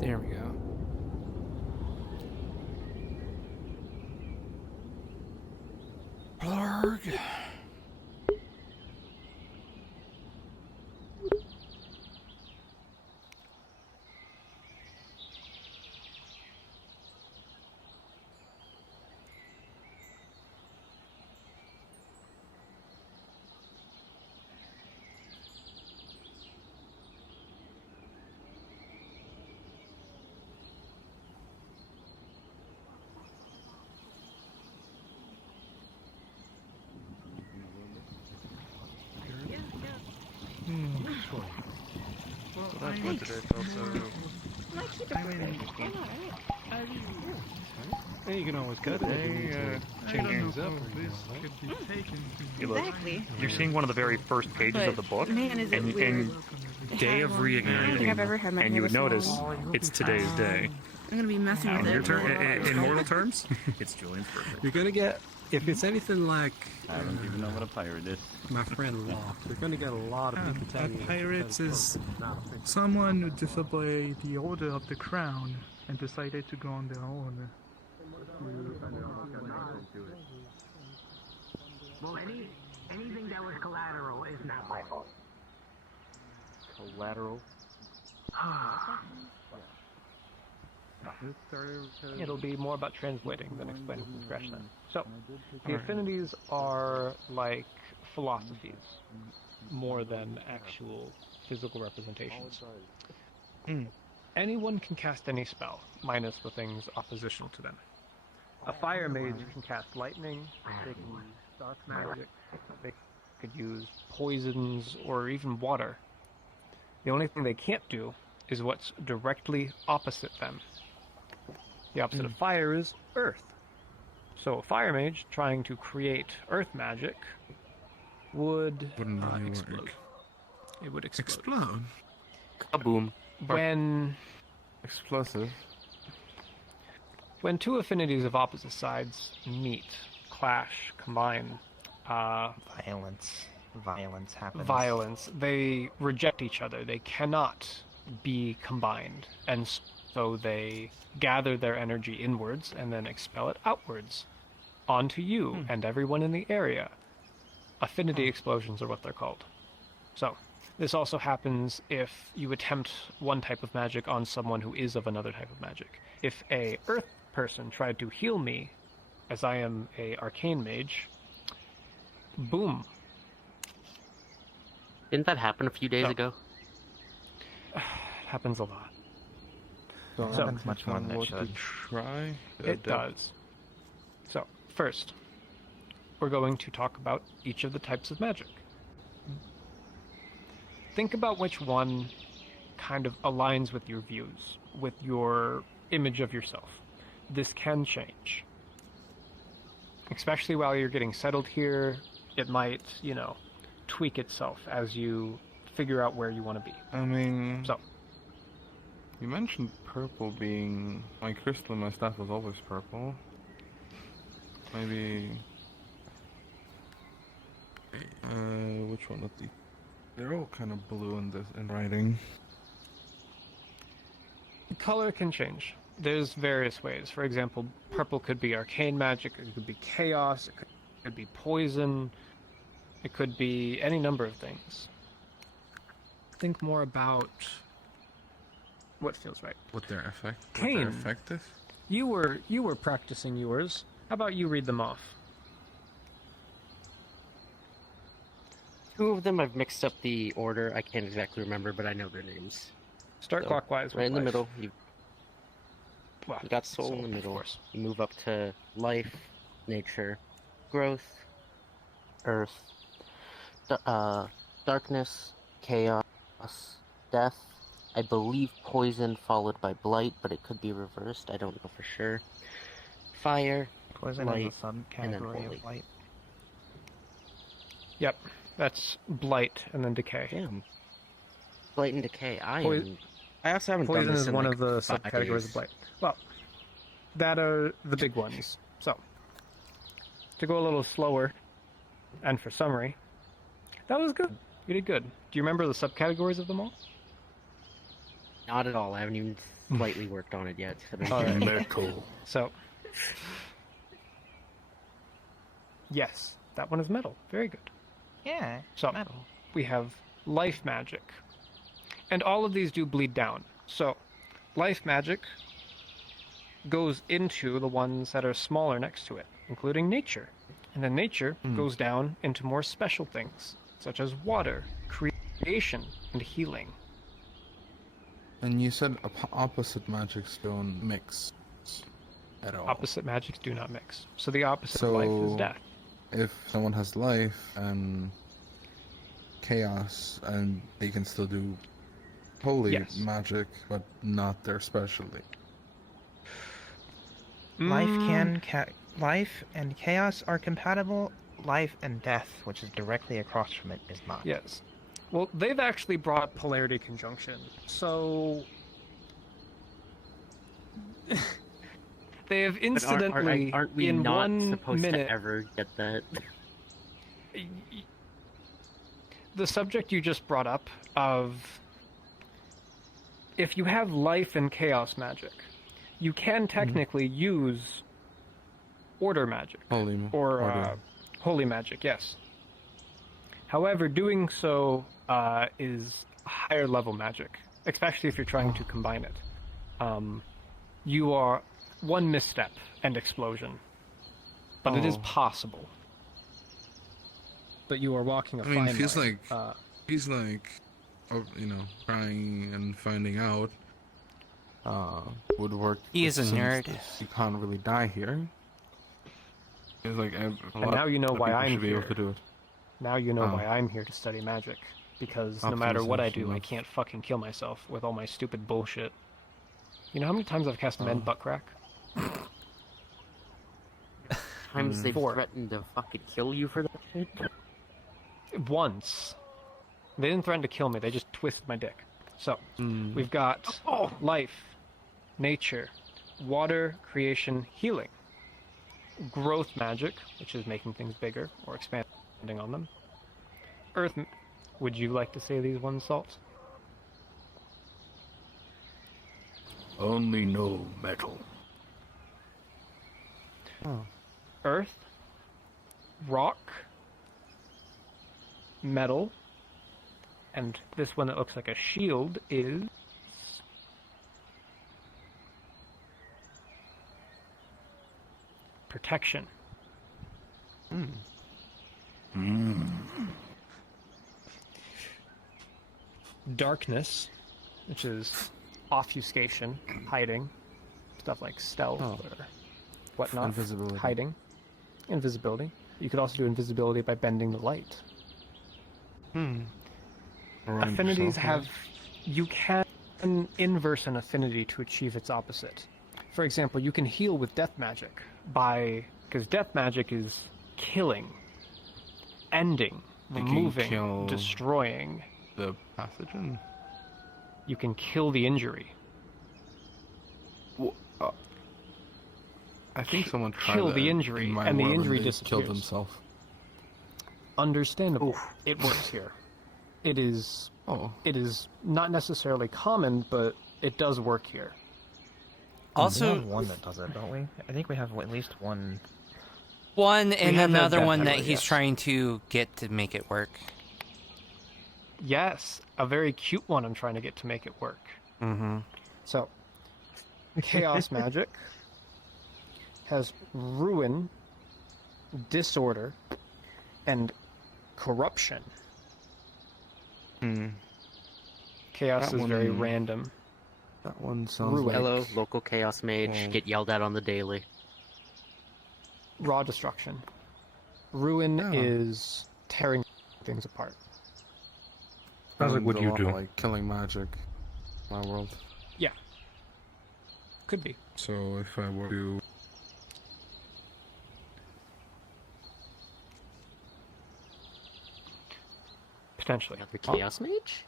There we go. Blarg. Sure. Well, What happened today? It's also... Hey, you can always cut it if you need to change things up. Exactly. You're seeing one of the very first pages of the book, Man, is it and weird. day of I don't think I've ever reigniting, had my and hair you would this notice long. it's today's day. I'm gonna be messing with In, it. in mortal terms, it's Julian's birthday. You're gonna get, if it's anything like I don't even know what a pirate is. my friend Locke, you're gonna get a lot of people telling you. A pirate that is not a thing. someone who disobeyed the order of the crown and decided to go on their own. Well, anything that was collateral is not my fault. Collateral. It'll be more about translating than explaining from scratch then. So, the affinities are like philosophies, more than actual physical representations. Anyone can cast any spell, minus the things oppositional to them. A fire mage can cast lightning, they can use dark magic, they could use poisons, or even water. The only thing they can't do is what's directly opposite them. The opposite of fire is earth. So a fire mage trying to create earth magic would Wouldn't really explode. work. It would explode. Explode. Kaboom. When Explosive. two affinities of opposite sides meet, clash, combine, Violence happens. violence, they reject each other. They cannot be combined, and so they gather their energy inwards and then expel it outwards onto you and everyone in the area. Affinity explosions are what they're called. So, this also happens if you attempt one type of magic on someone who is of another type of magic. If a earth person tried to heal me, as I am a arcane mage, boom. Didn't that happen a few days No. ago? It happens a lot. So happens much more than it What should. to try? It does. So, first, we're going to talk about each of the types of magic. Think about which one kind of aligns with your views, with your image of yourself. This can change. Especially while you're getting settled here, it might, tweak itself as you figure out where you want to be. I mean, So, you mentioned purple being my crystal and my staff was always purple. Maybe. Which one of the? They're all kind of blue in writing. color can change. There's various ways. For example, purple could be arcane magic, it could be chaos, it could be poison, it could be any number of things. Think more about what feels right. What their effect? What Kane. their effect is? You were practicing yours. How about you read them off? Two of them I've mixed up the order. I can't exactly remember, but I know their names. Start So, clockwise. Right in the with life. middle. You Well, got soul in the of middle. course. You move up to life, nature, growth, earth, darkness, chaos, death. I believe poison followed by blight, but it could be reversed. I don't know for sure. Fire, Poison light, is a and then subcategory holy. of light. Yep, that's blight and then decay. Damn. Blight and decay. I Poi- also haven't done Poison this is in one like of the 5 subcategories days. of blight. Well, that are the big ones. So, to go a little slower, and for summary, that was good. You did good. Do you remember the subcategories of them all? Not at all. I haven't even slightly worked on it yet. All right. Metal. So, yes, that one is metal. Very good. Yeah, So, metal. we have life magic. And all of these do bleed down. So, life magic goes into the ones that are smaller next to it, including nature. And then nature goes down into more special things, such as water, creation, and healing. And you said opposite magics don't mix at all. Opposite magics do not mix. So the opposite So- of life is death. If someone has life and chaos, and they can still do holy Yes. magic, but not their specialty. Life and chaos are compatible. Life and death, which is directly across from it, is not. Yes. Well, they've actually brought polarity conjunction. So they have But incidentally aren't we in not 1 supposed minute to ever get that? the subject you just brought up of if you have life and chaos magic, you can technically use order magic Holy or order. holy magic, yes. However, doing so is higher level magic, especially if you're trying to combine it. You are one misstep and explosion, but it is possible. But you are walking a I mean, fine feels line. like he's like, trying and finding out. Would work. He is a since nerd. You can't really die here. It's like And now you know why I'm should be able here. to do it. Now you know Oh. why I'm here to study magic. Because no matter what I do, I Optimization of- can't fucking kill myself with all my stupid bullshit. You know how many times I've cast Mend Butt Crack? Times they've 4. threatened to fucking kill you for that shit. Once. They didn't threaten to kill me, they just twisted my dick. So, we've got life, nature, water, creation, healing. Growth magic, which is making things bigger or expanding on them. Earth. Would you like to say these ones, Salt? Only no metal. Earth, rock, metal, and this one that looks like a shield is protection. Darkness, which is obfuscation, hiding, stuff like stealth or whatnot. Invisibility. Hiding, invisibility. You could also do invisibility by bending the light. Around Affinities yourself, have... You can inverse an affinity to achieve its opposite. For example, you can heal with death magic by... Because death magic is killing, ending, can removing, kill- destroying. the pathogen. You can kill the injury. I think someone tried kill that the injury, in my and the world injury they disappears. Killed himself. Understandable. It works here. It is... Oh, It is not necessarily common, but it does work here. We Also, have one that does it, don't we? I think we have at least one. one and have that another one that definitely, he's yes. trying to get to make it work. Yes, a very cute one I'm trying to get to make it work. mm-hmm. So, chaos magic has ruin, disorder, and corruption. Chaos That is very one- random. That one sounds Ruin. like... Hello, local chaos mage. Oh. Get yelled at on the daily. Raw destruction. Ruin Yeah. is tearing things apart. Sounds like what a you lot do. Like killing magic. My world. Could be. So if I were to... Potentially. Another chaos mage?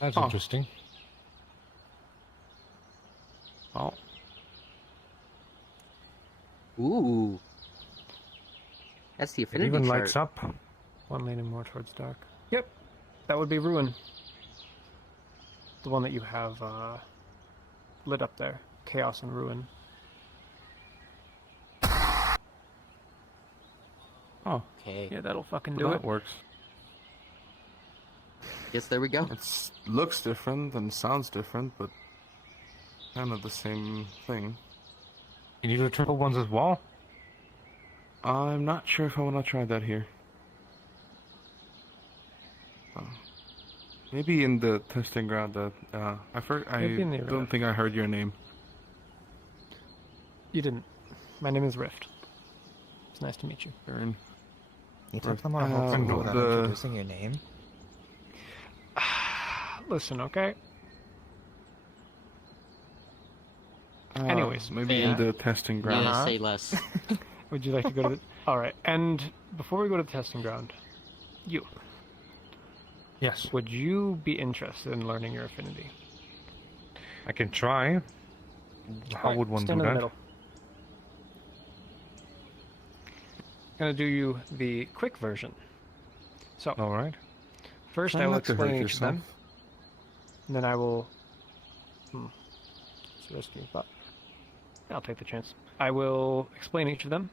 That's Oh. interesting. Oh, Ooh. That's the It affinity even chart. lights up. One leaning more towards dark. Yep. That would be ruin. The one that you have lit up there. Chaos and Ruin. Oh, Okay. Yeah, that'll fucking well, do that it. works. Yes, there we go. It looks different and sounds different, but kind of the same thing. You need the triple ones as well? I'm not sure if I want to try that here. Maybe in the testing ground. I Maybe in the arena. don't think I heard your name. You didn't. My name is Rift. It's nice to meet you. Aaron. You took them on a whole thing without the- introducing your name. Listen, okay? Uh, Anyways, maybe yeah. in the testing ground. Yeah, say less. Would you like to go to the... Alright, and before we go to the testing ground, you, Yes. would you be interested in learning your affinity? I can try. How Alright, would one stand do in the that? middle. I'm gonna do you the quick version. So, Alright. first Try I will not to hurt explain each of them, yourself. and then I will... It's risky, but I'll take the chance. I will explain each of them.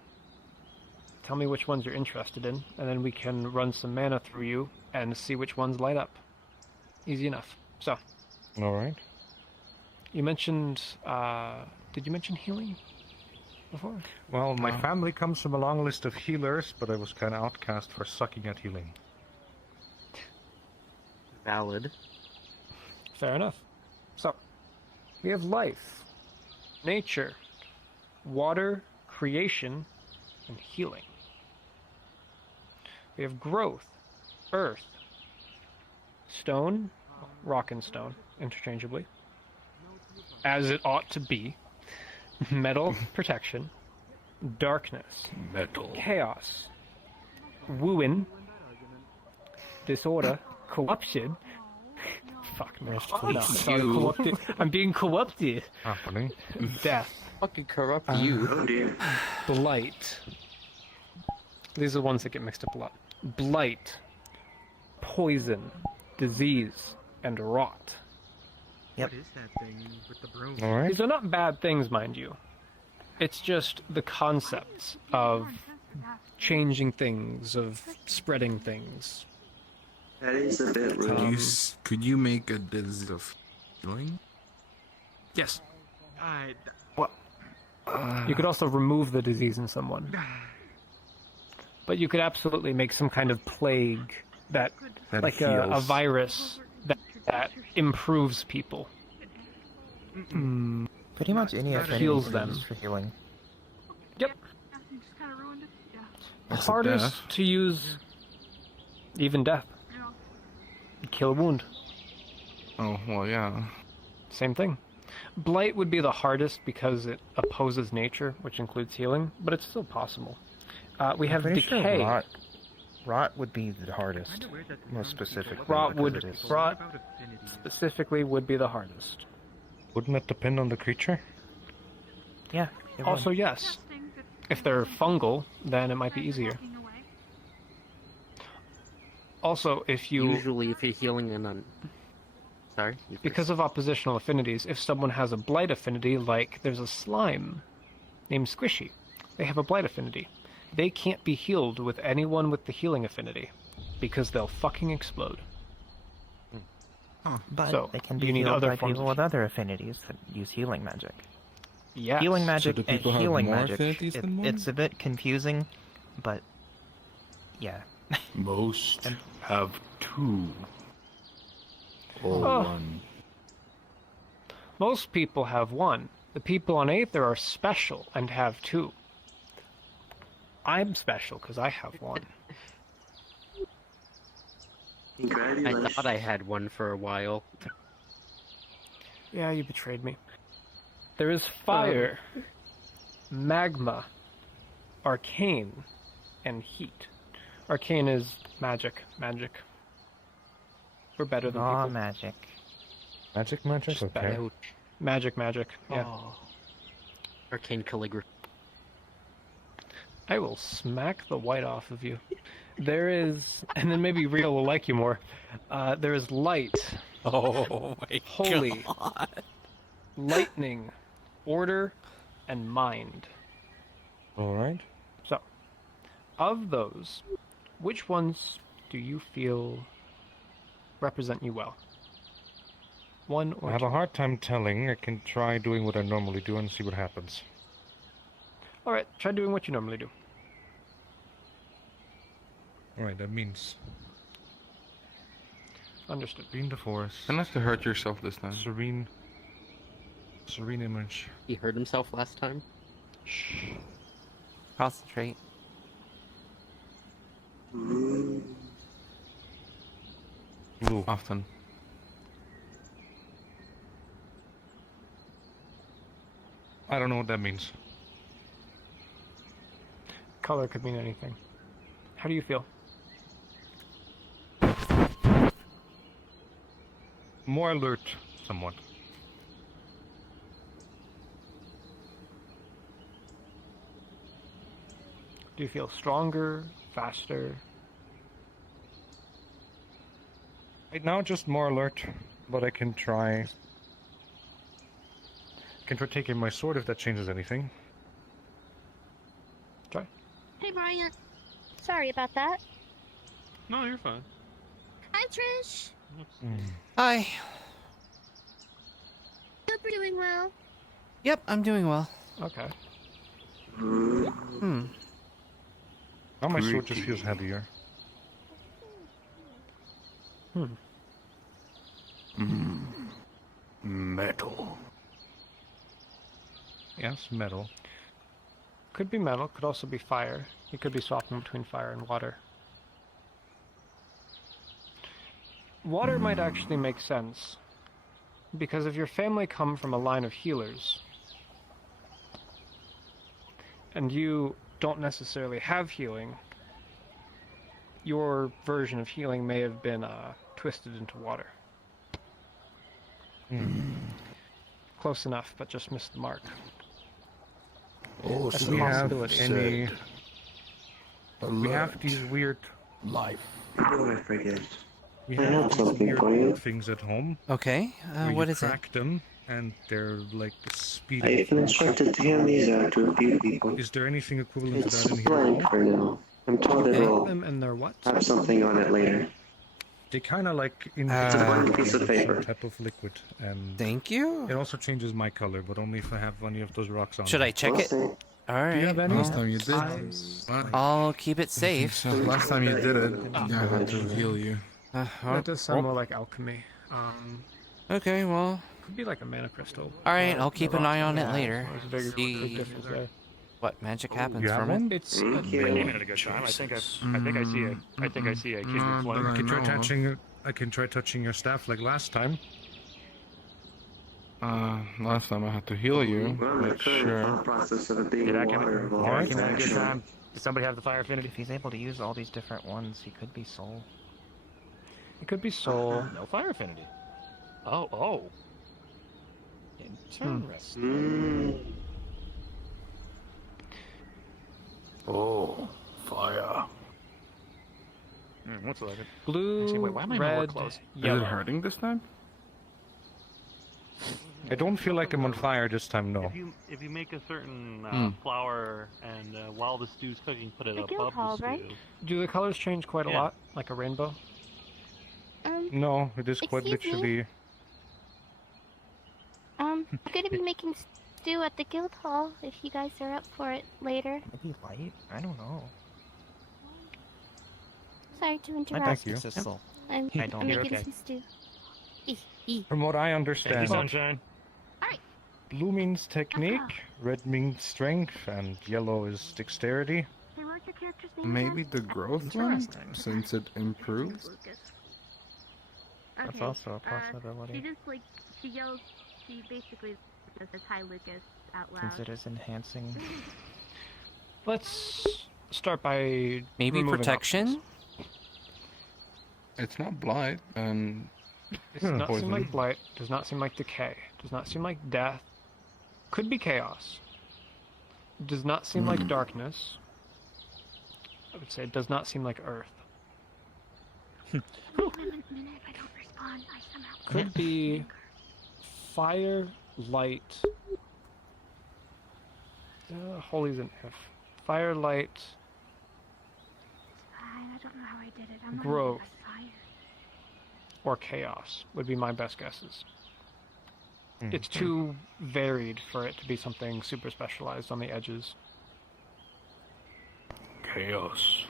Tell me which ones you're interested in, and then we can run some mana through you and see which ones light up. Easy enough. So, Alright. you mentioned... did you mention healing before? Well, my family comes from a long list of healers, but I was kind of outcast for sucking at healing. Valid. Fair enough. So, we have life, nature, water, creation, and healing. We have growth, earth, stone, rock and stone, interchangeably, as it ought to be, metal, protection, darkness, Metal. chaos, wooing, disorder, corruption. Fuck, man. No, sorry, corrupted. I'm being corrupted. Happening. Death, Fucking corrupt you. Oh dear. blight. These are the ones that get mixed up a lot. Blight, poison, disease, and rot. Yep. What is that thing with the broom? Alright. These are not bad things, mind you. It's just the concepts of changing things, of spreading things. That is a bit rude. Could you make a disease of healing? Yes. You could also remove the disease in someone. But you could absolutely make some kind of plague that, That like a heals. virus that improves people. Pretty much any affinity heals is them. used for healing. Yep. You just kind of ruined it. Yeah. That's a Hardest death. to use, even death. Kill a wound. Oh, well, yeah. Same thing. Blight would be the hardest because it opposes nature, which includes healing, but it's still possible. We have I'm pretty sure decay. Rot would be the hardest, most specifically. Rot because would it is- rot specifically would be the hardest. Wouldn't it depend on the creature? Yeah. it would. Also, yes, if they're fungal, then it might be easier. Also, if you Usually, if you're healing an Sorry? You first. because of oppositional affinities, if someone has a blight affinity, like there's a slime named Squishy, they have a blight affinity. They can't be healed with anyone with the healing affinity because they'll fucking explode. But so, they can be you need healed other by forms people of- with other affinities that use healing magic. Yes. Healing magic do and people have healing more magic. affinities than one? It's a bit confusing, but yeah. Most have 2. Or Oh. 1. Most people have one. The people on Aether are special and have 2. I'm special because I have 1. I Congratulations. thought I had one for a while. Yeah, you betrayed me. There is fire, magma, arcane, and heat. Arcane is magic. We're better than Raw people. magic. Magic? Just Okay. better. Magic. Yeah. Oh. Arcane calligraphy. I will smack the white off of you. There is, and then maybe Real will like you more. There is light, Oh my Holy. god. Lightning, order, and mind. Alright. So, of those, which ones do you feel represent you well? One or I have two? a hard time telling. I can try doing what I normally do and see what happens. Alright, try doing what you normally do. Alright, that means Understood. serene the forest, Unless to hurt yourself this time. serene image. He hurt himself last time. Concentrate. Mm, Ooh. Often. I don't know what that means. Color could mean anything. How do you feel? More alert, somewhat. Do you feel stronger, faster? Right now, just more alert, but I can try. Taking my sword if that changes anything. Try. Hey, Brian. Sorry about that. No, you're fine. Hi, Trish. Hi. Hope you're doing well. Yep, I'm doing well. Okay. Hmm. Now my sword just feels heavier. Metal. Yes, metal. Could be metal, could also be fire. You could be swapping between fire and water. Water might actually make sense, because if your family come from a line of healers, and you don't necessarily have healing, your version of healing may have been twisted into water. Close enough, but just missed the mark. Oh, That's Do a we have possibility. any? Alert. We have these weird. Life. oh, I forget. We I have have these something weird for you. old things at home. Okay. Where What you is it? track them, and they're like I speeding. even instructed to hand these out to a few people. Is there anything equivalent to It's that in here? blank for now. I'm told it Okay. will Them and their what? have something on it later. They kind of like It's a blank piece of paper. some type of liquid, and Thank you. it also changes my color, but only if I have any of those rocks on. Should I check We'll it? see. All Do you have right. any? Last time you did. I'll keep it safe. So last time you did it, I had to heal you. That does sound more like alchemy. Okay, well, Could be like a mana crystal. all right. I'll keep an eye on it Yeah, later. there's a big See difference there. what magic happens You have from one? it. It's Thank Wait a you. minute, a good time. I think I see a kidney I flame. can try know. touching. I can try touching your staff like last time. Last time I had to heal you. We're on the But current sure. thought process of it being Did I come water. in? Well, Alright. it's Came in a good actually- time. Does somebody have the fire affinity? If he's able to use all these different ones, he could be soul. It could be soul. No fire affinity. Oh. Interesting. Mm, Oh, fire. What's like it? Blue, Actually, wait, why am I more red, close? Is yellow. it hurting this time? I don't feel like I'm on fire this time. No. If you make a certain Hmm. flour and while the stew's cooking, put it The guild above hall, the right? stew. Do the colors change quite a Yeah. lot, like a rainbow? No, it is quite Excuse me? literally. I'm gonna be making stew at the guild hall if you guys are up for it later. Maybe light? I don't know. Sorry to Thank interrupt. you. I'm I don't- making You're okay. some stew. From what I Thank you, understand, sunshine. blue means technique, red means strength, and yellow is dexterity. Hey, what's your character's name? Maybe again? the growth one, Interesting. since it improves. Lucas. That's Okay, also a She possibility. just she yells. She basically just says "Hi, Lucas" out loud. Considers enhancing. Let's start by Maybe removing protection. options. It's not blight, and Does not seem Poison. like blight. Does not seem like decay. Does not seem like death. Could be chaos. Does not seem like darkness. I would say it does not seem like earth. Wait a minute, if I don't respond. on. I somehow Could be fire, light. Holy's an if. Fire, light, I don't know how I did it. I'm not growth, good at fire. or chaos would be my best guesses. It's too varied for it to be something super specialized on the edges. Chaos.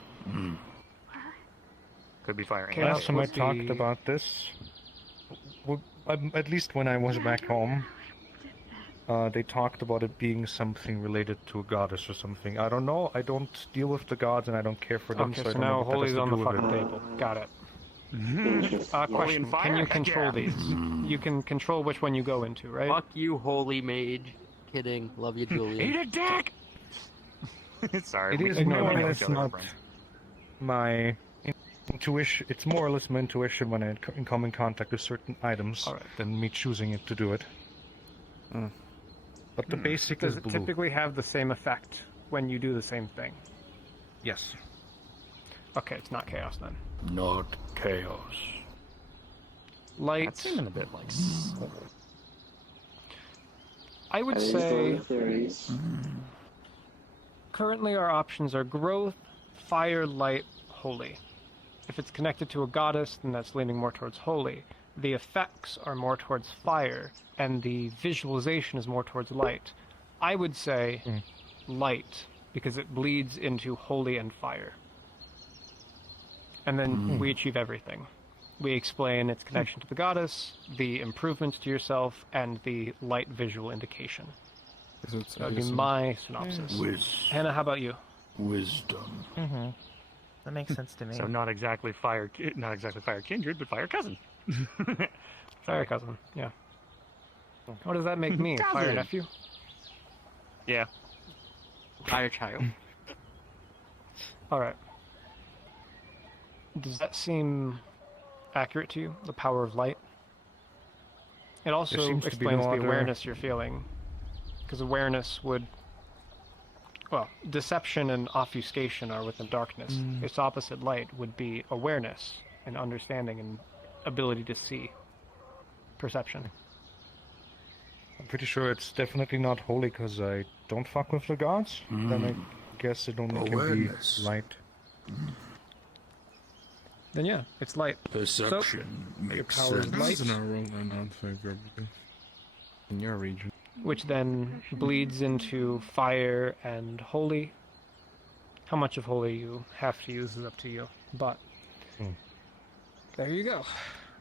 Could be fire. Chaos Last time I would talked be- about this, at least when I was back home, they talked about it being something related to a goddess or something. I don't know. I don't deal with the gods, and I don't care for them. Okay, so I so don't know now what that has Holy's to on do the with fucking it. table. Got it. Interesting. Question, and fire? can you Heck control yeah. these? You can control which one you go into, right? Fuck you, holy mage. Kidding. Love you, Julian. Eat a dick! Sorry. It we is ignore more or each less other, not friends. my intuition. It's more or less my intuition when I come in contact with certain items than me choosing it to do it. But the basic Does is it blue. typically have the same effect when you do the same thing? Yes. Okay, it's not chaos then. Not chaos. Light. That's seeming a bit like. I would That is one say of the theories. currently our options are growth, fire, light, holy. If it's connected to a goddess, then that's leaning more towards holy. The effects are more towards fire, and the visualization is more towards light. I would say light, because it bleeds into holy and fire. And then we achieve everything. We explain its connection to the goddess, the improvements to yourself, and the light visual indication. That would be my synopsis. Hannah, how about you? Wisdom. That makes sense to me. So not exactly fire kindred, but fire cousin. Fire cousin, yeah. What does that make me? Fire Cousin. nephew? Yeah. Fire child. Alright. Does that seem accurate to you? The power of light? It also seems to be explains no the other- awareness you're feeling. Because awareness would... Well, deception and obfuscation are within darkness. Its opposite, light, would be awareness and understanding and ability to see. Perception. I'm pretty sure it's definitely not holy because I don't fuck with the gods. Then I guess it only Awareness. can be light. Then yeah, it's light. Perception makes power is sense. light. This is not wrong or not favorably in your region. Which then bleeds into fire and holy. How much of holy you have to use is up to you, but there you go.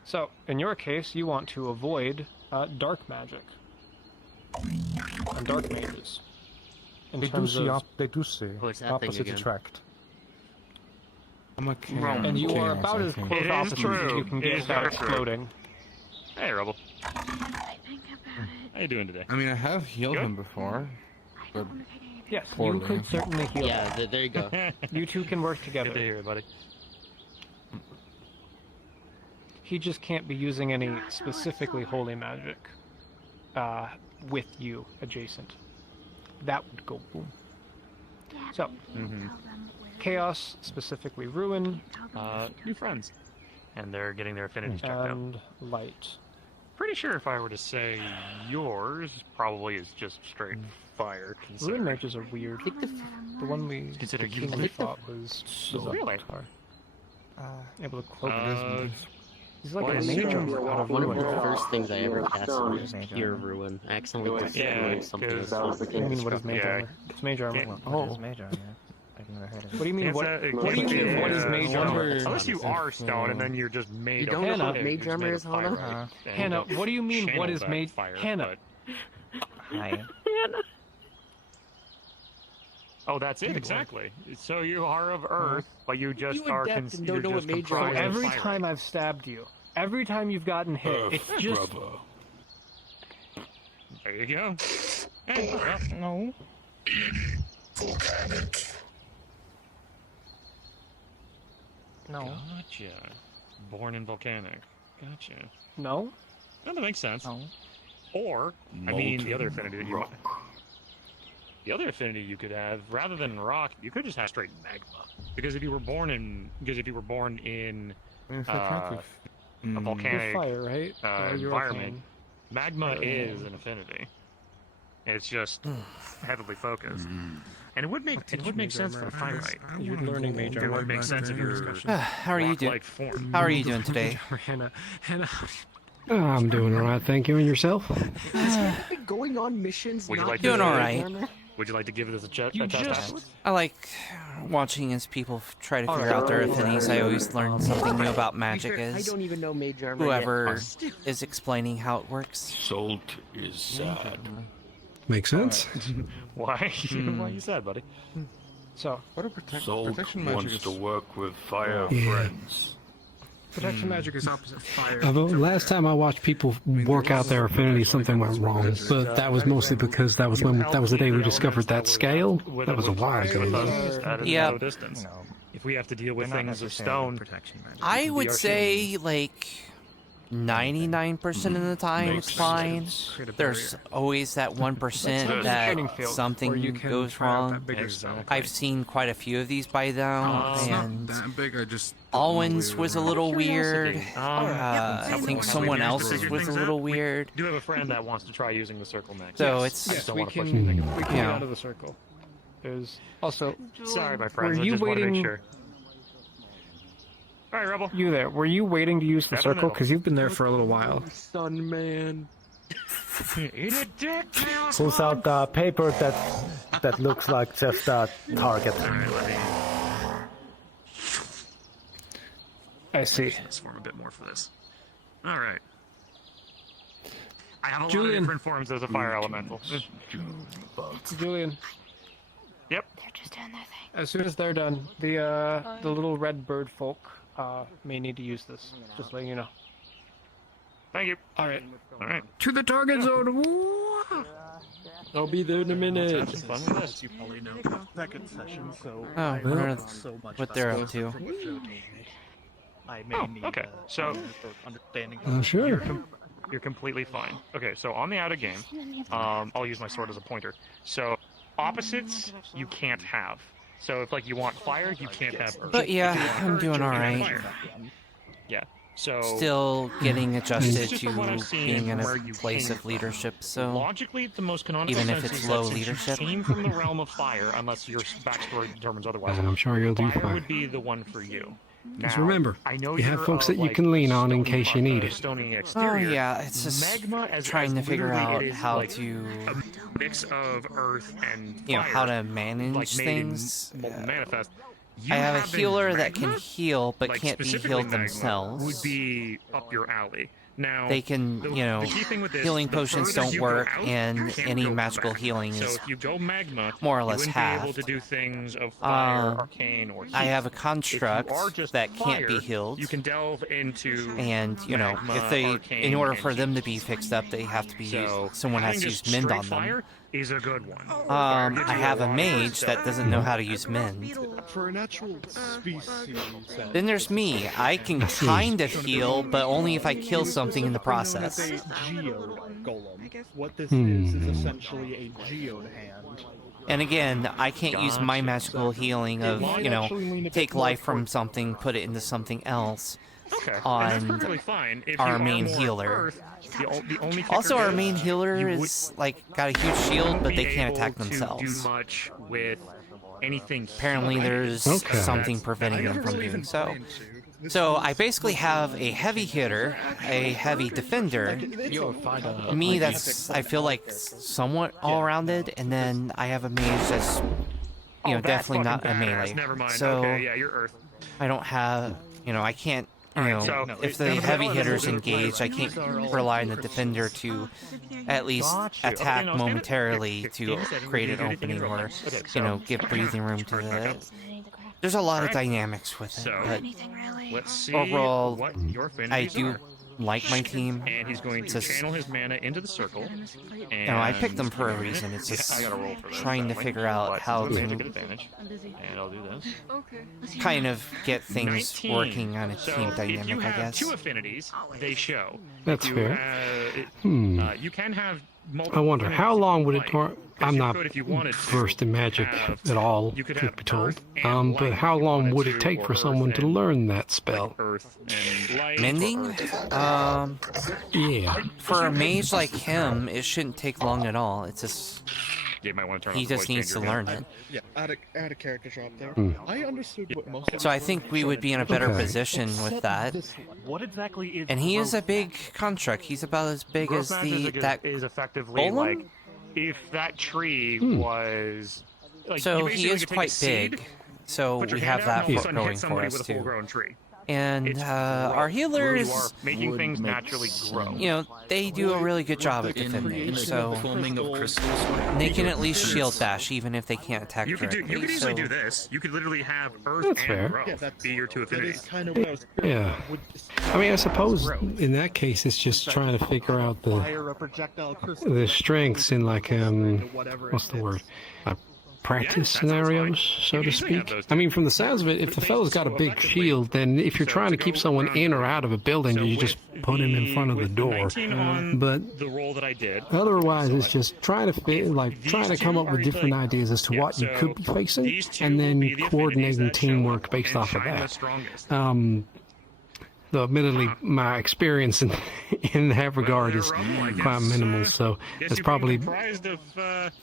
So, in your case, you want to avoid dark magic and dark mages. In They do terms say of, they do say What's that thing opposites again? attract. I'm a and you are about as I think. close It is opposites as true. you can It get is without very true. exploding. Hey, Rebel. I think about it. How you doing today? I mean, I have healed Good. him before, but Yes, Poorly. you could certainly heal. Yeah, there you go. You two can work Good together. to hear it, buddy. He just can't be using any specifically holy magic with you adjacent. That would go boom. So, chaos, specifically ruin, New friends. And they're getting their affinities checked out. and light. Pretty sure if I were to say yours, probably is just straight fire. Ruin considering- mages are weird. The one we Consider the you king we live fought was Really? Avatar. Able to cloak Uh, He's like well, a it's mage true. armor out of One of ruin. the first things I ever Yeah, cast stone. was pure ruin. I accidentally put Yeah, something. because That was the I case. mean, what is mage Yeah. armor? It's mage armor. Yeah. What is major? Yeah. I've never heard of it. What do you mean? It's What, a- it what do you can't be mean? What is a- mage I armor? wonder- Unless you are If, stone and then you're just made don't of know what fire, mage you're armor made is, of Hannah? fire, right? And Hannah, you what do you mean? channel What is that mage? fire, Hannah. but- Hi. Oh, that's it, exactly. So you are of Earth, but you just You are adept and don't you're know what just mage So armor comprised of every fire. time I've stabbed you, every time you've gotten hit, it's just Brother. There you go. Hey, well, No. No. Gotcha. Born in volcanic. Gotcha. no. No, that makes sense. No. Or, I mean, the other Molten affinity that you rock. the other affinity you could have, rather than rock, you could just have straight magma. Because if you were born in, if I Uh, a volcanic fire, right? You're environment, arcane. magma is an affinity. It's just heavily focused, and it would make sense for pyrite. You're learning major. It would make sense if you're How are you doing? rock-like form. How are you doing today? Hannah, I'm doing alright, thank you. And yourself? Going on missions. Would you not like Doing to, all right. Would you like to give this a test out? I like watching as people try to figure out their affinities. I always learn something new about magic I as don't even know mage armor whoever yet. is explaining how it works. Salt is sad. Makes sense. Why? Why you sad, buddy? So, What a Salt protection magic wants is. to work with fire Yeah. friends. Protection magic is opposite fire. Although last time I watched people work out their affinity, something went wrong. But that was mostly because that was the day we discovered that scale. That was a while ago. Yeah. Distance. If we have to deal with things of stone, I would say like 99% of the time it's fine. There's always that 1% that something goes wrong. I've seen quite a few of these by now, and That big, I just. Alwyn's was a little weird. Curiosity. I think someone else's was a little weird. I do have a friend that wants to try using the circle next. So I it's just don't we want to push can, anything. we can Yeah. get out of the circle. There's also, Sorry, my friends. Were I you just want to make waiting- sure. All right, Rebel. you there. Were you waiting to use the Grab the circle? middle. Because you've been there for a little while. Sun man. Eat a dick, Pulls out the paper that looks like just a target. I see. Let's form a bit more for this. All right. I have a lot Julian. of different forms as a fire elemental. Julian, Yep. They're just doing their thing. as soon as they're done, the little red bird folk may need to use this. Just letting you know. Thank you. All right. All right. To the target zone! I'll be there in a minute. Have some fun with this. You probably know second session, so Oh, I what know are- so much what about they're this up to. from what Joe told me. I may Oh, need okay. So for understanding. Sure. you're completely fine. Okay, so on the outer game, I'll use my sword as a pointer. So opposites you can't have. So if like you want fire, you can't have earth. But yeah, If you want I'm earth, doing you all can't right. have fire. Yeah. So Still getting adjusted just to from what I've seen being in where a you place came of from. leadership, so logically, the most canonical even if sense it's is low that since leadership. you came from the realm of fire, unless your backstory determines otherwise, And I'm sure you'll do fire fine. would be the one for you. Just Now, remember, I know you have you're folks of, that you like, can lean on in stony case you need it. Stony Oh exterior. yeah, it's just Magma as trying to figure literally out it is how like to, a mix of earth and you know, fire, how to manage like made in things. molten manifest. I have a having healer that can magma, heal, but like can't be specifically healed magma, themselves. Would be up your alley. Now They can, the- you know, the key thing with this, healing the potions further don't you go work, out, and you can't any go magical back. healing So is if you go magma, more or you less wouldn't be able halved. to do things of fire, arcane, or heat. I have a If you construct are just that can't be fire, healed, You can delve into and you know, magma, if they, arcane, in order and for them to heat. be fixed up, they have to be So used. Someone has having to use just mend straight on them. fire is a good one. I gives you have a lot of mage stuff. that doesn't know how to use mend. For a natural species. Then there's me. I can kind of heal, but only if I kill something in the process. It's a geo golem. What this is essentially a geode hand. And again, I can't use my magical healing of, you know, take life from something, put it into something else. Okay. and On that's perfectly fine. If our you are main more healer. Earth, the only Also, kicker our is main healer you is like got a huge shield, but be they can't attack able to themselves. Do much with anything. Apparently, healing. there's Okay. something preventing them from doing so. So I basically have a heavy hitter, a heavy defender. Me, that's I feel like somewhat all-rounded, and then I have a mage that's, you know, Oh, that's definitely not a fucking badass. melee. Never mind. So Okay, yeah, you're Earth. I don't have, you know, I can't. You know, so if the heavy hitter's engaged, I can't rely on the defender to at least attack momentarily to create an opening or, you know, give breathing room to the. There's a lot of dynamics with it, So but let's see overall, what your I affinities do are. like my team. And he's going to channel his mana into the circle. And You know, I picked them for a reason. It's just I gotta roll for this, trying to sadly. figure out But how I'm going to get advantage. And I'll do this. kind of get things 19. working on a So team if dynamic, you I have guess. two affinities, they show. That's You fair. have- Hmm. you can have I multiple wonder, how affinities long if would you it I'm not if you wanted to versed in magic have- at all, you could truth have be told. earth and But light how if you long wanted would to, it take for or someone earth to and- learn that spell? Earth and light. Mending? Yeah. For a mage like him, it shouldn't take long at all. It's just You might want to turn he off the just voice needs to changer learn again. it. Yeah, add a character drop there. Hmm. I understood what most of So I think we would be in a better Okay. position with that. What exactly is? And he is a growth? big construct. He's about as big Growth as the magic that is effectively golem? like if that tree Hmm. was. Like, So you he basically is could take a quite seed, big. So put your we hand have out, that and all of a for sudden going hit for somebody us with a too. full-grown tree. And It's our growth. healers, You are making things naturally grow. you know, they do a really good job at defending. So they can at least shield bash even if they can't attack You could directly. easily so do this. You could literally have earth That's and fair. growth be your two that affinities. is kind of what I was. Yeah. I mean, I suppose in that case, it's just trying to figure out Fire a projectile crystal. the strengths in like whatever what's it the is. word? Practice that sounds scenarios, fine. so You to usually have speak. those I mean, from the sounds of it, if the fellow's got a big shield, then if you're So trying to to keep go someone around in or first. out of a building, So you just with put him in front of the with door. 19 on But the roll that I did. otherwise, it's just trying to trying to come up with different ideas as to yeah, what you so could be facing, these two and will then be the affinities coordinating that show teamwork up based and off of shine the that. strongest. Though admittedly, my experience in that regard is quite minimal, so Guess it's you'd be probably surprised if,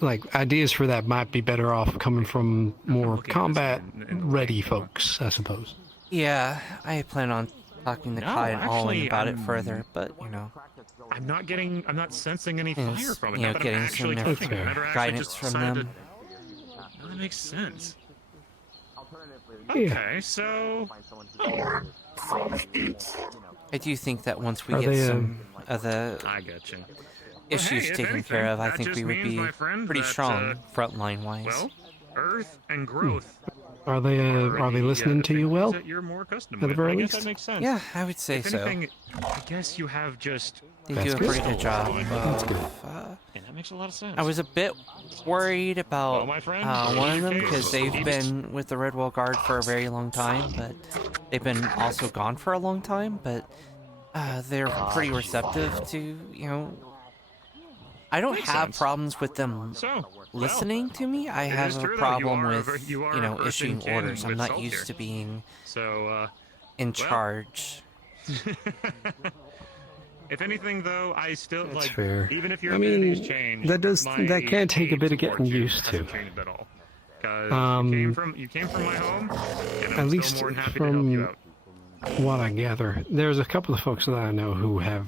like ideas for that might be better off coming from more combat-ready folks, I suppose. yeah, I plan on talking to No, Kai and Ollie actually, about it I'm- further, but you know, I'm not sensing any Yes, fire from it. you know, Not that getting I'm actually some touching it. I never actually guidance just from decided them. No, that makes sense. Yeah. Okay, so I do think that once we Are get they, some of the I gotcha. issues hey, if taken care anything, of, I that think just we would means, be my friend, pretty that, strong frontline wise. Well, earth and growth. Are they listening to you well? That you're more accustomed At the with. very I guess least? that makes sense. Yeah, I would say If so. anything, I guess you have just. They That's do a good. pretty good job. That's good. Yeah, that makes a lot of sense. I was a bit worried about Well, my friend, one of them okay, because they've been with the Redwall Guard for a very long time, but they've been also gone for a long time. But they're pretty receptive to, you know. I don't Makes have sense. problems with them So, listening to me. I it have is a true, though. problem You are with, you are you know, earthing issuing kin orders. I'm with not Salt used here. to being So, in well. charge. If anything, though, I still That's like. fair. Even if your I mean, affinities change, that can take a bit of getting used to. hasn't changed at all. 'Cause you came from my home, and I'm At still least more than happy to help you from out. what I gather, there's a couple of folks that I know who have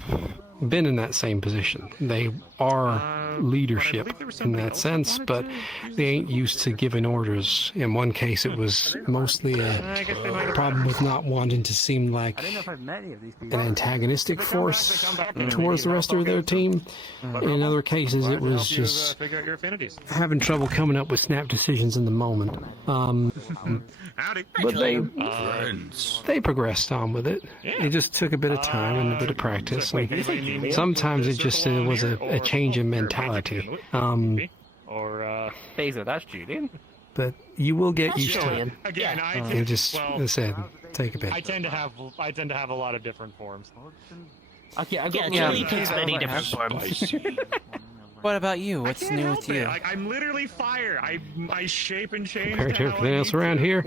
been in that same position. They are leadership in that sense, but they ain't used to giving orders. In one case, it was mostly a problem with not wanting to seem like an antagonistic force towards the rest of their team. In other cases, it was just Figure out your affinities. having trouble coming up with snap decisions in the moment. Howdy. But they progressed on with it. It just took a bit of time and a bit of practice. And sometimes it just was a change in mentality. Or Phaser, that's cheating. But you will get used to it. Again, You just, as I said, take a bit. I tend to have a lot of different forms. Okay, I've got Julie takes many different forms. What about you? What's new with you? I'm literally fire. I shape and change. Compared to how I everything else need around to. here,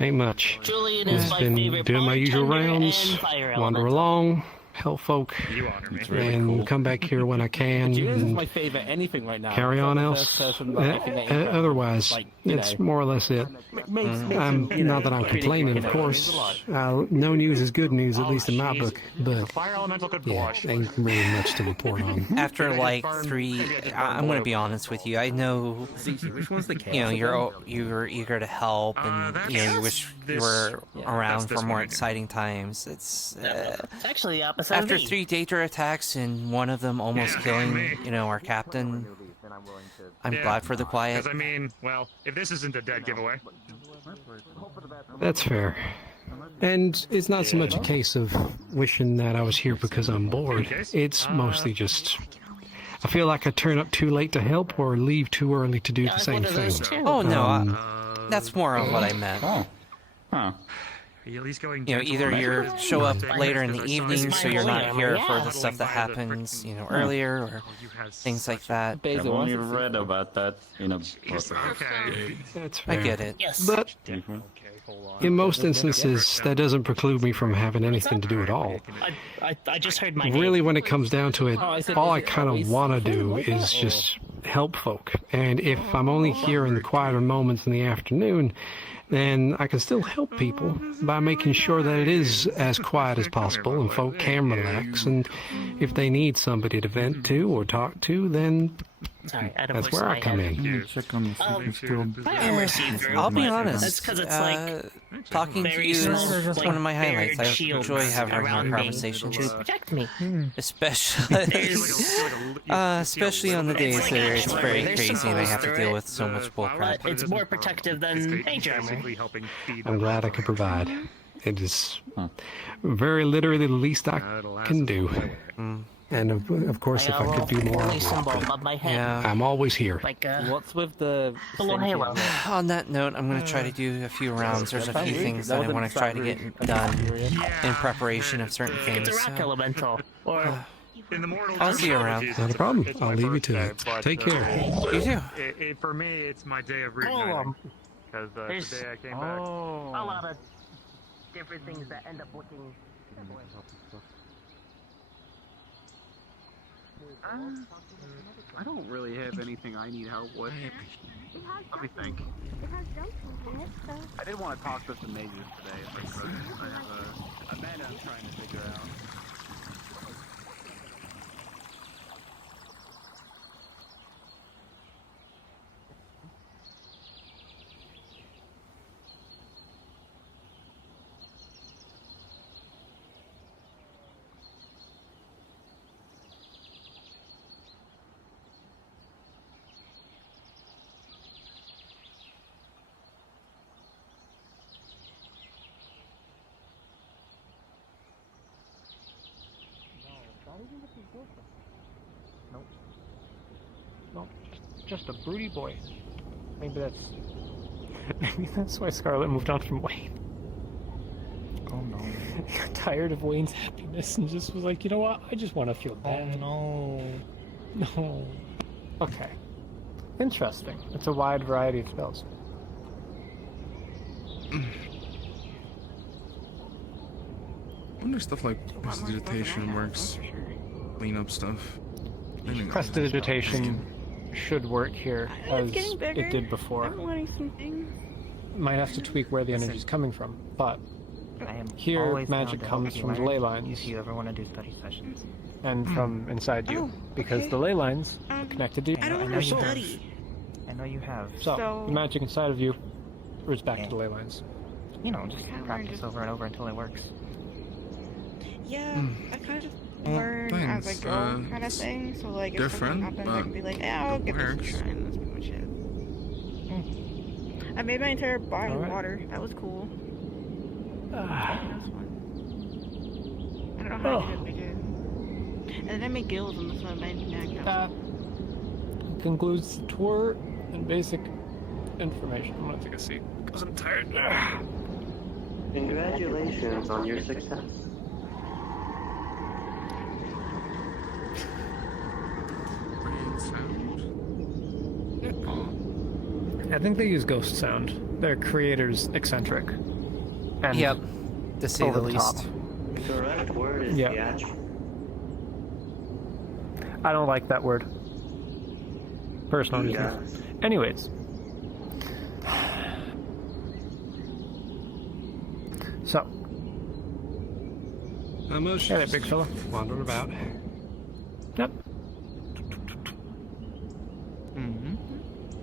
ain't much. Julian is Just my been favorite doing my usual bartender rounds, and fire wander elemental. along, help folk, You honor me. and come back here when I can. Julius is and my favorite anything right now. carry on The else. first person that I think that Otherwise, like, you it's know, more or less it. makes Not that I'm complaining, of course. No news is good news, at least in my book. But Fire elemental could yeah, blush. ain't really much to report on. After like 3, I'm gonna be honest with you. I know, Which one's the you know, you're eager to help, and you know, you wish you were around for more exciting times. It's It's actually the opposite after of me. 3 Daedra attacks and one of them almost killing, you know, our captain. I'm glad for the quiet. Because I mean, well, if this isn't a dead giveaway. That's fair. And it's not so much a case of wishing that I was here because I'm bored. It's mostly just I feel like I turn up too late to help or leave too early to do the same thing. Oh no, that's more of what I meant. you at least going? You know, either you show up later in the evening, so you're not here for the stuff that happens, you know, earlier, or things like that. I've only read about that in a book. Okay. That's I fair. get it. But in most instances, that doesn't preclude me from having anything to do at all. I just heard my Really, when it comes down to it, all I kind of want to do is just help folk. And if I'm only here in the quieter moments in the afternoon, then I can still help people by making sure that it is as quiet as possible and folk can relax. And if they need somebody to vent to or talk to, then that's where I come in. Check on the sleeping still. I'll be honest. That's because it's like talking to you is one of my highlights. I enjoy having more conversations, to protect me. especially on the days where it's very crazy and I have to deal with so much bullcrap. But it's more protective than nature armor. I'm glad I could provide. It is very literally the least I can do. And of course, if I could do more, I'm always here. What's with the little halo? On that note, I'm going to try to do a few rounds. There's a few things that I want to try to get done in preparation of certain things. It's a rock elemental. Or I'll see you around. Not a problem. I'll leave you to it. Take care. You too. For me, it's my day of reigniting. Because the day I came back. a lot of different things that end up looking. I don't really have anything I need help with. Let me think. I did want to talk to some mages today if I could. I have a mana I'm trying to figure out. Nope. Nope. Just a broody boy. Maybe that's why Scarlet moved on from Wayne. Oh no. He got tired of Wayne's happiness and just was like, you know what? I just want to feel bad. Oh no. No. Okay. Interesting. It's a wide variety of spells. I wonder if stuff like prestidigitation works. Clean up stuff. Prestidigitation should work here as it did before. I'm learning some things. Might have to tweak where the energy is coming from, but I am here always magic down to comes help from you the learn ley lines if you ever want to do study sessions. and from inside you, because the ley lines are connected to I don't your want to soul. study. I know you have. So the magic inside of you roots back to the ley lines. You know, just practice over and over until it works. Yeah, I kind of learn as I go, kind of thing. So like, if something happens, I can be like, yeah, I'll give this a try, and that's pretty much it. I made my entire body water. That was cool. That was fun. I don't know how I did it, but I did. And then I made gills on the swim. That concludes the tour and basic information. I'm gonna take a seat because I'm tired. Congratulations on your success. I think they use ghost sound. Their creator's eccentric. And yep, to say the least. The correct word is theatrical. I don't like that word. Personal reasons. Anyways. So. Hey there, big fella. Wandering about. Yep.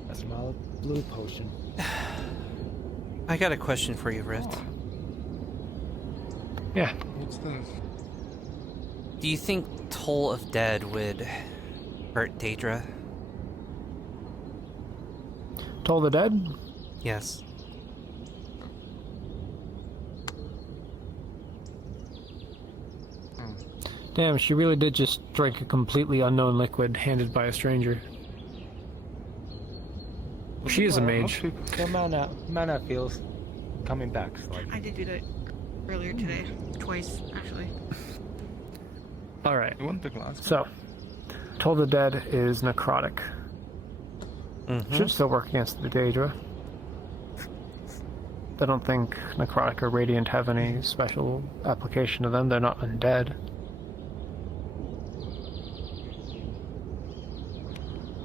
That's my blue potion. I got a question for you, Rift. Yeah. What's this? Do you think Toll of Dead would hurt Daedra? Toll the Dead? Yes. Damn, she really did just drink a completely unknown liquid handed by a stranger. She is a mage. So mana feels coming back. So I did do that. earlier today. Twice, actually. All right. So, Toll the Dead is necrotic. Should still work against the Daedra. I don't think necrotic or radiant have any special application to them. They're not undead.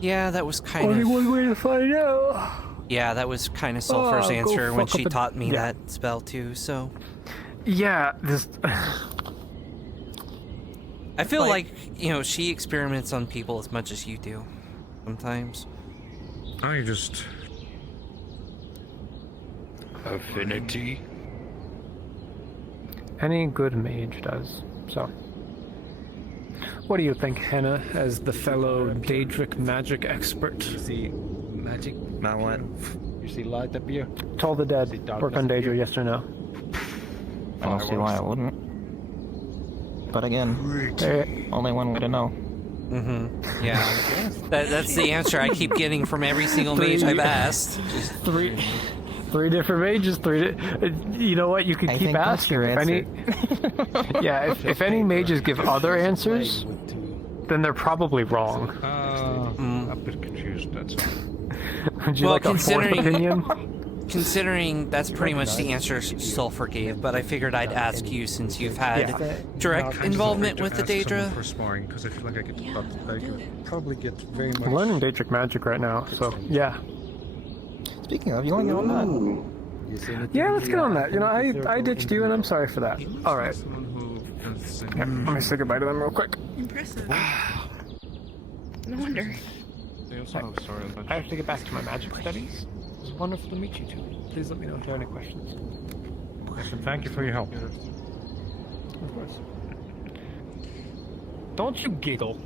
Yeah, that was kind Only of... one way to find out. Yeah, that was kind of Sulfur's go answer when fuck she up a- taught me yeah. that spell too, so... Yeah, this... I feel like, you know, she experiments on people as much as you do, sometimes. I just... Affinity. Any good mage does, so... What do you think, Henna, as the fellow Daedric magic expert? You see magic? Now what? You see light up here? Toll the Dead, work on Daedra, yes or no? I don't see why I wouldn't. But again, only one way to know. Yeah. That's the answer I keep getting from every single mage I've asked. Three different mages, you know what, you could I keep think that's asking. your If any, yeah, if any mages give other answers, then they're probably wrong. I'm a bit confused, that's all. Would you like a fourth opinion? Considering that's pretty much the answer Sulfur gave, but I figured I'd ask you since you've had direct involvement with the Daedra. For sparring, because I feel like I could probably get very much... I'm learning Daedric magic right now, so yeah. Speaking of, you want to get on that? Yeah, let's get on that. You know, I ditched you, and I'm sorry for that. All right. Yeah, let me say goodbye to them real quick. Impressive. No wonder. I have to get back to my magic studies. It was wonderful to meet you two. Please let me know if there are any questions. Listen, thank you for your help. Of course. Don't you giggle,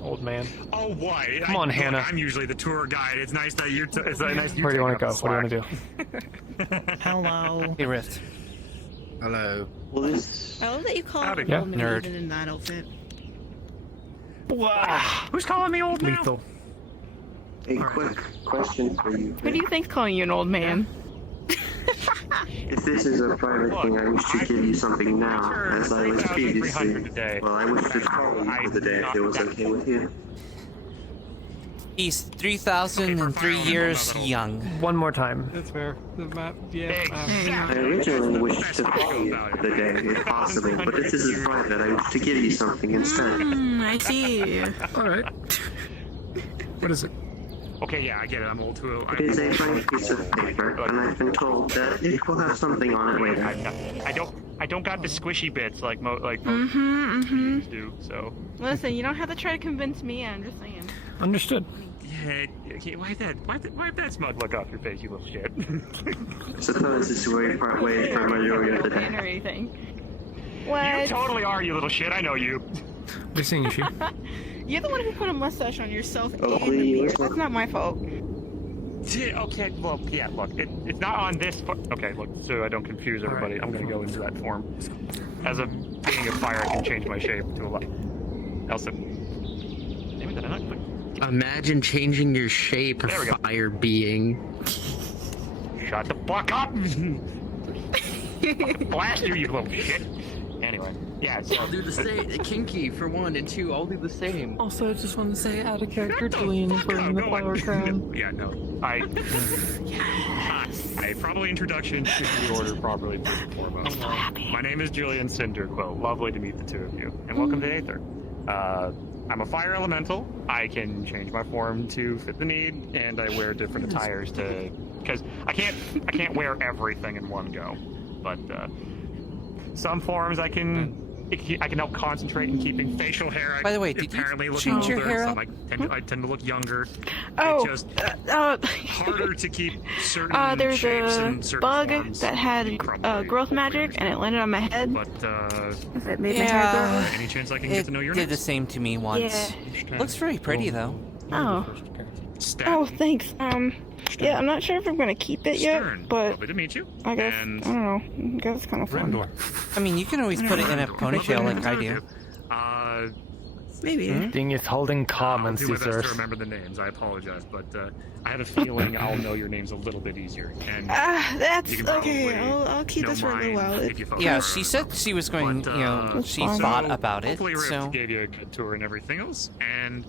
old man. Oh, why? Come on, Hannah. I'm usually the tour guide. It's nice that you're. It's nice you. Where do you want to go? What do you want to do? Hello. Hey, Rift. Hello. Well, this... I love that you call Howdy. it Yeah, old man nerd. even in that outfit. Who's calling me old now? Lethal. A quick question for you. Who do you think's calling you an old man? If this is a private thing, I wish to give you something now, as I was previously. Well, I wish to call you for the day if it was okay with you. He's 3,003 years young. One more time. That's fair. The map, yeah. I originally wished to call you for the day, if possible, but if this is private, I wish to give you something instead. I see. All right. What is it? Okay, yeah, I get it. I'm old too. It is a blank piece of paper, and I've been told that it will have something on it later. I don't got the squishy bits like most do. So. Listen, you don't have to try to convince me. I'm just saying. Understood. Yeah, okay, wipe that smug look off your face, you little shit. I suppose this is where you part ways for a majority of the day. Or anything. What? You totally are, you little shit. I know you. They're seeing you. You're the one who put a mustache on yourself Oh, and the beard. please. That's not my fault. Okay, well, yeah, look, it's not on this. Okay, look, so I don't confuse everybody. I'm gonna go into that form. As a being of fire, I can change my shape to a lot. Also, damn it, did I not click? Imagine changing your shape, There we go. fire being. Shut the fuck up! Blast you, you little shit! Anyway, yeah, so... I'll do the same. Kinky for one, and two, I'll do the same. Also, I just want to say, out of character, Julian is wearing the flower crown. Yeah, no. I probably introduction should be ordered properly first and foremost. My name is Julian Cinderquill. Lovely to meet the two of you, and welcome to Aether. I'm a fire elemental. I can change my form to fit the need, and I wear different attires to, because I can't wear everything in one go. But some forms I can help concentrate in keeping facial hair. By the way, did you change your hair up? I tend to look younger. Oh, It's just harder to keep certain there's shapes a and certain bug forms that had growth magic, and it landed on my head. But That made my hair grow. any chance I can get to know your Did the next? same to me once. Looks very pretty though. Oh. Oh, thanks. Yeah, I'm not sure if I'm gonna keep it yet, but Lovely to meet you. I guess I don't know. I guess it's kind of fun. I mean, you can always put it in a ponytail like I do. Maybe. Thing is holding calm I'll and do my best scissors. to remember the names. I apologize, but I have a feeling I'll know your names a little bit easier. And That's you can okay. probably I'll keep know this for a little mine while. if you focus Yeah, on she it. said she was going, But, you know, she fine. thought so about it, hopefully Rift so... gave you a good tour and everything else. And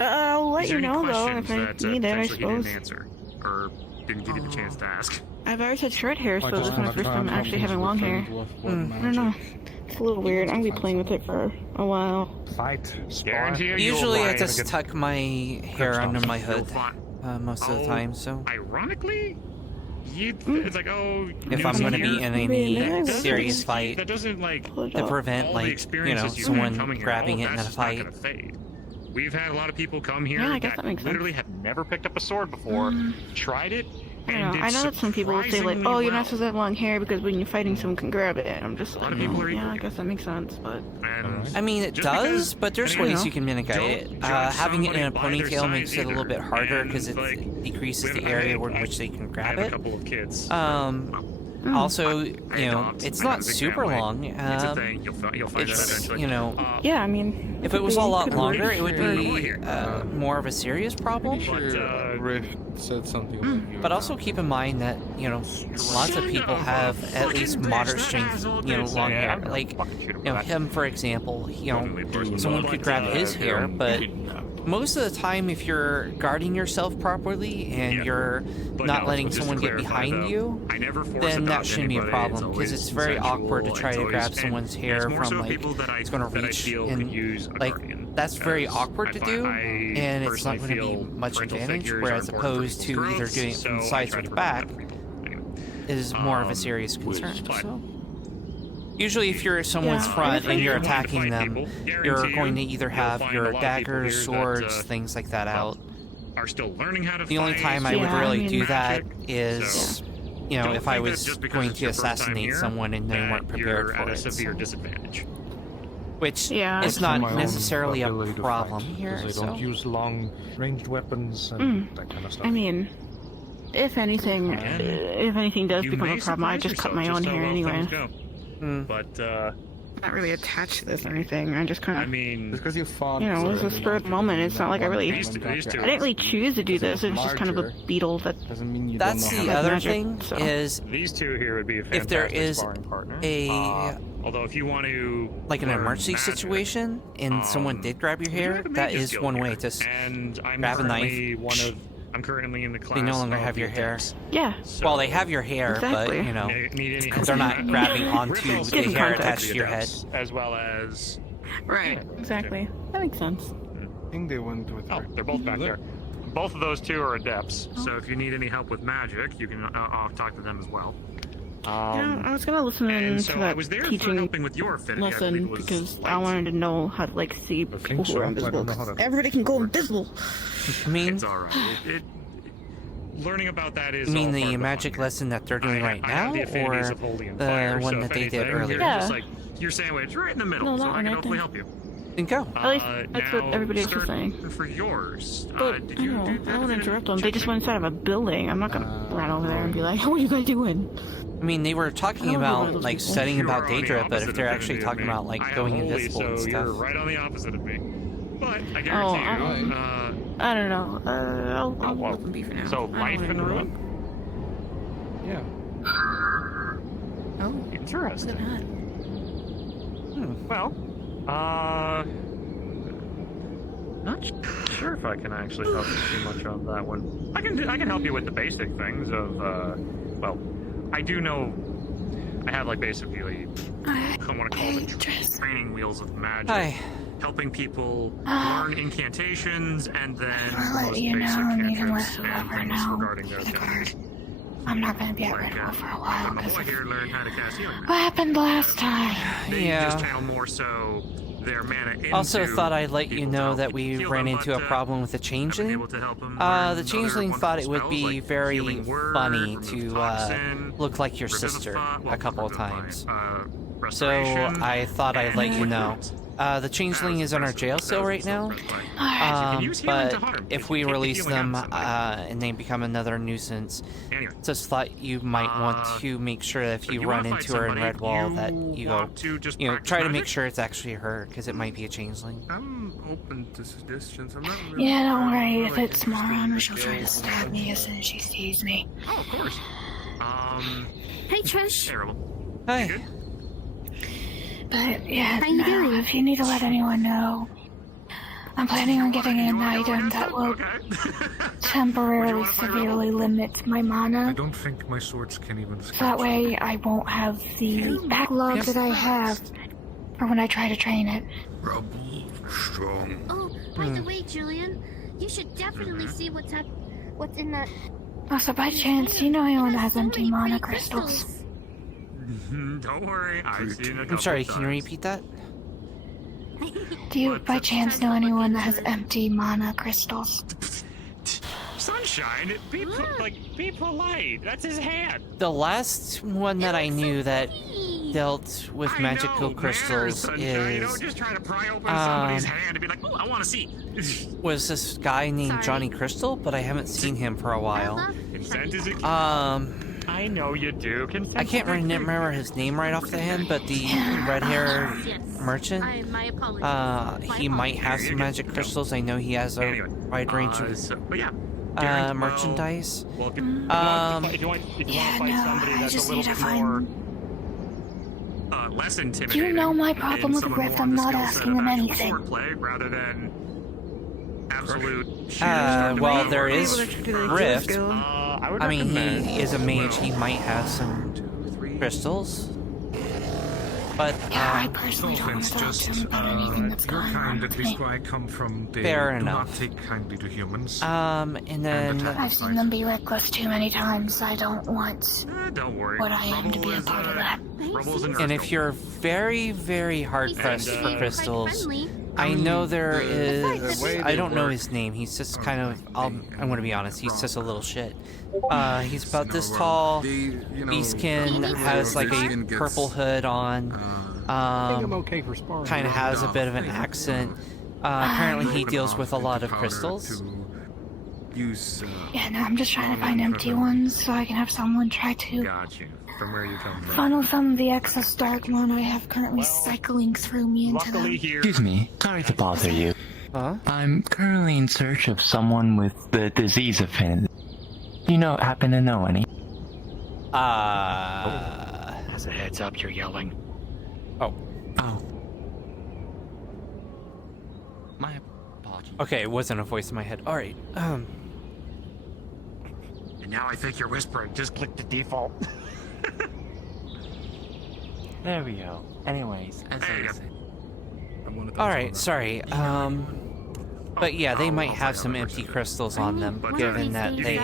I'll let is there you any know though if I questions that need it. I potentially he suppose. didn't answer or didn't give you the chance to ask? I've always had short hair, so I this just is my wanna first try time and actually help having things long with hair. things with I don't magic. know. It's a little weird. I'm gonna be playing with it for a while. Fight. Guarantee you Usually I you'll just find- tuck my hair under my hood most of the Oh, time, so... Ironically, it's like, oh... If I'm going to be in any serious fight that doesn't, like, to prevent, all the like, you know, experiences you've had someone coming here, grabbing all it of in a that's not fight. gonna fade. We've had a lot of people come here Yeah, I guess that that makes literally sense. have never picked up a sword before, tried it, I and don't did know. I know that some people will say like, surprisingly "Oh, you're well. not supposed to have long hair because when you're fighting, someone can grab it." I'm just lot like, of people no, are yeah, I equal. guess that makes sense, but I mean, it Just does, because- but there's and ways again, you can mitigate it. don't judge Having it in a somebody by their ponytail makes size it a little either. bit harder because And, it like, decreases the I area have- in which they can I grab have a it. couple of kids. Also, you know, adopt it's my not music super family. long. It's a thing. You'll find that It's, eventually. you know, yeah, I mean, if it was a lot could longer, work. it would be more of a serious problem. Rift said something like you. But also keep in mind that, you know, lots of people have at least moderate strength, you know, long hair. Like, you know, him, for example, you know, someone could grab his hair, but most of the time, if you're guarding yourself properly and you're not letting someone get behind you, then that shouldn't be a problem, because it's very awkward to try to grab someone's hair from, like, it's going to reach, and, like, that's very awkward to do, and it's not going to be much advantage, whereas opposed to either doing it from the sides or the back is more of a serious concern, so... Usually if you're someone's front and you're attacking them, you're going to either have your daggers, swords, things like that out. Are still learning how to The only time I would really do that is, you know, if I was going to assassinate someone and they weren't prepared for it. Severe disadvantage. Which Yeah. is My not own necessarily a ability to problem fight, here, because they don't so... use long ranged weapons and that kind of stuff. I mean, if anything does become a problem, I just cut my own hair anyway. But Not really attached to this or anything. I just kind of. I mean, because you fought. You know, it was a spur moment. It's not like I really. I didn't really choose to do this. It was just kind of a beetle that. Doesn't mean you That's don't know the how to other magic. thing so. is these two here would be a if there fantastic is sparring partner. a Although if you want to like an learn emergency magic, situation and someone did grab your we do hair, have a that mage's is guild one here, way to and I'm grab a currently knife. I'm currently in the class. They no longer of have your the hair. adepts. Yeah. Well, they have your hair, Exactly. but you know, Need any they're not grabbing onto Rift the also hair has attached the to your head. adepts, as well as Right. Exactly. That makes sense. I think they went with. Oh, they're both back there. Both of those two are adepts, so if you need any help with magic, you can talk to them as well. Yeah, I was gonna listen in and to so I that was there for teaching helping with your affinity. I believe lesson it was because I light. wanted to know how to like see people who are invisible. Everybody can go invisible. I mean, It's alright. Learning about that is. you mean all part the of magic lesson that they're doing right I have now, the affinities or of holding and the fire, one so that if they did anything, earlier? You're just like you're sandwiched right in the middle, No, so that I one, can I hopefully think. help you. Then go. At least that's what everybody else is saying. For yours, But did I you know, do I don't want to interrupt them. They just went inside of a building. I'm not gonna run over there and be like, "What are you guys doing?" I mean, they were I talking don't know about about those like people. studying about You're on the Daedra, but if opposite they're affinity actually of talking me. about like I am going holy, invisible so and stuff. You're right on the opposite of me. But I Oh, guarantee you. I don't know. I'll let them be for now. So I don't life wanna in the interrupt. room? Yeah. Oh, Interesting. look at that. Well, not sure if I can actually help you too much on that one. I can help you with the basic things of well, I do know I have like basically I want to call it training wheels of magic. Hi. Helping people learn incantations and then the most you basic know, I'm even cantrips with and whoever things now. regarding their abilities. I'm not gonna be at Like, Red for a while my because boy here learned how to cast healing. what happened last time? They Yeah. just channel more so their mana into Also thought I'd let you people to know help that we heal ran them, into a but, problem with the I've been changeling. able to help them The learn changeling other thought it wonderful would be spells, like very Healing Word, funny Remove to Toxin, look like your Revivify- sister well, a couple of Revivify, times. So I thought I'd let you know. The changeling is on our jail cell right now. But if we release them and they become another nuisance, just thought you might want to make sure that if you run into her in Redwall that you go, try to make sure it's actually her, because it might be a changeling. I'm open to suggestions. I'm not really, yeah, don't worry. If it's Moron, she'll try to stab me as soon as she sees me. Oh, of course. Hey, Trish. Terrible. Hi. But yeah, How you doing? if you need to let anyone know, I'm planning on getting an item that will temporarily severely limit my I mana. don't think my swords can even So that way I won't have the backlog that I have for when I try to train it. Rubble strong. Oh, by the way, Julian, you should definitely see what's in that. Also, by chance, do you know anyone that has empty mana crystals? Don't worry, I've seen a couple I'm sorry, can you times. repeat that? Do you by chance know anyone that has empty mana crystals? Sunshine, be polite. That's his hand. The last one that I knew that dealt with magical crystals is just try to pry open somebody's hand and be like, oh, I want to see. was this guy named Johnny Crystal, but I haven't seen him for a while. Consent is a key. I know you do. Consent I can't remember his name right off the hand, but the red-haired merchant, My apologies. he might have some magic crystals. I know he has a wide range of merchandise. Well, if you want to fight somebody that's a little bit more less intimidating. You know my problem with Rift, I'm not asking them anything. Swordplay rather than absolute well, there is Rift. I mean, he is a mage. He might have some crystals. But, I personally don't want to talk to him about anything that's your going on kind, with at least me. where I come from, they Fair do enough. not take kindly to humans. and then... I've seen them be reckless too many times. I don't want don't worry. what I am to be a part of that. And if you're very, very hard-pressed for crystals, I know there is... I don't know his name. He's just kind of... I'm going to be honest. He's just a little shit. He's about this tall. Beastkin has like a purple hood on. I think I'm okay for sparring. Kind of has a bit of an accent. Apparently he deals with a lot of crystals. Yeah, no, I'm just trying to find empty ones so I can have someone try to Gotcha. From where you come from. funnel some of the excess dark mana I have currently cycling through me into them. Excuse me, sorry to bother you. Huh? I'm currently in search of someone with the disease affinity. Do you happen to know any? As a heads up, you're yelling. Oh. My apologies. Okay, it wasn't a voice in my head. Alright, And now I think you're whispering. Just click the default. There we go. Anyways, as I said. Alright, sorry. But yeah, they might have some empty crystals on them, given that they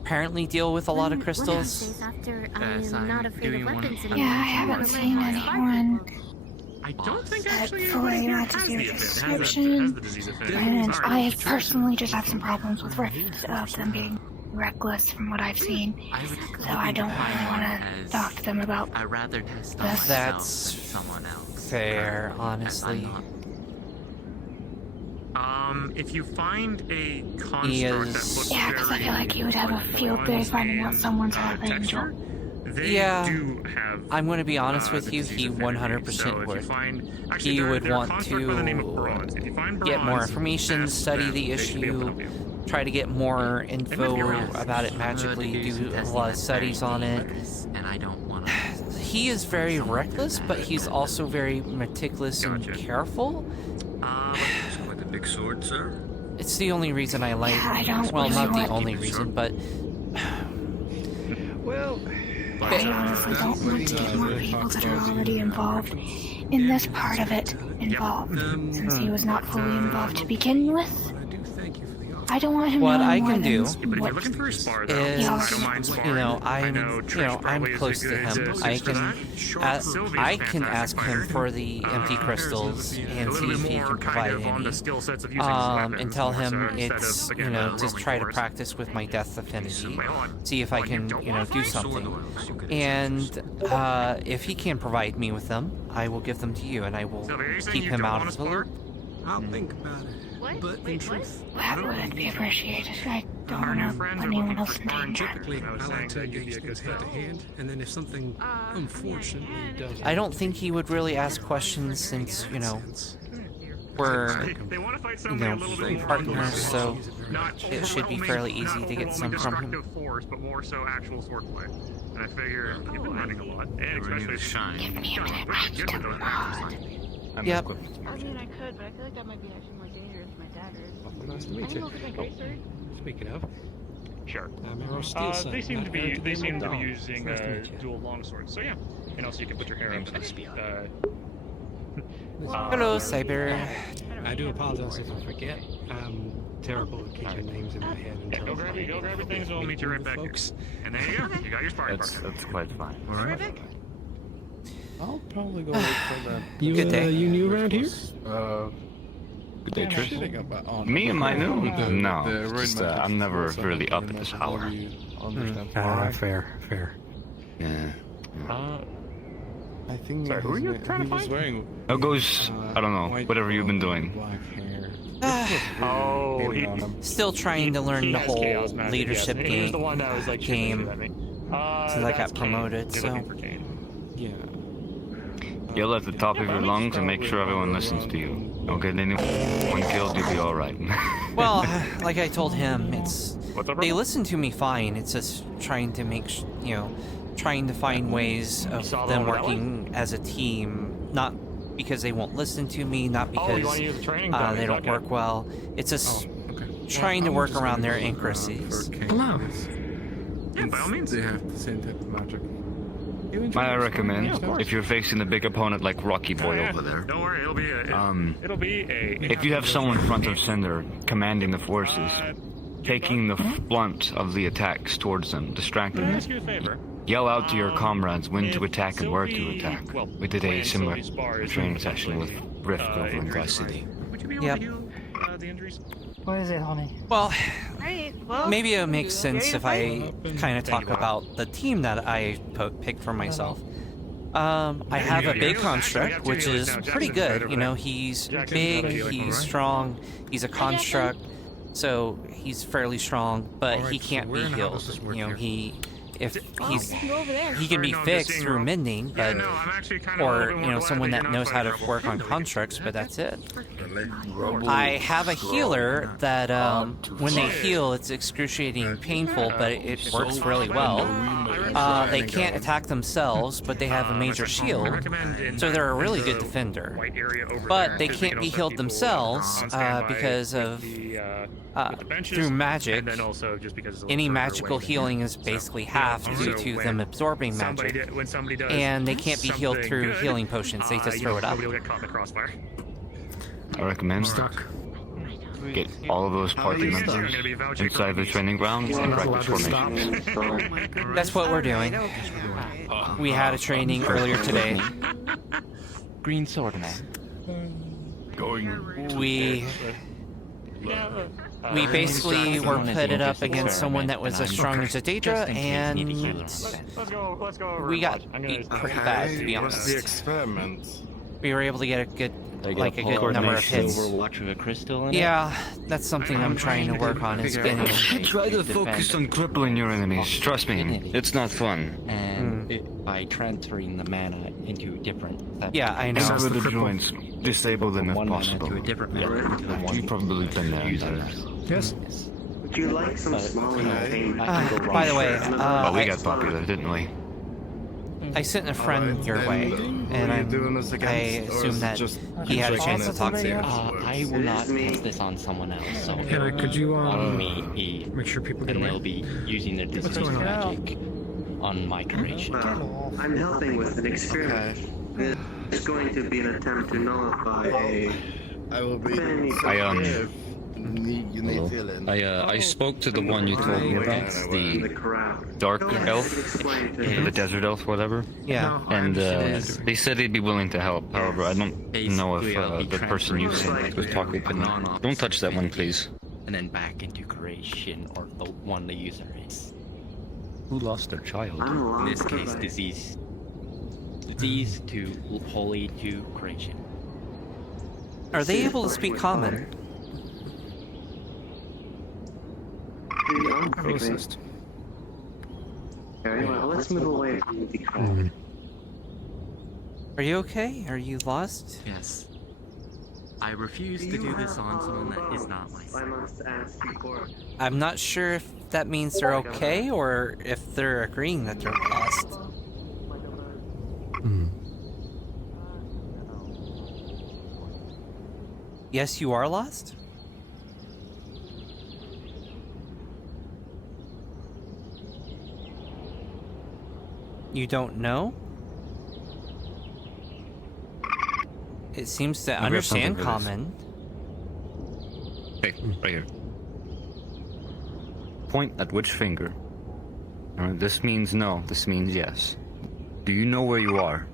apparently deal with a lot of crystals. After I'm not afraid of weapons anymore. Yeah, I haven't seen anyone I don't think that actually fully matches your description, and I personally just have some problems with Rift of them being reckless from what I've seen, so I don't really want to talk to them about this. That's fair, honestly. If you find a construct He that is... looks Yeah, because I feel like you would have a field day finding out someone's half angel. Yeah, do have, I'm going to be honest with you, he 100% would. He would want to get more information, study the issue, try to get more info about it magically, do a lot of studies on it. He is very reckless, but he's also very meticulous and careful. Like a big sword, sir? It's the only reason I like... Yeah, I don't well, really not the want- only reason, but... Well... I honestly don't want to get more people that are already involved in this part of it involved, since he was not fully involved to begin with. I don't want him What knowing I more can than do But if you're what looking for a spar, though, is, I don't mind sparring. you know, I I'm, know Trish I'm probably is close a to good him. I assist for can, that. Sylvia's I can fantastic ask him fighter. for the empty crystals A and little see bit if he more can kind provide of on the any. skill sets of using weapons, And tell more so, him instead it's, of, you again, know, the just roaming try to force. practice with my death affinity. Wait, hold on. See if I can, you know, do something. And if he can provide me with them, I will give them to you, and I will keep him out of the loop. I'll think about it. What? But in truth, that would be appreciated. I don't want to put anyone else in danger. typically I like to engage things hand to hand, and then if something unfortunately does, I don't think he would really ask questions since, you know, we're, you know, partners, so it should be fairly easy to get some from him. Force, but more so actual swordplay. And I figure you've been running a lot, and especially Shine. Yep. I mean, I could, but I feel like that might be actually more dangerous than my daggers. Nice to meet you. Speaking of, sure. They seem to be using dual longswords. So yeah, and also you can put your hair up. Hello, Cyber. I do apologize if I forget. I'm terrible at keeping names in my head. Yeah, go grab your things, and we'll meet you right back here. And there you go. You got your sparring partner. That's quite fine. All right. I'll probably go wait for that. You, you new around here? Good day, Trish. Shitting about Me and my new? the No, ruin just, magic I'm never skills, really I up don't at this know whether hour. you understand why. Fair. Yeah. I think Sorry, who are you trying to was find? wearing It goes, I don't know, white whatever you've been doing. black hair. Oh, Still trying to learn the whole chaos magic, leadership yes. He was the game. one that was like shooting at me. Since I got promoted, You're so. looking for Kane. Yeah. Yell at the top of your lungs and make sure everyone listens to you. Don't get anyone killed, you'll be alright. Well, like I told him, it's they listen to me fine. It's just trying to make, trying to find ways of them working as a team. Not because they won't listen to me, not because they don't work well. It's just trying to work around their intricacies. Hello. Yeah, by all means. They have the same type of magic. Might I recommend, if you're facing a big opponent like Rocky Boy over there, Don't worry, it'll be a. if you have someone front of center commanding the forces, taking the blunt of the attacks towards them, distracting Can I ask you a them, favor? yell out to your comrades when to attack and where to Sylvie, attack. well, We did a when similar Sylvie's bar is training in session with Rift over in Glass City. Would you be able Yep. to heal the injuries? What is it, honey? Well, Well, maybe it makes sense if I kind of talk Bob. about the team that I picked for myself. I have a big construct, which is pretty good. You know, he's big, he's strong, he's a construct, so he's fairly strong, but he can't be healed. You know, he can be fixed through mending, but or someone that knows how to work on constructs, but that's it. I have a healer that when they heal, it's excruciating painful, but it works really well. They can't attack themselves, but they have a major shield, so they're a really good defender. But they can't be healed themselves because of through magic. And then also just because Any magical healing is basically half due to them absorbing magic, and they can't be healed through healing potions. They just throw it up. I recommend get all of those party members inside the training grounds and practice formations. That's what we're doing. We had a training earlier today. Green sword man. We basically were pitted up against someone that was as strong as a Daedra, and we got beat pretty bad, to be honest. The experiment. We were able to get a good number of hits. Yeah, that's something I'm trying to work on. Is getting. Try to focus on crippling your enemies. Trust me, it's not fun. And by transferring the mana into different. Yeah, I know. Sever the joints, disable them if one mana possible. to a different mana to one. You've probably been there. Yes. Would you like some small entertainment? By the way, Well, we got popular, didn't we? I sent a friend your way, and I assume that he had a chance to talk to you. I will not pass this on someone else. So Hannah, could you make sure people get and away? they'll be using their disease magic on my creation. Well, I'm helping with an experiment. It's going to be an attempt to nullify a. I You need healing. I spoke to the one you told me about, the dark elf, the desert elf, whatever. Yeah. And they said they'd be willing to help. However, I don't know if the person you sent was talking to me. Don't touch that one, please. And then back into creation, or the one the user is. Who lost their child? In this case, disease. Disease to holy to creation. Are they able to speak common? Closest. Very well, let's move away from the crowd. Are you okay? Are you lost? Yes. I refuse to do this on someone that is not my I must ask before. I'm not sure if that means they're okay or if they're agreeing that they're lost. Yes, you are lost? You don't know? It seems to understand common. Hey, right here. Point at which finger? Alright, this means no, this means yes. Do you know where you are?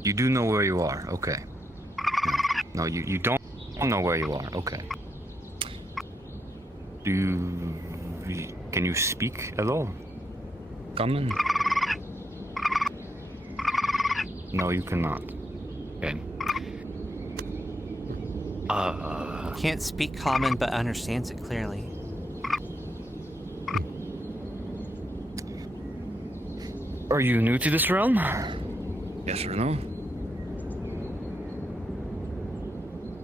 You do know where you are, okay. No, you don't know where you are, okay. Can you speak at all? Common? No, you cannot. Okay. Can't speak common but understands it clearly. Are you new to this realm? Yes or no?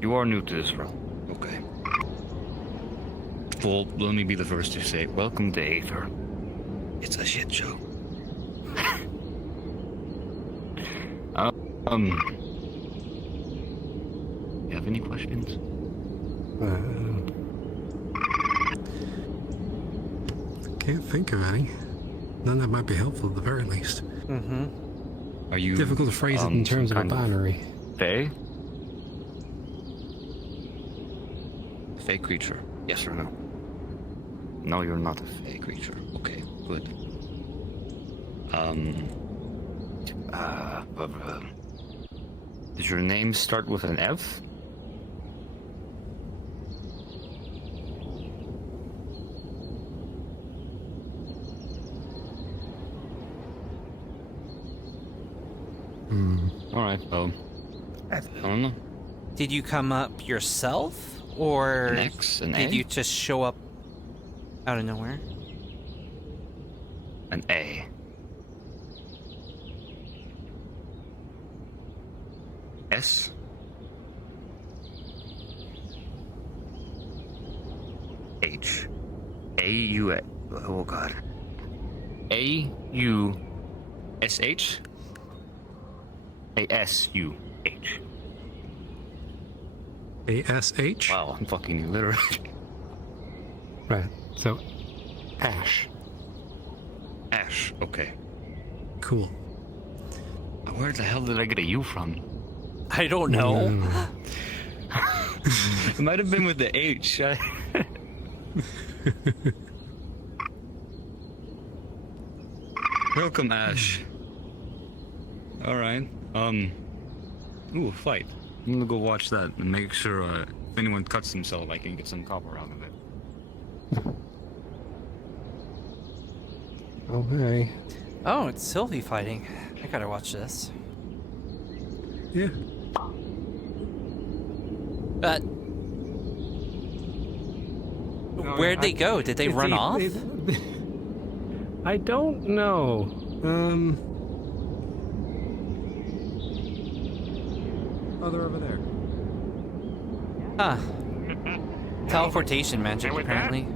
You are new to this realm. Okay. Well, let me be the first to say, welcome to Aether. It's a shit show. You have any questions? Can't think of any. None that might be helpful at the very least. Are you difficult to phrase it in terms of a binary? Fae? Fae creature, yes or no? No, you're not a Fae creature. Okay, good. Does your name start with an F? Alright, well, I don't know. Did you come up yourself, or An X, an did A? you just show up out of nowhere? An A. S. H. A U. Oh God. A U. S H. A S U H. ASH? Wow, I'm fucking illiterate. Right, so Ash. Ash, okay. Cool. Where the hell did I get a U from? I don't know. It might have been with the H. Welcome, Ash. Alright, ooh, a fight. I'm gonna go watch that and make sure, if anyone cuts himself, I can get some copper out of it. Okay. Oh, it's Sylvie fighting. I gotta watch this. Yeah. But where'd they go? Did they run off? I don't know. Oh, they're over there. Huh. Teleportation magic, apparently.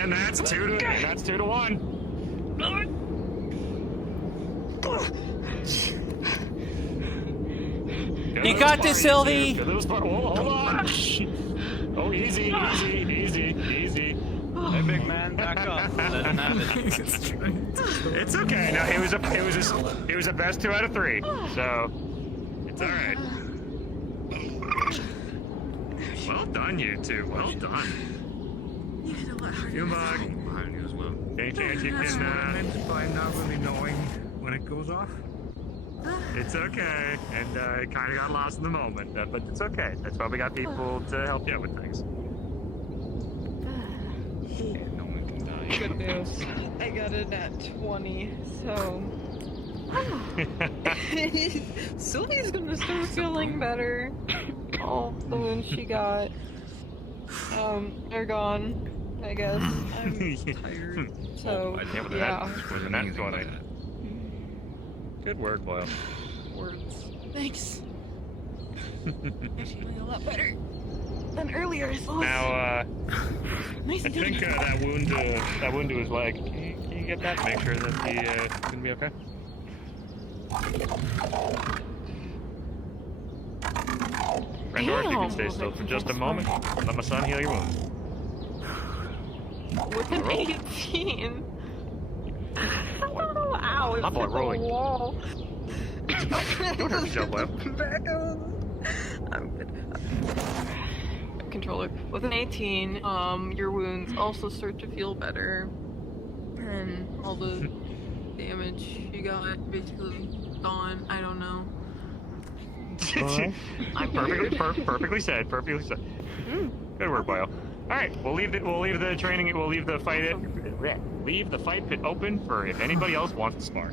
And that's 2 to 1. You got this, Sylvie! Hold on. Oh, easy. Hey, big man, back up. Let him have it. It's okay. No, it was a best 2 out of 3. So it's all right. Well done, you two. Well done. You bug. Any chance you can? By not really knowing when it goes off. It's okay, and it kind of got lost in the moment, but it's okay. That's why we got people to help you out with things. Good news. I got a nat 20, so... Sylvie's gonna start feeling better. All the wounds she got, they're gone, I guess. I'm tired, so, yeah. Was a nat 20. Good work, Boyle. Words. Thanks. Actually, a lot better than earlier. Now, nice I think that wound to his leg. Can you get that? Make sure that he's gonna be okay. Rendor, you can stay still for just a moment. Let my son heal your wound. With an 18. Oh, ow! It's My boy hit the rolling. wall. Don't hurt yourself, Boyle. I'm good. Controller. With an 18, your wounds also start to feel better, and all the damage you got basically gone. I don't know. I'm perfectly said. Perfectly said. Good work, Boyle. All right, we'll leave the training. We'll leave the fight pit open for if anybody else wants to spar.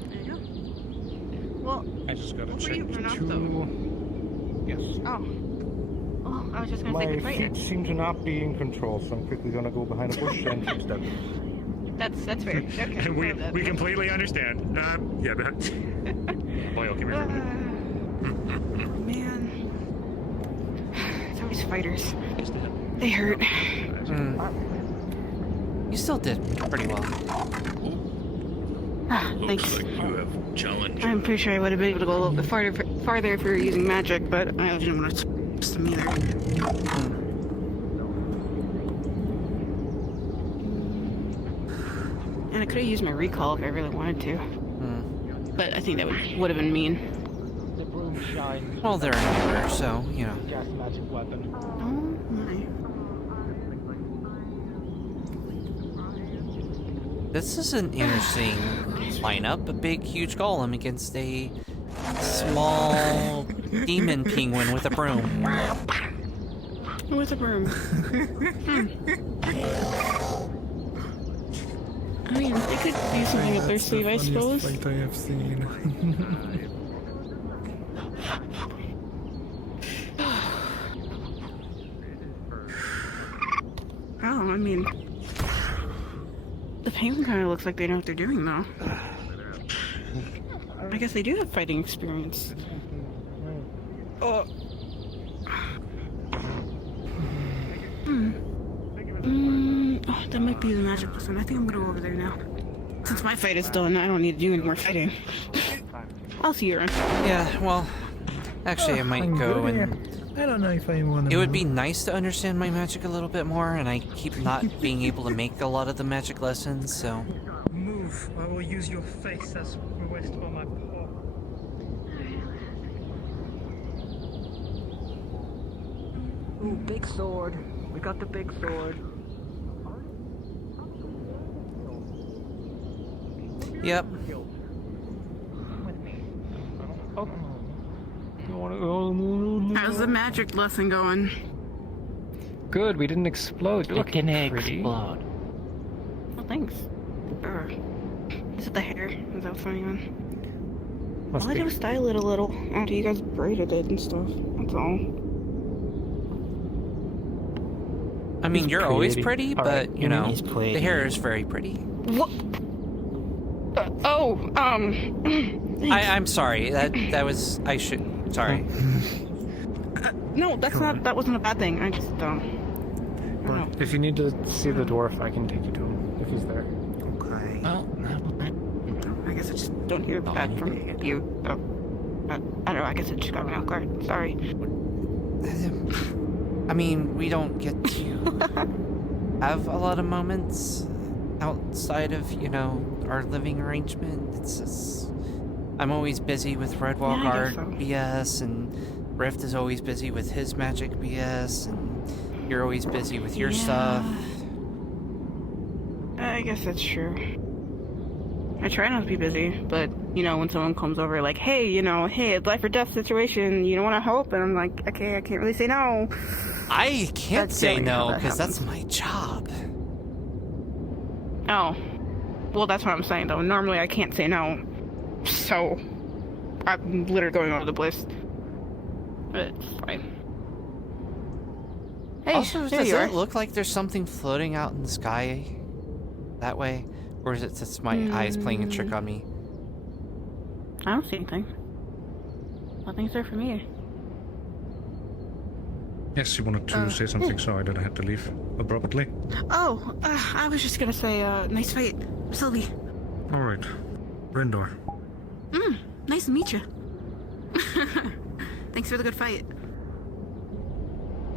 Well, I just gotta what were check you pronounced, two. though? Yes. Oh, I was just gonna My say good fight. feet seem to not be in control, so I'm quickly gonna go behind a bush and fix them. That's fair. Okay. we completely understand. Yeah, but Boyle, come here. Man, it's always fighters. They hurt. You still did pretty well. Thanks. Looks like you have challenge. I'm pretty sure I would have been able to go a little bit farther if we were using magic, but I didn't want to trust them either. And I could have used my recall if I really wanted to. But I think that would have been mean. The broom shines. Well, they're in order, so, you know. Gas magic weapon. Oh my. This is an interesting lineup. A big, huge golem against a small demon penguin with a broom. With a broom. I mean, they could do something up their sleeve, I suppose. Fight I have seen. Oh, I mean, the penguin kind of looks like they know what they're doing, though. I guess they do have fighting experience. Oh. Oh, that might be the magic person. I think I'm gonna go over there now. Since my fight is done, I don't need to do any more fighting. I'll see you around. Yeah, well, actually, I might go and... I don't know if I want to. It would be nice to understand my magic a little bit more, and I keep not being able to make a lot of the magic lessons, so... Move. I will use your face as request for my paw. Ooh, big sword. We got the big sword. Yep. How's the magic lesson going? Good, we didn't explode. It didn't explode. Oh, thanks. Is it the hair? Is that what's going on? All I did was style it a little after you guys braided it and stuff. That's all. I mean, you're always pretty, but, Alright, you know, he's pretty. the hair is very pretty. What? I'm sorry. That was... I should... Sorry. No, that wasn't a bad thing. I just, I don't know. If you need to see the dwarf, I can take you to him, if he's there. Okay. Well, I guess I just don't hear back from you. I don't know, I guess it just got me off guard. Sorry. I mean, we don't get to... have a lot of moments outside of, you know, our living arrangement. It's just, I'm always busy with Redwall Guard BS, and Rift is always busy with his magic BS, and you're always busy with your stuff. I guess that's true. I try not to be busy, but, you know, when someone comes over like, hey, you know, hey, it's life or death situation, you don't want to help? And I'm like, okay, I can't really say no. I can't say no, because that's my job. Oh. Well, that's what I'm saying, though. Normally I can't say no. So, I'm literally going over the bliss. But it's fine. Hey, also, there does you it are. look like there's something floating out in the sky that way? Or is it just my eyes playing a trick on me? I don't see anything. Nothing's there for me. Yes, you wanted to say something, sorry that I had to leave abruptly. Oh, I was just gonna say, nice fight, Sylvie. Alright. Rendor. Nice to meet you. Thanks for the good fight.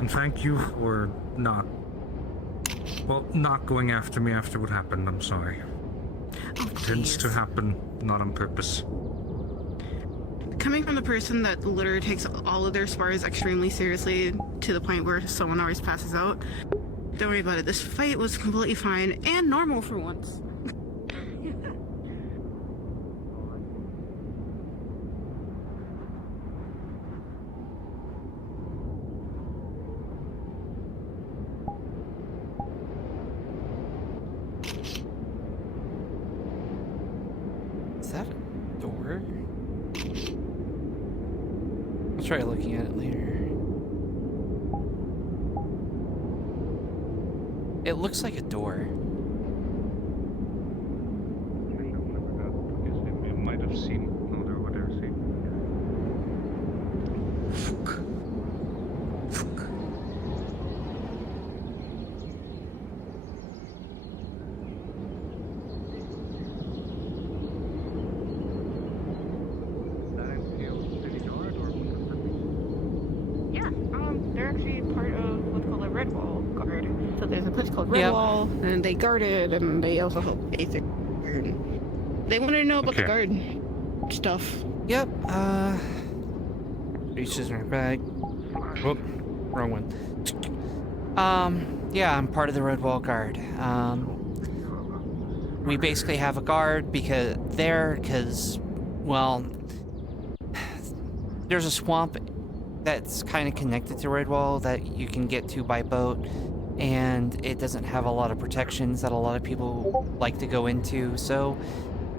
And thank you for not going after me after what happened, I'm sorry. Oh, Tends to happen, not on purpose. Coming from the person that literally takes all of their spars extremely seriously to the point where someone always passes out, don't worry about it. This fight was completely fine and normal for once. Is that a door? I'll try looking at it later. It looks like a door. You might have seen. No, they're over there, see. Yeah, they're actually part of what's called a Redwall Guard. So there's a place called Redwall, and they guard it, and they also help Aether. They wanted to know about the guard stuff. Yep, reaches in her bag. Whoop, wrong one. Yeah, I'm part of the Redwall Guard. We basically have a guard because, well, there's a swamp that's kind of connected to Redwall that you can get to by boat, and it doesn't have a lot of protections that a lot of people like to go into, so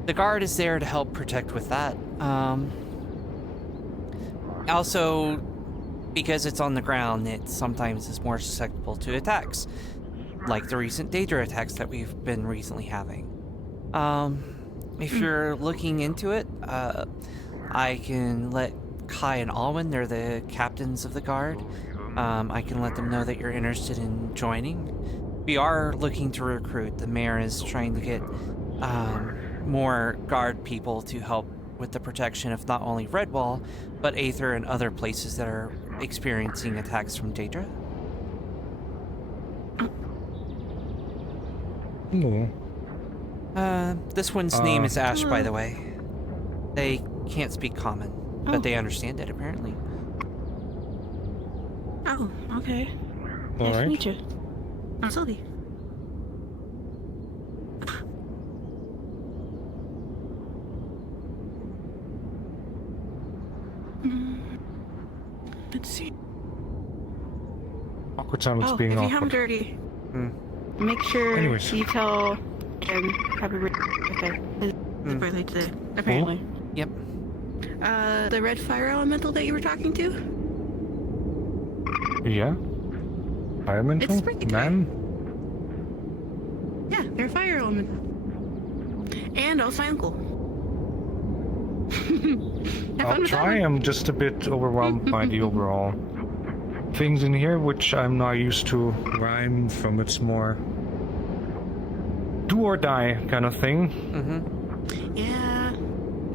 the guard is there to help protect with that. Also, because it's on the ground, it sometimes is more susceptible to attacks, like the recent Daedra attacks that we've been recently having. If you're looking into it, I can let Kai and Alwyn, they're the captains of the guard, I can let them know that you're interested in joining. We are looking to recruit. The mayor is trying to get more guard people to help with the protection of not only Redwall, but Aether and other places that are experiencing attacks from Daedra. No. This one's name is Ash, by the way. They can't speak common, but they understand it, apparently. Oh, okay. All Nice to right. meet you. I'm Sylvie. Let's see. Awkward silence Oh, being if you awkward. haven't already, make sure Anyways. you tell Jen happy birthday. His birthday today, apparently. Yep. The red fire elemental that you were talking to? Yeah? Environmental? It's pretty Man? Yeah, they're a fire element. And also my uncle. Have fun I'll with that try. one. I'm just a bit overwhelmed by the overall things in here, which I'm not used to. Where I'm from, it's more do or die kind of thing. Yeah.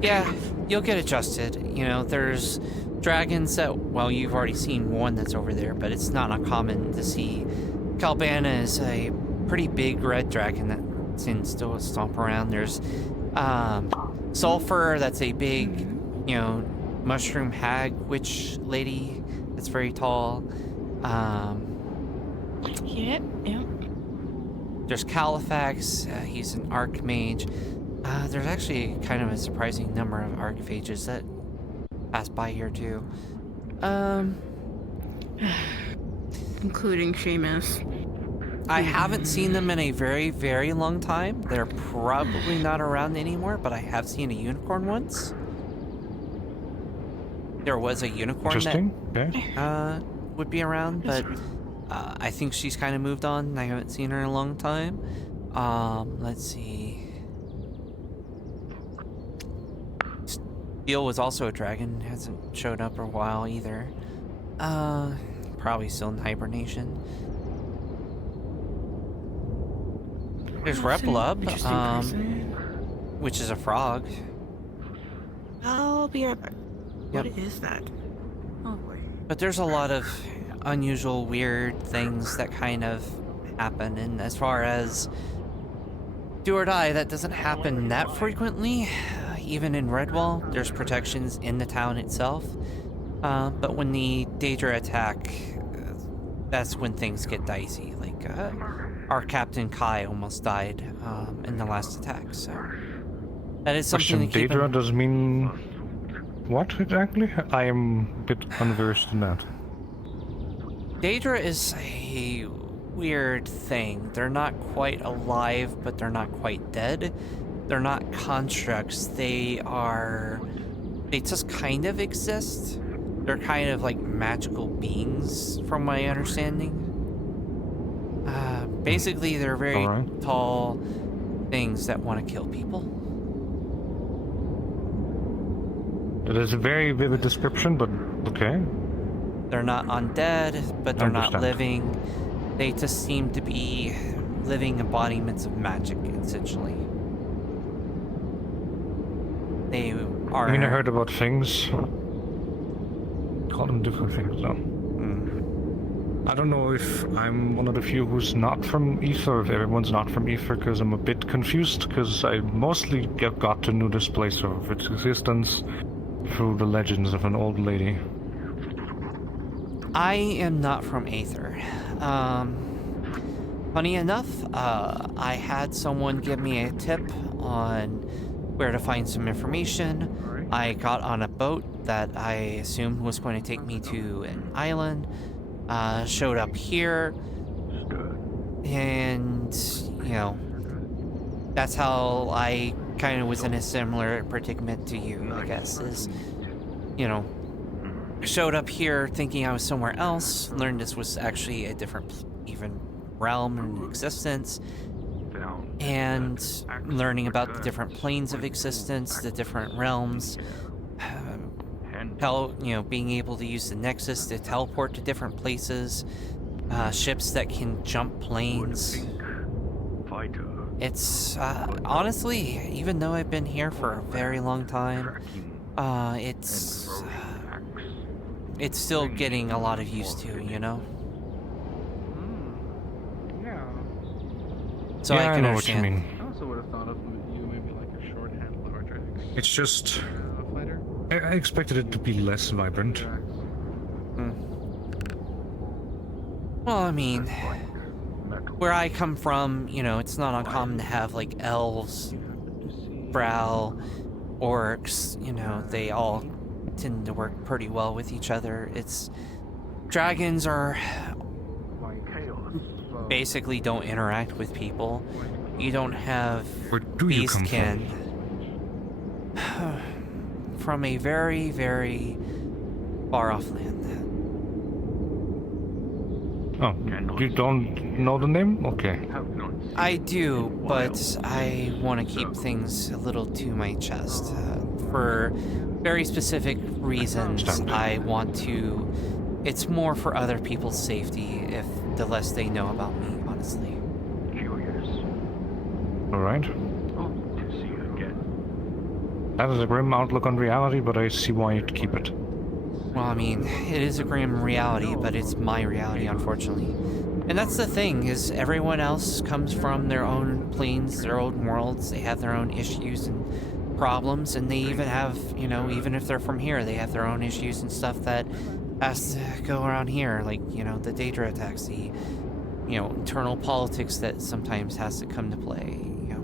Yeah, you'll get adjusted. You know, there's dragons that, well, you've already seen one that's over there, but it's not uncommon to see. Calbana is a pretty big red dragon that seems to stomp around. There's Sulfur, that's a big, you know, mushroom hag witch lady that's very tall. Yeah. There's Califax, he's an archmage. There's actually kind of a surprising number of archmages that pass by here too. Including Seamus. I haven't seen them in a very, very long time. They're probably not around anymore, but I have seen a unicorn once. There was a unicorn that would be around, but I think she's kind of moved on. I haven't seen her in a long time. Let's see. Steel was also a dragon. Hasn't showed up for a while either. Probably still in hibernation. There's Replub, which is a frog. I'll be right back. What is that? Oh boy. But there's a lot of unusual, weird things that kind of happen, and as far as do or die, that doesn't happen that frequently. Even in Redwall, there's protections in the town itself. But when the Daedra attack, that's when things get dicey. Like, our Captain Kai almost died in the last attack, so that is something to keep Daedra does mean what exactly? I am a bit unversed in that. Daedra is a weird thing. They're not quite alive, but they're not quite dead. They're not constructs. They just kind of exist. They're kind of like magical beings, from my understanding. Basically, they're very tall things that want to kill people. It is a very vivid description, but okay. They're not undead, but they're not living. They just seem to be living embodiments of magic, essentially. They are... I mean, I heard about things. Call them different things, though. I don't know if I'm one of the few who's not from Aether, or if everyone's not from Aether, because I'm a bit confused, because I mostly got to know this place of its existence through the legends of an old lady. I am not from Aether. Funny enough, I had someone give me a tip on where to find some information. I got on a boat that I assumed was going to take me to an island. Showed up here, and, you know, that's how I kind of was in a similar predicament to you, I guess, is, you know, showed up here thinking I was somewhere else, learned this was actually a different even realm in existence, and learning about the different planes of existence, the different realms, being able to use the nexus to teleport to different places, ships that can jump planes. It's honestly, even though I've been here for a very long time, it's still getting a lot of use to, you know? So yeah, I can know understand. what you mean. I also would have thought of you maybe like a shorthand Loradrax. It's just... fighter? I expected it to be less vibrant. Well, I mean, where I come from, you know, it's not uncommon to have, like, elves, brow, orcs, you know, they all tend to work pretty well with each other. Dragons are... basically don't interact with people. You don't have beastkin. From a very, very far off land. Oh, you don't know the name? Okay. I do, but I want to keep things a little to my chest. For very specific reasons, I want to... It's more for other people's safety, if the less they know about me, honestly. Alright. That is a grim outlook on reality, but I see why you'd keep it. Well, I mean, it is a grim reality, but it's my reality, unfortunately. And that's the thing, is everyone else comes from their own planes, their own worlds. They have their own issues and problems, and they even have, you know, even if they're from here, they have their own issues and stuff that has to go around here, like, you know, the Daedra attacks, the, you know, internal politics that sometimes has to come to play, you know.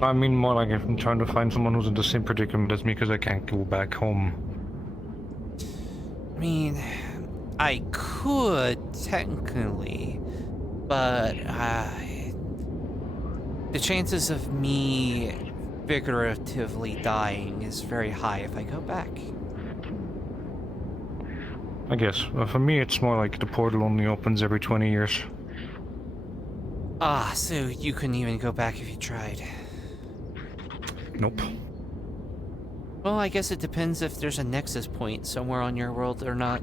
I mean, more like if I'm trying to find someone who's in the same predicament as me because I can't go back home. I mean, I could, technically, but the chances of me figuratively dying is very high if I go back. I guess. For me, it's more like the portal only opens every 20 years. Ah, so you couldn't even go back if you tried. Nope. Well, I guess it depends if there's a nexus point somewhere on your world or not.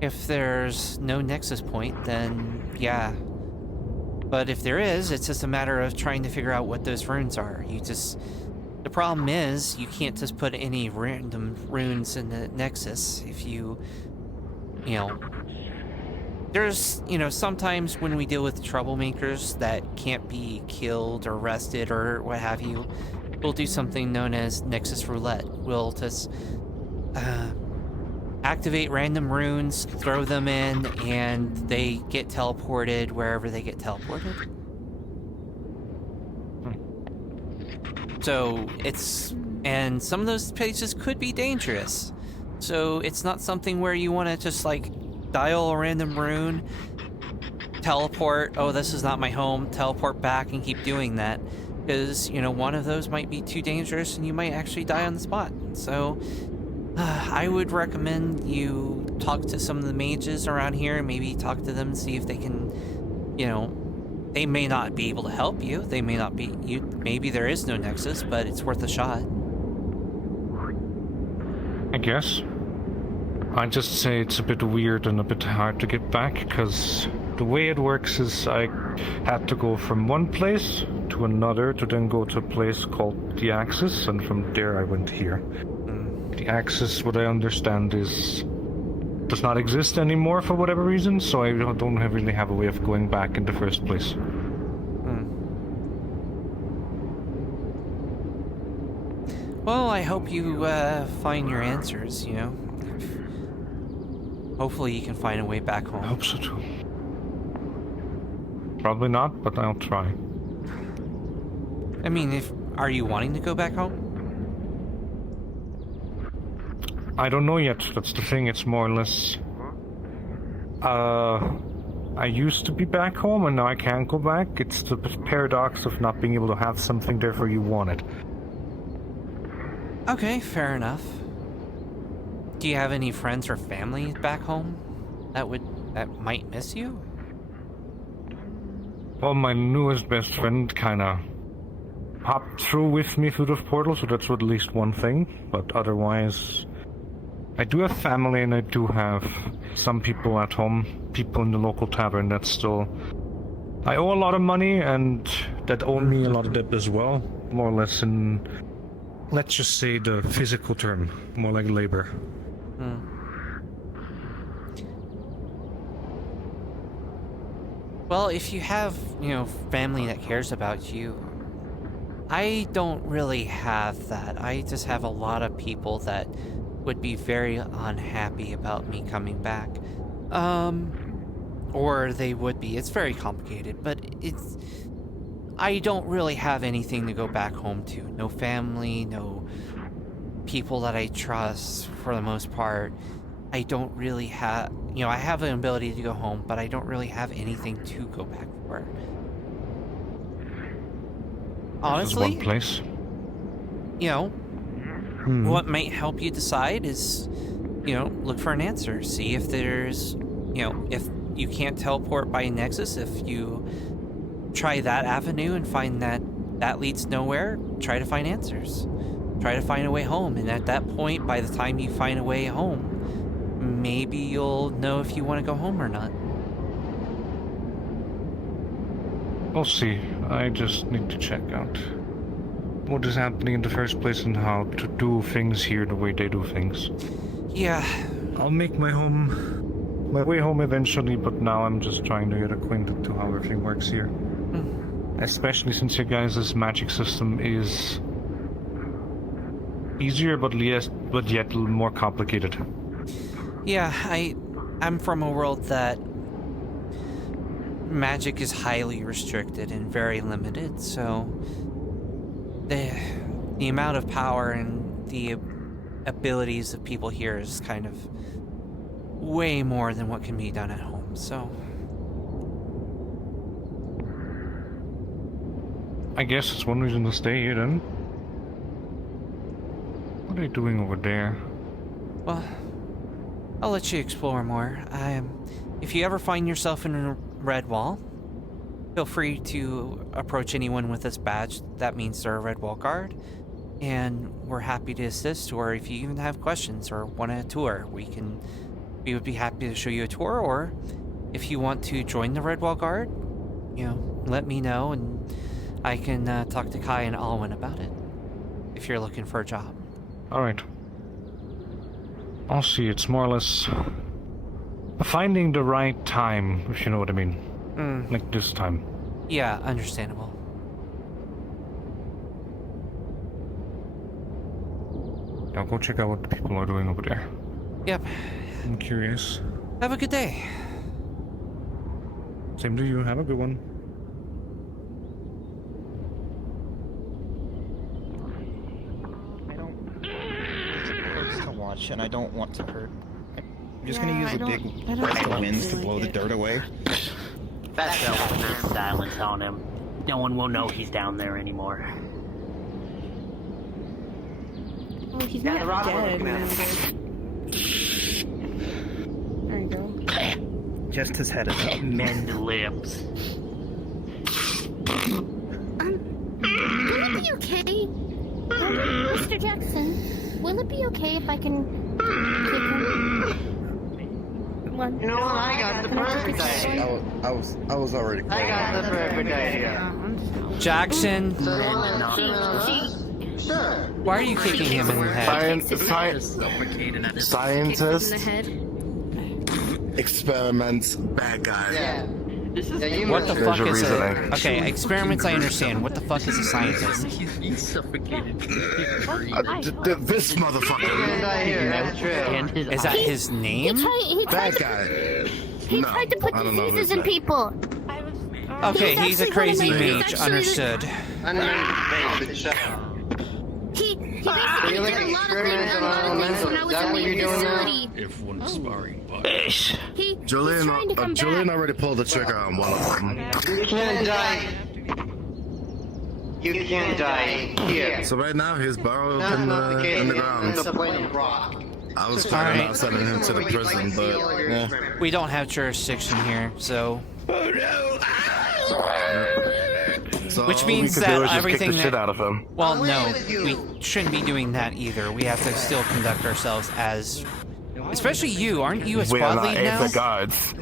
If there's no nexus point, then yeah. But if there is, it's just a matter of trying to figure out what those runes are. The problem is, you can't just put any random runes in the nexus if you know... There's, you know, sometimes when we deal with troublemakers that can't be killed or arrested or what have you, we'll do something known as Nexus Roulette. We'll just activate random runes, throw them in, and they get teleported wherever they get teleported. So and some of those places could be dangerous. So it's not something where you want to just like dial a random rune, teleport, oh this is not my home, teleport back and keep doing that. Because, you know, one of those might be too dangerous and you might actually die on the spot. So I would recommend you talk to some of the mages around here, maybe talk to them and see if they can, you know, they may not be able to help you. They may not be, maybe there is no nexus, but it's worth a shot. I guess. I'd just say it's a bit weird and a bit hard to get back, because the way it works is I had to go from one place to another to then go to a place called the Axis, and from there I went here. The Axis, what I understand, does not exist anymore for whatever reason, so I don't really have a way of going back in the first place. Well, I hope you find your answers, you know. Hopefully you can find a way back home. I hope so too. Probably not, but I'll try. I mean, are you wanting to go back home? I don't know yet. That's the thing. It's more or less... I used to be back home, and now I can't go back. It's the paradox of not being able to have something, therefore you want it. Okay, fair enough. Do you have any friends or family back home that might miss you? Well, my newest best friend kinda hopped through with me through the portal, so that's at least one thing. But otherwise, I do have family, and I do have some people at home, people in the local tavern that still... I owe a lot of money, and that owe me a lot of debt as well, more or less in, let's just say, the physical term, more like labor. Well, if you have, you know, family that cares about you, I don't really have that. I just have a lot of people that would be very unhappy about me coming back. Or they would be. It's very complicated, but I don't really have anything to go back home to. No family, no people that I trust for the most part. I don't really have, you know, I have an ability to go home, but I don't really have anything to go back for. Honestly, one place. You know, what might help you decide is, you know, look for an answer. See if there's, you know, if you can't teleport by a nexus, if you try that avenue and find that leads nowhere, try to find answers. Try to find a way home, and at that point, by the time you find a way home, maybe you'll know if you want to go home or not. We'll see. I just need to check out what is happening in the first place and how to do things here the way they do things. Yeah. I'll make my home my way home eventually, but now I'm just trying to get acquainted to how everything works here. Especially since your guys' magic system is easier, but yet a little more complicated. Yeah, I'm from a world that magic is highly restricted and very limited, so the amount of power and the abilities of people here is kind of way more than what can be done at home, so... I guess it's one reason to stay here, then. What are they doing over there? Well, I'll let you explore more. If you ever find yourself in a red wall, feel free to approach anyone with this badge. That means they're a red wall guard, and we're happy to assist. Or if you even have questions or want a tour, we would be happy to show you a tour. Or if you want to join the red wall guard, let me know, and I can talk to Kai and Alwyn about it. If you're looking for a job. All right. I'll see. It's more or less finding the right time, if you know what I mean. Like this time. Yeah, understandable. I'll go check out what the people are doing over there. Yep. I'm curious. Have a good day. Same to you. Have a good one. And I don't want to hurt. I'm just gonna use a big gust of winds to blow the dirt away. That fella with silence on him. No one will know he's down there anymore. Well, he's not dead. There you go. Just his head is up. Mend lips. Will it be okay? Mr. Jackson, will it be okay if I can kick him? One. You know what? I got the perfect idea. I was already. I got the perfect idea. Jackson. Sure. Why are you kicking him in the head? Scientist. Experiments. Bad guy. Yeah. What the fuck is it? Okay, experiments I understand. What the fuck is a scientist? He's suffocated. This motherfucker. Is that his name? Bad guy. He tried to put diseases in people. Okay, he's a crazy mage. Understood. He basically did a lot of things when I was in the facility. If one sparring Julian already pulled the trigger on one of them. You can't die. You can't die here. So right now he's burrowed in the ground. I was planning on sending him to the prison, but yeah. We don't have jurisdiction here, so. So which means that everything kick the shit out of him. Well, no, we shouldn't be doing that either. We have to still conduct ourselves as, especially you. Aren't you a squad lead now? Aether guards.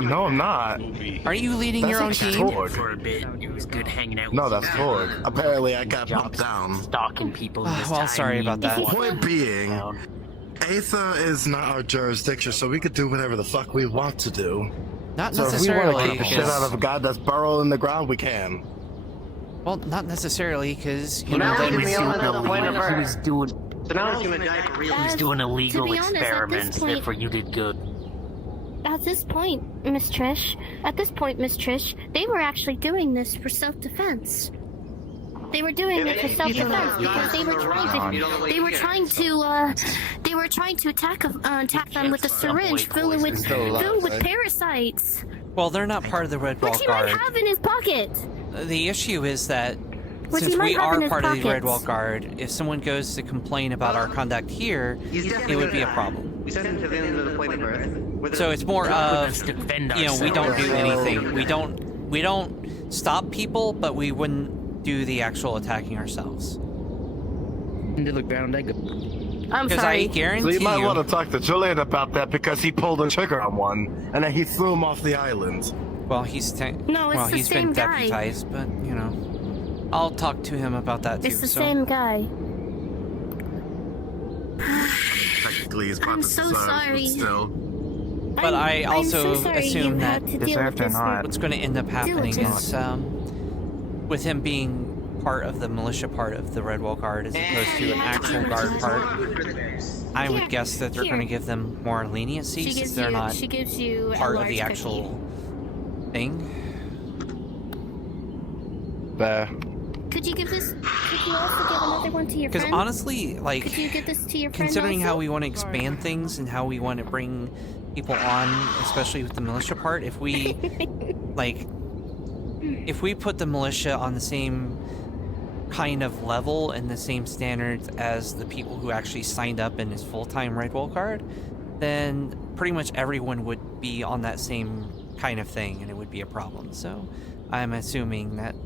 No, I'm not. Aren't you leading your own team? For a bit, it was good hanging out. No, that's Torg. Apparently, I got popped down. Stalking people. Well, sorry about that. Point being, Aether is not our jurisdiction, so we could do whatever the fuck we want to do. Not so necessarily. if we want to kick the shit out of a guy that's burrowed in the ground, we can. Well, not necessarily, because he was doing. So now he's gonna die for real. He was doing illegal to be honest, experiments, point, therefore you did good. At this point, Miss Trish, they were actually doing this for self-defense. They were doing it for self-defense because they were trying to attack them with a syringe filled with parasites. Well, they're not part of the Red Wall Which he Guard. might have in his pocket. The issue is that since we are part of the Red Wall Guard, if someone goes to complain about our conduct here, it would be a problem. We sent him to the end of the point of birth. So it's more of, we don't do anything. We don't stop people, but we wouldn't do the actual attacking ourselves. Into the ground I go. I'm sorry. I guarantee so you might want to talk to Julian about that because he pulled the trigger on one, and then he threw him off the island. Well, he's been deputized, but I'll talk to him about that too. It's the same guy. Technically, he's I'm so sorry. Still. But I also I'm so sorry assume you that had to deal with this. what's going to end up happening diligence. is with him being part of the militia part of the Redwall Guard as opposed to an actual guard part, I would guess that they're going to give them more leniency since they're not She gives you part a of the large actual thing. There. Could you give this? Could you also give another one to your Because friend? honestly, like, Could you give this to your friend considering also? how we want to expand things and how we want to bring people on, especially with the militia part, if we, like, if we put the militia on the same kind of level and the same standards as the people who actually signed up in his full-time Redwall Guard, then pretty much everyone would be on that same kind of thing, and it would be a problem. So I'm assuming that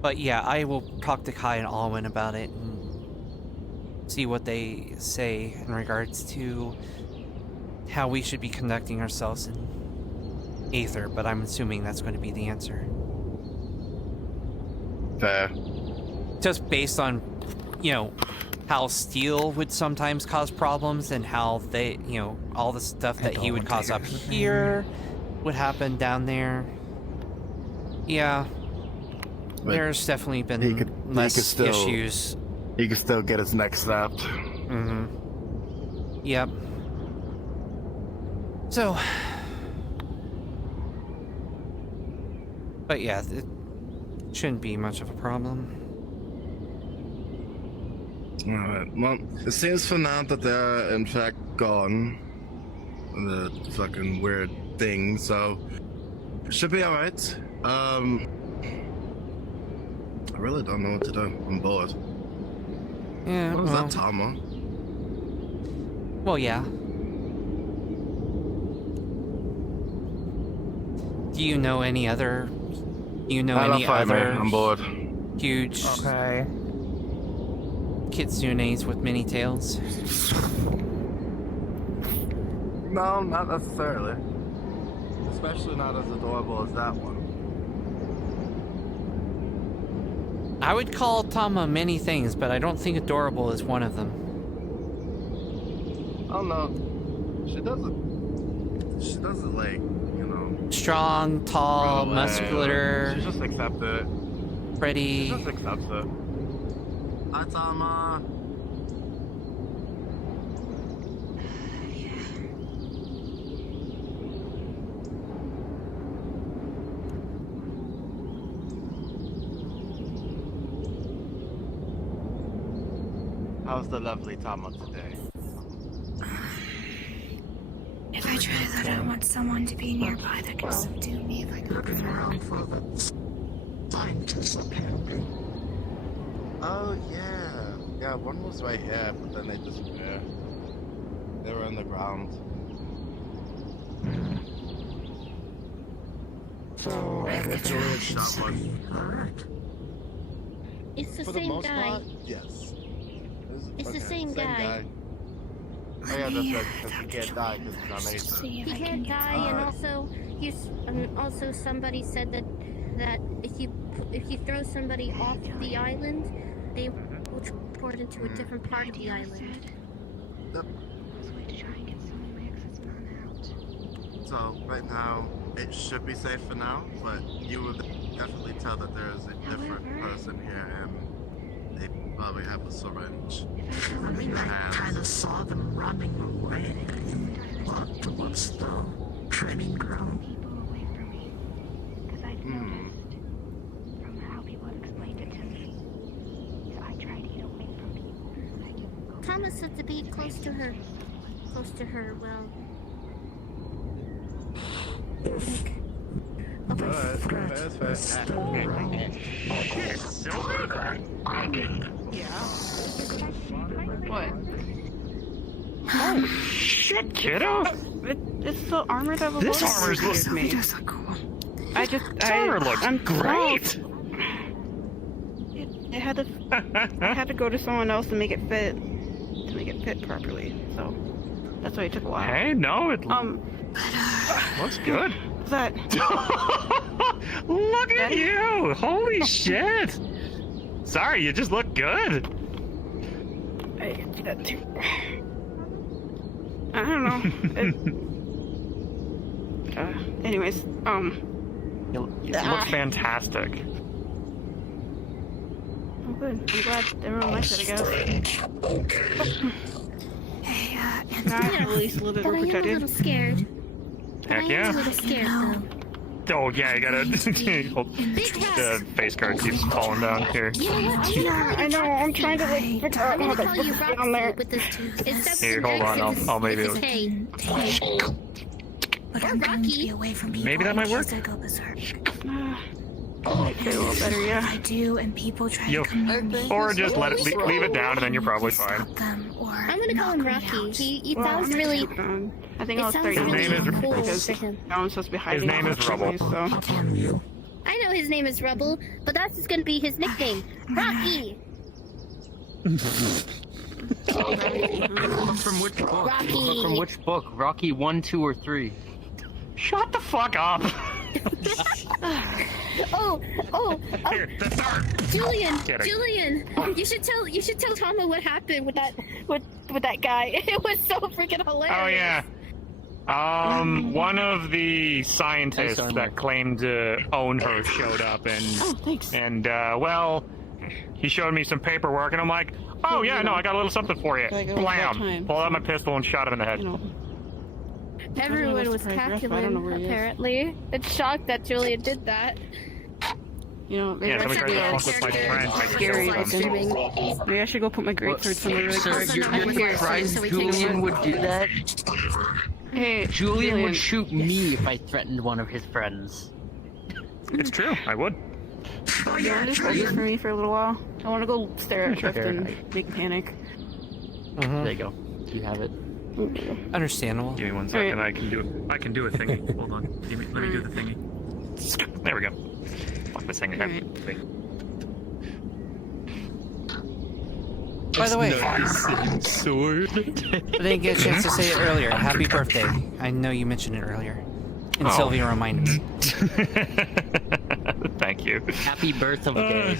but yeah, I will talk to Kai and Alwyn about it and see what they say in regards to how we should be conducting ourselves in Aether, but I'm assuming that's going to be the answer. Fair. Just based on, you know, how steel would sometimes cause problems and how they, you know, all the stuff that he would cause up here would happen down there. Yeah. But there's definitely been less issues. He could still get his neck snapped. Mm-hmm. Yep. So, but yeah, it shouldn't be much of a problem. Alright, well, it seems for now that they're in fact gone. The fucking weird thing, so should be alright. I really don't know what to do. I'm bored. Yeah, What was well, that, Tama? Well, yeah. Do you know any other? Do you know any other? I'm bored. Huge. Okay. Kitsunes with many tails. No, not necessarily. Especially not as adorable as that one. I would call Tama many things, but I don't think adorable is one of them. Oh no, she doesn't like, you know. Strong, tall, run away. muscular. She just accepts it. Pretty. She just accepts it. Hi, Tama. How's the lovely Tama today? If I try that, I want someone to be nearby that can subdue me if I knock them out. Scientists apparently. Oh yeah. Yeah, one was right here, but then they disappeared. They were on the ground. So, Alright. it's the For same most guy. part, yes. It's the Okay, same guy. Oh yeah, that's right, because he can't die because he's on Aether. He can't die, and also somebody said that if you throw somebody off the island, they will transport into a different part of the island. So right now, it should be safe for now, but you would definitely tell that there is a different person here, and they probably have a syringe. I mean, I kind of saw them running away towards the training ground. Hmm. From how people have explained it to me. So I try to get away from people. Thomas said to be close to her. Close to her, well. Alright, fair. Shit, Silver? What? Oh, shit, kiddo! It's the armor that was This on armor's excuse me. This armor looks I'm great! It had to. I had to go to someone else to make it fit properly. So that's why it took a while. Hey, no, it looks good. That. Look at you! Holy shit! Sorry, you just look good. I do that too. I don't know. Anyways, You look fantastic. Oh, good. I'm glad everyone likes it, I guess. Hey, Now I'm at least a little bit But more I am a protected. little scared. Heck I am a yeah. little scared, though. Oh yeah, you gotta. The face card keeps falling down here. You know what? I know. I'm trying to like figure out how to call you put it on there. with this instead Here, hold on. I'll maybe. with this K. But I'm going to be away from people. Maybe that might work. I go berserk. Might be a little better, yeah. If I do, and people try to come near me, Or just let it leave it down, and then you're probably fine. I'm gonna call him Rocky. He sounds really. I think I'll It start sounds His name really is- cool because for him. now I'm supposed to be hiding. His name is Rubble. So. I know his name is Rubble, but that's just gonna be his nickname, Rocky. From which book? Rocky. From which book? Rocky 1, 2, or 3? Shut the fuck up! Julian, Kidding. Julian, you should tell Tama what happened with that guy. It was so freaking hilarious. Oh yeah. One of the scientists that claimed to own her showed up and well, he showed me some paperwork and I'm like, oh yeah, no, I got a little something for you. Blam! Pulled out my pistol and shot him in the head. Everyone was cackling, apparently. It's shocked that Julian did that. You know, maybe Yeah, I somebody should tried to go fuck with my friend. I scary killed him. looking. Maybe I should go put my grapefruit somewhere really Sir, quick. you're surprised Julian would do that? Hey, Julian would shoot me if I threatened one of his friends. It's true, I would. Oh, yeah, just hold this for me for a little while. I want to go stare at Drift and make panic. There you go. You have it. Understandable. Give me 1 second. I can do a thingy. Hold on. Let me do the thingy. There we go. Fuck this thing. By the way, sword. I didn't get a chance to say it earlier. Happy birthday. I know you mentioned it earlier. And Sylvia reminded me. Thank you. Happy birth of a day.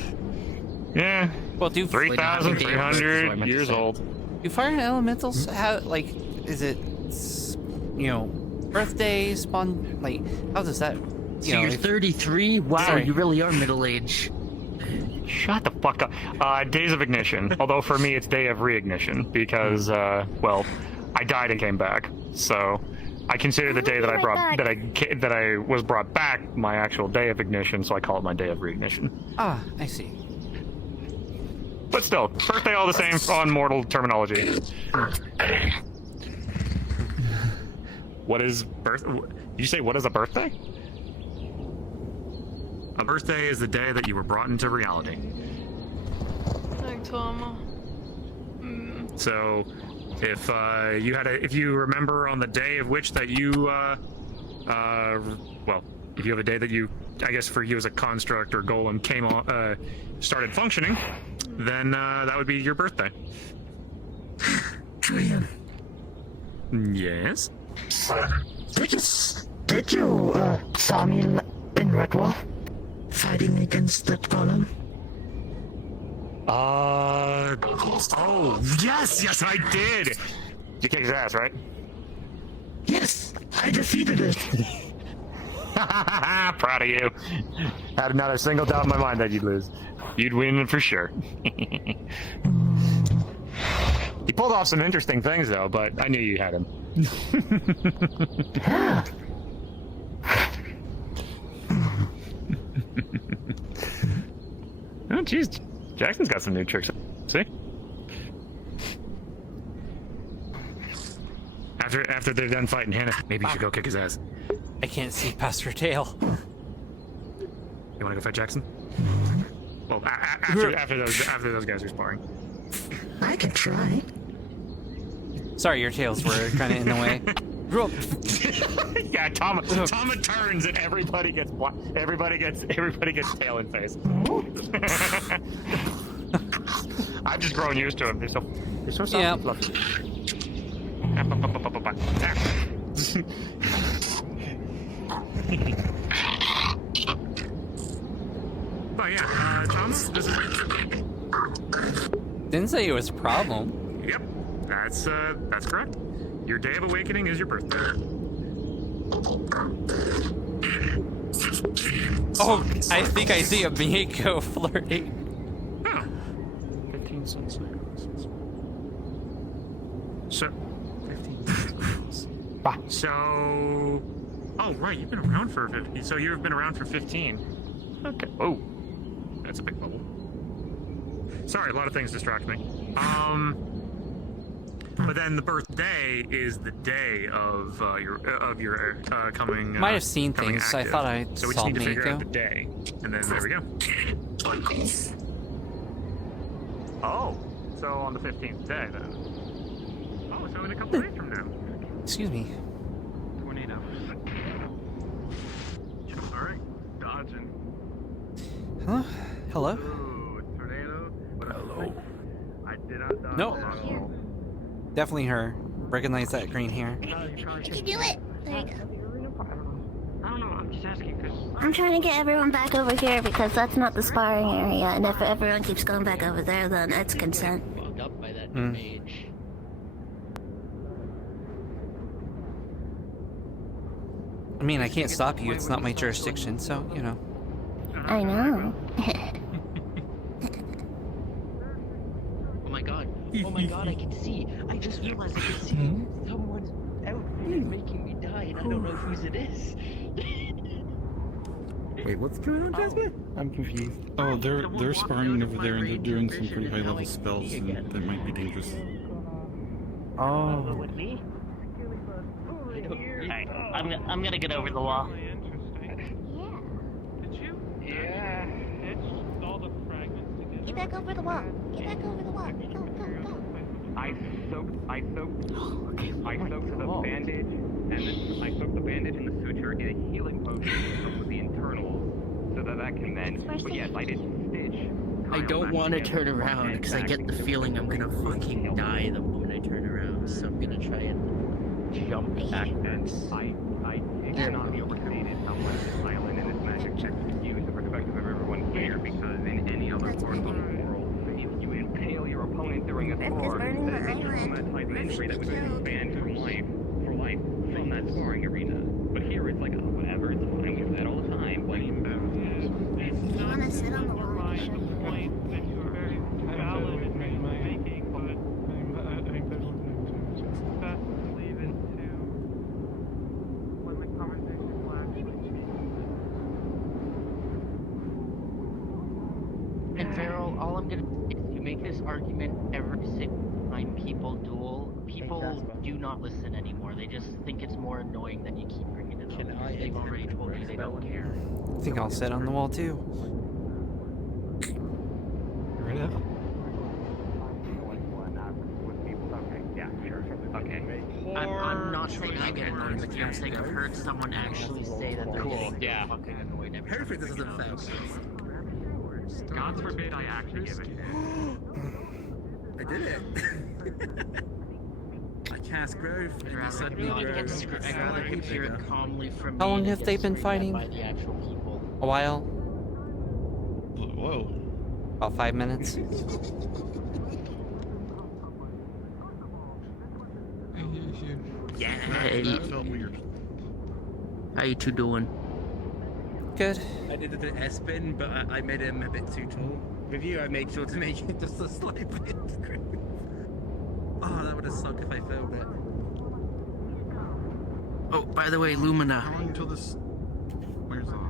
Yeah. Well, do 3,300 years old. Do fire elementals have, like, is it, you know, birthday, spawn, like, how does that, So you're 33? Wow, Sorry. you really are middle-aged. Shut the fuck up. Days of ignition. Although for me it's day of reignition because, well, I died and came back. So I consider the day that I was brought back my actual day of ignition. So I call it my day of reignition. Ah, I see. But still, birthday all the same on mortal terminology. What is birth? You say what is a birthday? A birthday is the day that you were brought into reality. Thanks, Mama. So, if you remember on the day of which that you, well, if you have a day that you, I guess for you as a construct or golem came on, started functioning, then that would be your birthday. Julian. Yes. Did you saw me in Redwall fighting against that golem? Oh, yes, I did. You kicked his ass, right? Yes, I defeated it. Proud of you. Had not a single doubt in my mind that you'd lose. You'd win for sure. He pulled off some interesting things, though, but I knew you had him. Oh, jeez. Jackson's got some new tricks. See? After they're done fighting Hannah, maybe you should go kick his ass. I can't see past her tail. You wanna go fight Jackson? Well, after those guys are sparring. I could try. Sorry, your tails were kind of in the way. Yeah, Tama turns and everybody gets tail in face. I've just grown used to them. They're so soft and fluffy. Oh yeah, Thomas, this is. Didn't say it was a problem. Yep, that's correct. Your day of awakening is your birthday. Oh, I think I see a Miyako flirting. 15 cents. So, 15 cents. So, oh right, you've been around for 15. So you've been around for 15. Okay. Oh, that's a big bubble. Sorry, a lot of things distract me. But then the birthday is the day of your coming. Might have seen coming things. I active. thought I So we saw just need to figure out the Miyako. day, and then there we go. Oh, so on the 15th day then. Oh, so in a couple days from now. Excuse me. Tornado. Alright, dodging. Huh? Hello? Ooh, tornado. Hello. I did not dodge. No. Definitely her. Recognize that green hair. You can do it! There you go. I don't know, I'm just asking because. I'm trying to get everyone back over here because that's not the sparring area, and if everyone keeps going back over there, then it's consent. Fogged up by that Hmm. mage. I mean, I can't stop you. It's not my jurisdiction, so, you know. I know. Oh my god. Oh my god, I can see. I just realized I can see. Someone's outfit is making me die, and I don't know whose it is. Wait, what's going on, Jasmine? I'm confused. Oh, they're sparring over there and they're doing some pretty high level spells and that might be dangerous. Oh. With me? Alright, I'm gonna get over the wall. Yeah. Get back over the wall. Get back over the wall. Go, go, go. I soaked the bandage, and then I soaked the bandage and the suture in a healing potion of the internals, so that can then. But yes, I did stitch. I don't want to turn around because I get the feeling I'm gonna fucking die the moment I turn around, so I'm gonna try and jump backwards. I cannot be overstated how much this island and this magic check skews the perspective of everyone here, because in any other part of the world, if you impale your opponent during a spar, that is a traumatizing injury that would be banned for life from that sparring arena. But here it's like, oh, whatever, it's fine, we do that all the time. Like, You want to sit on the wall? And Farrell, all I'm gonna do is to make this argument every single time people duel, people do not listen anymore. They just think it's more annoying that you keep bringing it up. They've already told you they don't care. I think I'll sit on the wall too. Right up. yeah, sure. Okay. I'm not saying I get annoyed with you. I'm saying I've heard someone actually say that they're getting fucking annoyed every time. Perfect, this is a fact. God forbid I actually give it. I did it. I cast growth. I'd rather people hear it calmly from me. How long than have get they been screamed at fighting? by the actual people. A while? Whoa. About 5 minutes? Yeah. That felt weird. How you two doing? Good. I did an S-spin, but I made him a bit too tall. With you, I made sure to make it just a slight bit groove. Oh, that would have sucked if I failed it. Oh, by the way, Lumina. How long until this wears off?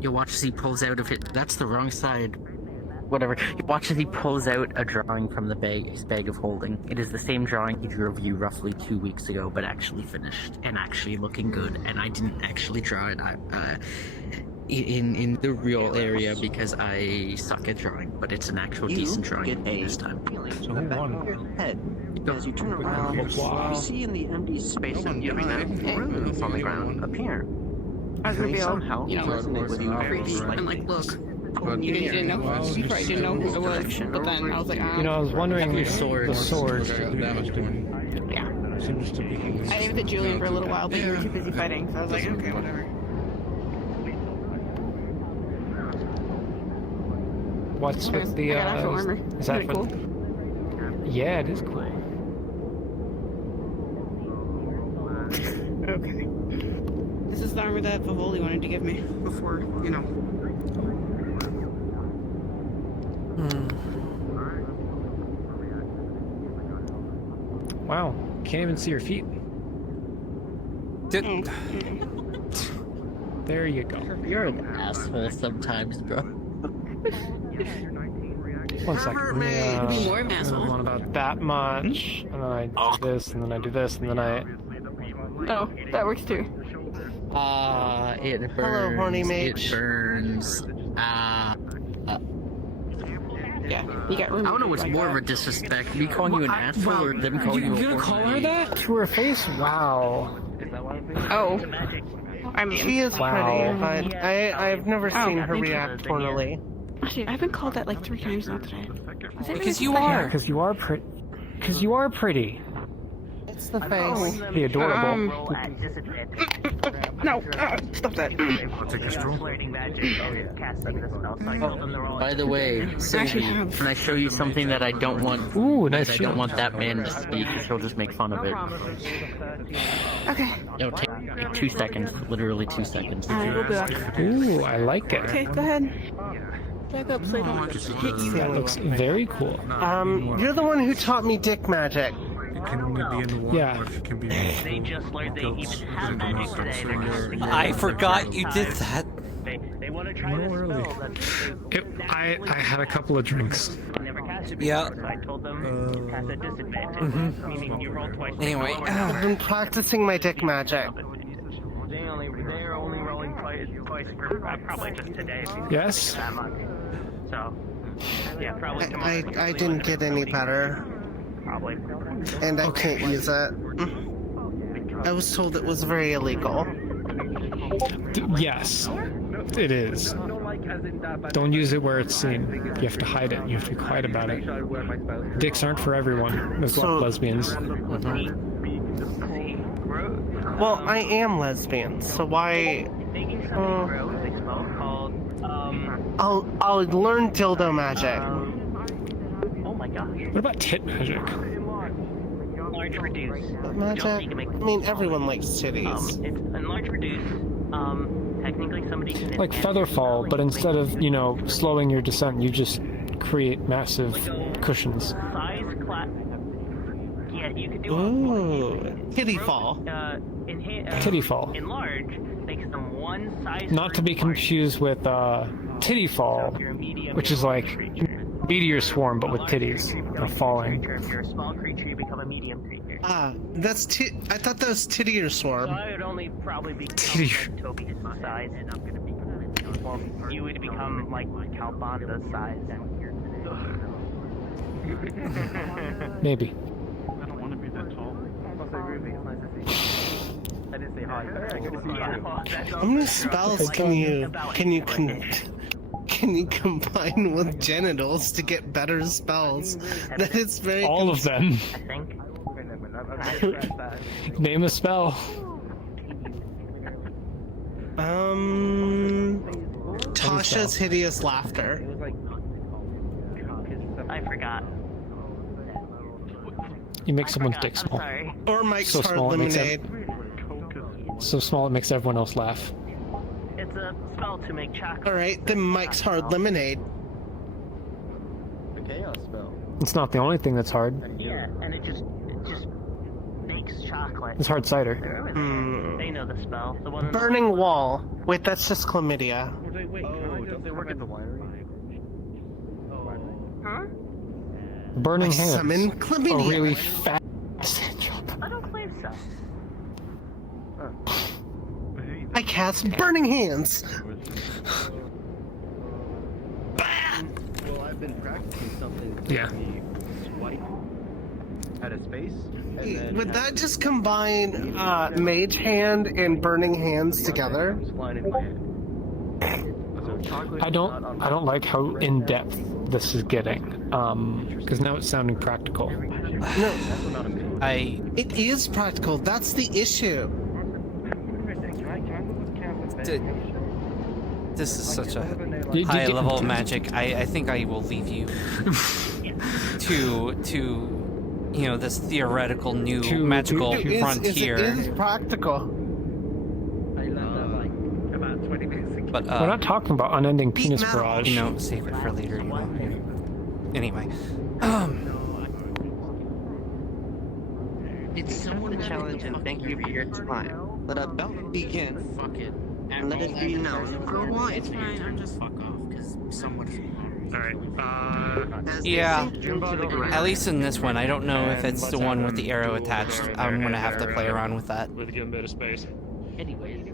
You watch as he pulls out of it. That's the wrong side. Whatever. You watch as he pulls out a drawing from his bag of holding. It is the same drawing he drew of you roughly 2 weeks ago, but actually finished and actually looking good. And I didn't actually draw it in the real area because I suck at drawing, but it's an actual decent drawing this time. So who won? Head. As you turn around, you see in the empty space of the arena, runes on the ground appear. As They revealed, somehow resonate with you creepy. I'm like, look. You didn't know. You probably didn't know who it was, but then I was like, You know, I was wondering the sword. The sword. Yeah. Seems to be. I gave it to Julian for a little while, but you were too busy fighting, so I was like, okay, whatever. What's with the I got actual armor. Is that Pretty for? cool? Yeah, it is cool. Okay. This is the armor that Vivoli wanted to give me before, you know. Wow, can't even see your feet. There you go. You're an asshole sometimes, bro. One second. Be more of an asshole. Not about that much, and then I do this, and then I do this, and then I. Oh, that works too. It burns. Hello, horny mage. It burns. Yeah, you got room. I don't know what's more of a disrespect, me calling you an asshole or them calling you a You're gonna call her that? To her face? Wow. Oh. I mean, She is Wow. pretty, but I've never seen her react poorly. Actually, I've been called that like 3 times now today. Because you are. Because you are pretty. Because you are pretty. It's the face. The adorable. No, stop that. Take a stroll. By the way, Sylvie, can I show you something that I don't want? Ooh, nice I shield. don't want that man to see, because he'll just make fun of it. Okay. It'll take 2 seconds, literally 2 seconds. Alright, we'll be back. Ooh, I like it. Okay, go ahead. Back up so I don't hit you. That looks very cool. You're the one who taught me dick magic. It can only be in the water, Yeah. but it can be. They just learned they even have magic today. They're just I forgot you did that. They want to try this early. spell. I had a couple of drinks. Never cast it Yeah. before, so I told them you cast at disadvantage, meaning you roll twice. Anyway, I've been practicing my dick magic. They're only rolling twice for probably just today. Yes? That much. So, yeah, probably tomorrow. I didn't get any better. Probably. And I can't use it. I was told it was very illegal. Yes, it is. Don't use it where it's seen. You have to hide it. You have to be quiet about it. Dicks aren't for everyone, as well as lesbians. Well, I am lesbian, so why? I'll learn dildo magic. Oh my gosh. What about tit magic? Enlarge reduce. Magic? I mean, everyone likes titties. It's enlarge reduce. Technically somebody can Like Featherfall, but instead of, slowing your descent, you just create massive cushions. size class. Yeah, you could do Ooh, titty fall. Titty fall. Enlarge makes them one size. Not to be confused with titty fall, which is like meteor swarm, but with titties falling. If you're a small creature, you become a medium creature. That's I thought that was tittier So swarm. I would only probably become Toby's size, and I'm gonna be. Well, you would become like Calbanda's size. Maybe. I don't want to be that tall. I didn't say hi. How many spells can you combine with genitals to get better spells? That is very All of them. I think. Name a spell. Tasha's hideous laughter. I forgot. You make someone's dick small. Sorry. Or Mike's So hard small it makes lemonade. So small it makes everyone else laugh. It's a spell to make chocolate. Alright, then Mike's hard lemonade. The chaos spell. It's not the only thing that's hard. Yeah, and it just makes chocolate. It's hard cider. They know the spell. The one. Burning wall. Wait, that's just chlamydia. Wait, don't they work at the winery? Huh? Burning I hands. summon A chlamydia. really fat. I don't believe so. I cast burning hands. Well, I've been practicing something. Yeah. Swipe at a space. And then Would that just combine mage hand and burning hands together? I don't like how in depth this is getting. Because now it's sounding practical. No. It is practical. That's the issue. This is such a You- high you- level of magic. I think I will leave you to this theoretical new magical frontier. It is practical. But we're not talking about unending penis barrage. You know, save it for later. You know. Anyway, It's someone challenge and thank you for your time. But about to begin, Fuck it. and let it be known for why. It's fine. I'm just fuck off because someone. Alright, yeah. At least in this one, I don't know if it's the one with the arrow attached. I'm gonna have to play around with that. With a good bit of space. Anyways.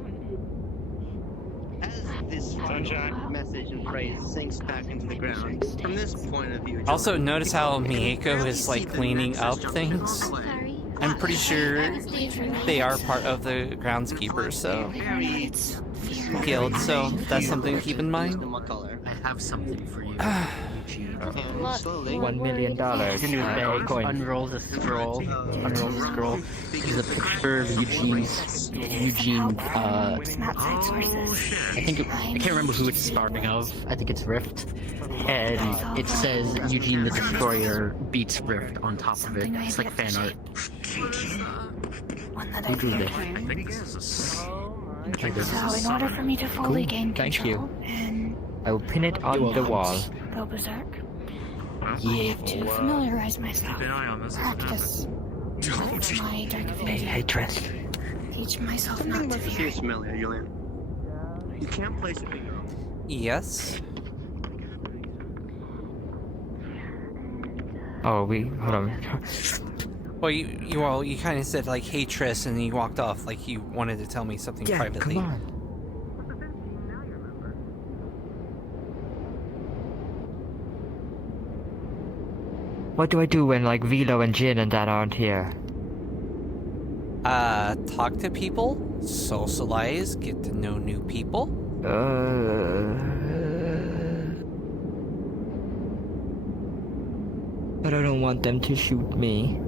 As this final message and phrase sinks back into the ground, from this point of view... Also, notice how Mieko is like cleaning up things. I'm pretty sure they are part of the groundskeepers, so guild. So that's something to keep in mind. I have something for you. $1 million. Unroll the scroll. Unroll the scroll. There's a picture of Eugene. I can't remember who it's starting of. I think it's Rift, and it says Eugene the Destroyer beats Rift on top of it. It's like fan art. Who drew this? I think this is So in order for me to fully gain control and I will pin it on the wall. go berserk, I have to familiarize myself, practice my dark affinity, Hatred. teach myself not to fear. familiar, Julian. You can't place it. Yes. Oh, hold on. Well, you kind of said like, "Hey, Triss," and then you walked off like you wanted to tell me something privately. Come on. What do I do when like Velo and Jin and that aren't here? Talk to people, socialize, get to know new people. But I don't want them to shoot me.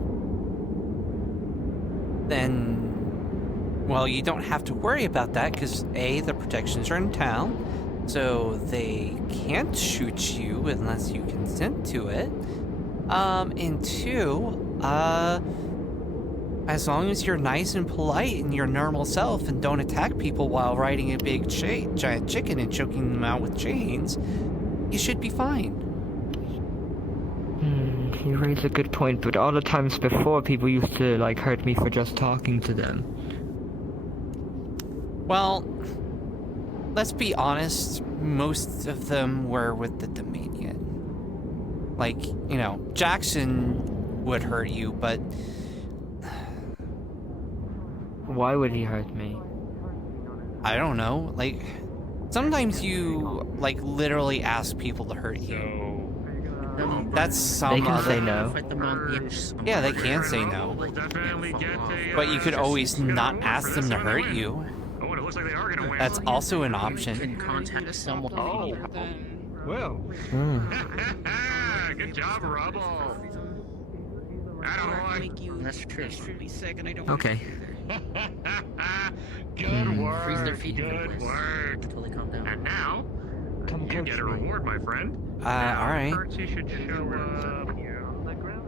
Then, well, you don't have to worry about that because A, the protections are in town, so they can't shoot you unless you consent to it. And two, as long as you're nice and polite and your normal self and don't attack people while riding a big giant chicken and choking them out with chains, you should be fine. You raise a good point, but all the times before people used to like hurt me for just talking to them. Well, let's be honest, most of them were with the Dominion. Like, you know, Jackson would hurt you, but... Why would he hurt me? I don't know, like, sometimes you, like, literally ask people to hurt you. That's some They can other... say no. Yeah, they can say no. But you could always not ask them to hurt you. That's also an option. Contact someone. Oh, well. Good job, Rubble. I don't like you. That's true. Extremely sick, and I don't. Okay. Good work. Freeze their feet. Good work. Until they calm down. And now, you get a reward, my friend. Alright. First, you should show up here on the ground.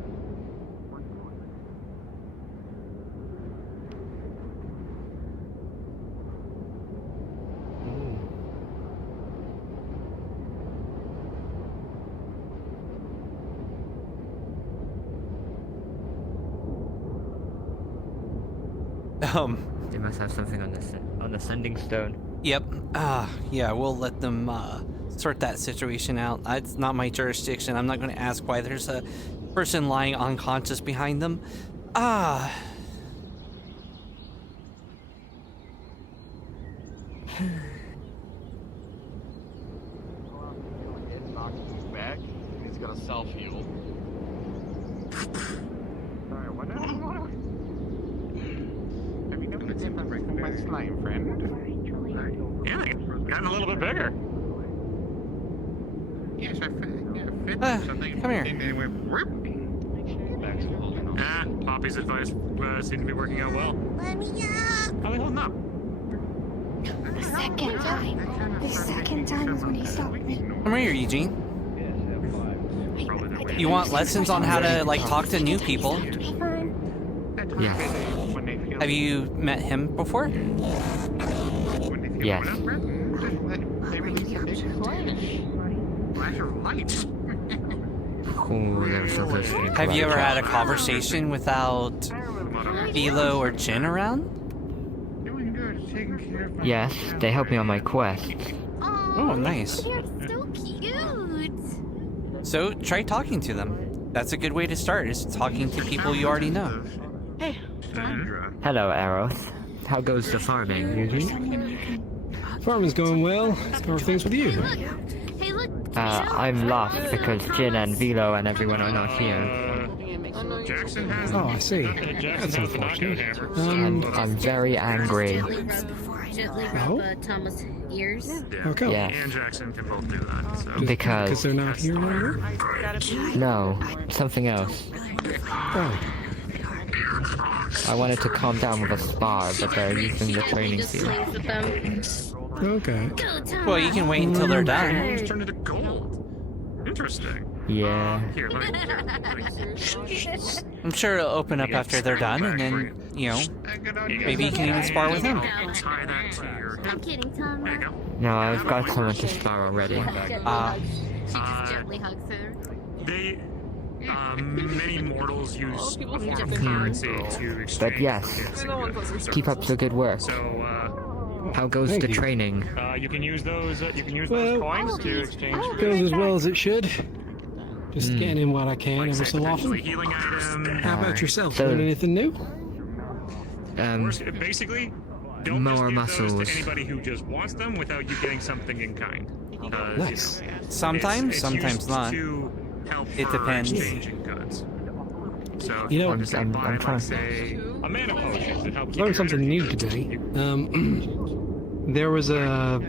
They must have something on the sending stone. Yep. Yeah, we'll let them sort that situation out. It's not my jurisdiction. I'm not going to ask why there's a person lying unconscious behind them. Back. He's got a self-heal. Sorry, what? Have you noticed difference from my slime friend? Yeah, gotten a little bit bigger. Yes, I fit something. Come here. And we're Poppy's advice seemed to be working out well. Let me up! How are they holding up? The second time is when he stopped me. Come here, Eugene. You want lessons on how to, like, talk to new people? Yes. Have you met him before? Yes. Flash of light. Ooh, that was so close to being Have you ever had a polite. conversation without Philo or Jin around? Doing good, taking care of my Yes, they help me on my quest. Oh, nice. You're so cute. So try talking to them. That's a good way to start, is talking to people you already know. Hey, Hello, Aeroth. How goes the farming? Farming's going well. How are things with you? Hey, look. I'm lost because Jin and Velo and everyone are not here. Jackson has Oh, I see. That's unfortunate. I'm very angry. Oh? Thomas' ears. How come? Yeah. And Jackson can both do that. So. Because they're not here anymore? no, something else. Oh. I wanted to calm down with a spar, but they're using the training field. Okay. Well, you can wait until they're done. It's turned into gold. Interesting. Yeah. Here, let me. I'm sure it'll open up after they're done, and then, you know, maybe you can even spar with him. Tie that to your. I'm kidding, Tom. There you go. No, I've got someone to spar already. She just gently hugs her. They, many mortals use a form of currency to exchange. But yes, keep up the good work. So, How goes Thank the you. training? you can use those. You can use Well, those coins to exchange. for Goes as well as it should. Just scanning what I can every so potentially often. healing item. How about yourself? So- Learn anything new? Basically, don't More just give those muscles. to anybody who just wants them without you getting something in kind. Nice. Sometimes, it's sometimes used not. To help It for depends. exchanging goods. So, You know, if you I'm buy, trying- like, say, a mana potion that helps you Learned get something energy. new today. There was a...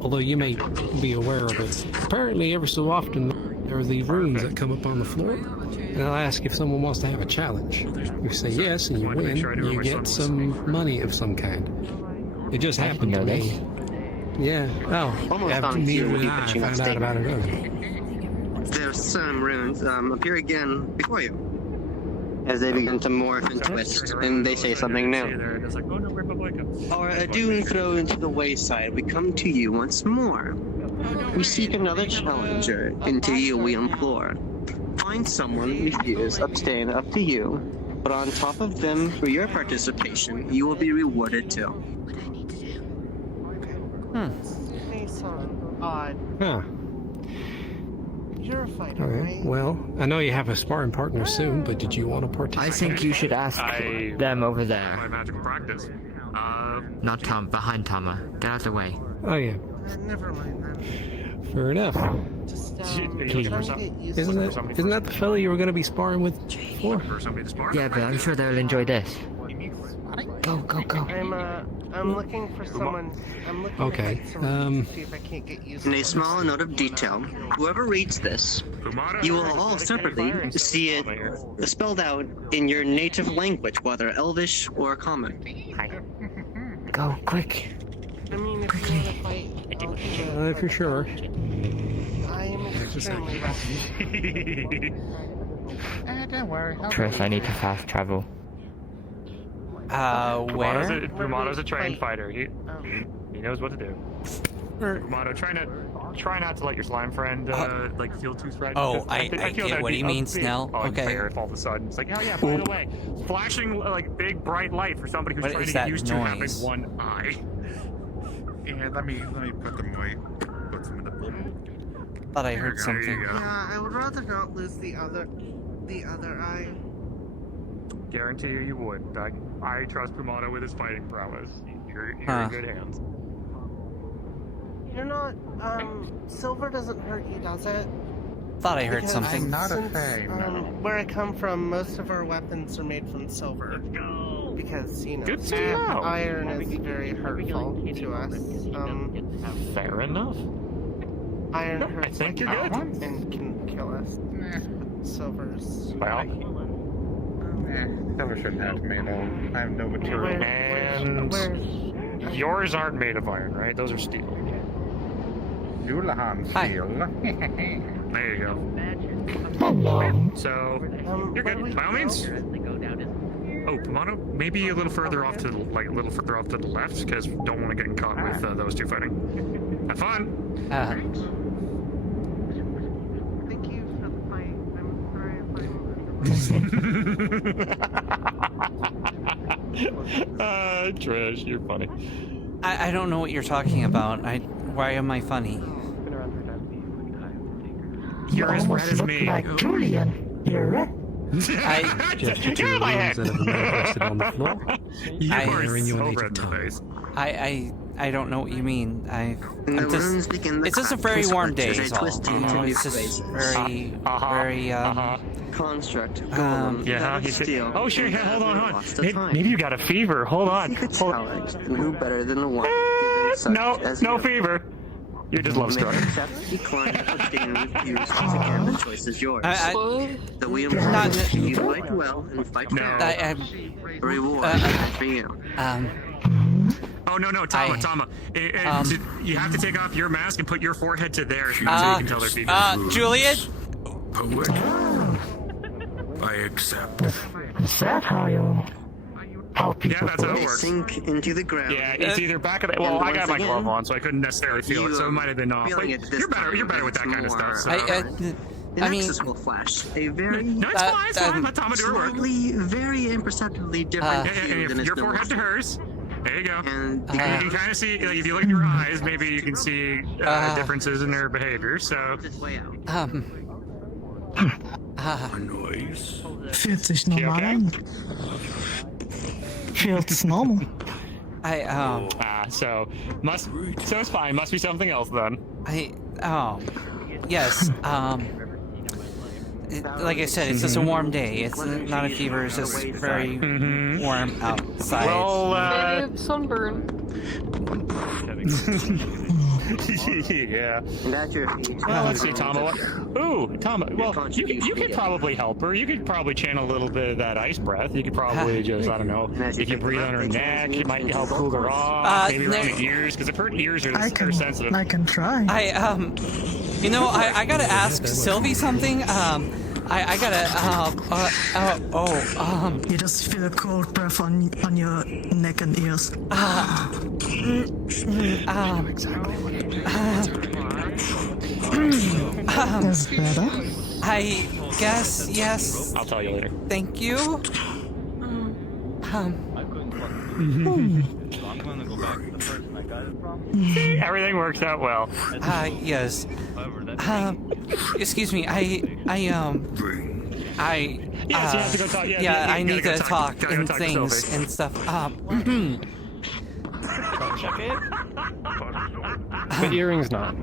Although you may be aware of it, apparently every so often there are these runes that come up on the floor, and I'll ask if someone wants to have a challenge. You say yes, and you win, you get some money of some kind. It just I happened to didn't know me. Yeah. Oh, Almost yeah, on neither cue did you I pitching that found out about it earlier. There's some runes appear again before you as they begin to morph and twist, and they say something new. It's like, oh no, we're Republica. Our adieu thrown into the wayside, we come to you once more. We seek another challenger, and to you we implore. Find someone, refuse, abstain, up to you. But on top of them, for your participation, you will be rewarded too. Odd. Huh. You're a fighter, Okay. right? Well, I know you have a sparring partner soon, but did you want to participate? I think you should ask them over My there. magical practice. Not Tom, behind Tama. Get out of the way. Oh, yeah. Never mind then. Fair enough. Just, Are you looking for something? Isn't that the fella you were going to be sparring with before? For somebody to spar? Yeah, but I'm sure they'll enjoy this. Go, go, go. I'm looking for someone. I'm looking Okay, to get someone to see if I can't get used In to a small note of detail, whoever reads this, you will all separately see it spelled out in your native language, whether Elvish or Common. Go, quick. I mean, if you want to fight, If you're sure. I am extremely rusty. Don't worry. Trish, I need to fast travel. Where? Pumato's a trained fighter. He knows what to do. Pumato, try not to let your slime friend like feel too threatened. Oh, I feel get that'd what be he a means big now. Okay. unfair if all of a sudden it's like, oh yeah, by the way, flashing like big bright light for somebody who's What trying is to get that used to having noise? one eye. Yeah, let me put them away. Put them in the book. Thought I heard something. Yeah, I would rather not lose the other eye. Guarantee you would. I trust Pumato with his fighting prowess. You're in good hands. You're not. Silver doesn't hurt you, does it? Thought I heard Because something. I'm not a since, fey, no. Where I come from, most of our weapons are made from silver. Because, you know, Good to know. iron is very hurtful to us. Fair enough. Iron I hurts think like you're good. and can kill us. Silver's... Well, Silver shouldn't have made all. I have no material. and yours aren't made of iron, right? Those are steel. Dulahan Hi. steel. There you go. So, you're good. By all means. Oh, Pumato, maybe a little further off to the, a little further off to the left, because don't want to get caught with those two fighting. Have fun. Thank you for the fight. I'm sorry. Trish, you're funny. I don't know what you're talking about. Why am I funny? You're as red as me. Like Julian. You're red. Gesture to the rooms that have been manifested on the floor. I don't know what you mean. It's just a very warm day, is all. You know, it's just very, construct. Oh shit! Yeah, hold on. Maybe you got a fever. Hold on. Who better than the one? No fever. You're just love struck. Decline, abstain, refuse. Again, the choice is yours. So we implore you fight well and fight fair. Reward for you. Oh no, Tama. You have to take off your mask and put your forehead to theirs so you can tell their fever. Julian. I accept. Is that how you? Yeah, that's how it works. Sink into the ground. Yeah, it's either back of the. Well, I got my glove on, so I couldn't necessarily feel it, so it might have been off. But you're better with that kind of stuff. So. The nexus will flash. A very no, it's fine. Let Tama do her work. Very imperceptibly different hue than your forehead to hers. There you go. And you can kind of see, like, if you look at your eyes, maybe you can see differences in their behavior. So. Noise. Fühlt sich normal an. Feels normal. So it's fine. Must be something else then. Yes. Like I said, it's just a warm day. It's not a fever. It's just very warm outside. Maybe sunburn. Yeah. That's your feet. Well, let's see, Tama. Tama. Well, you could probably help her. You could probably channel a little bit of that ice breath. You could probably just, I don't know, if you breathe on her neck, it might help cool her off. Maybe around the ears, because if her ears are sensitive. I can try. You know, I gotta ask Sylvie something. I gotta. You just feel a cold breath on your neck and ears. That's better. I guess yes. I'll tell you later. Thank you. Everything works out well. Yes. Excuse me. Yes, you have to go talk. I need to talk and things and stuff. The earring's not.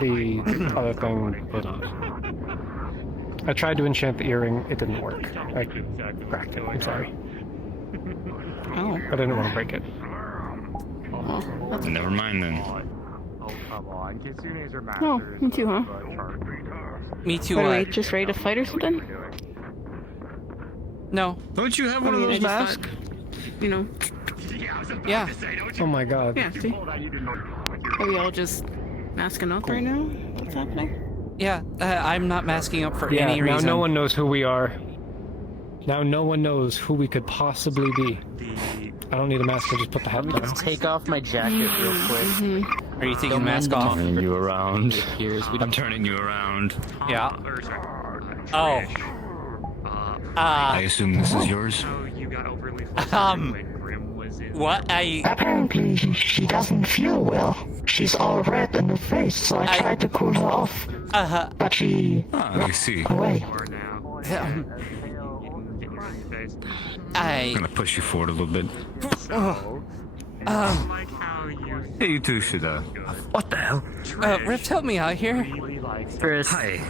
The other thing is not. I tried to enchant the earring. It didn't work. I cracked it. I'm sorry. Oh. I didn't want to break it. Never mind then. Oh, me too, huh? Me too. What, are we just ready to fight or something? No. Don't you have one of those masks? You know. Yeah. Oh my god. Yeah, see? Are we all just masking up right now? What's happening? Yeah, I'm not masking up for any reason. Now no one knows who we are. Now no one knows who we could possibly be. I don't need a mask, I'll just put the hat Let's on. take off my jacket real quick. Are you taking mask off? Turning you around. I'm turning you around. Yeah. Oh. I assume this is yours? What? Apparently, she doesn't feel well. She's all red in the face, so I tried to cool her off. But she I see. away. I'm gonna push you forward a little bit. Hey, you two should, What the hell? Rift, help me out here. Chris. Hi.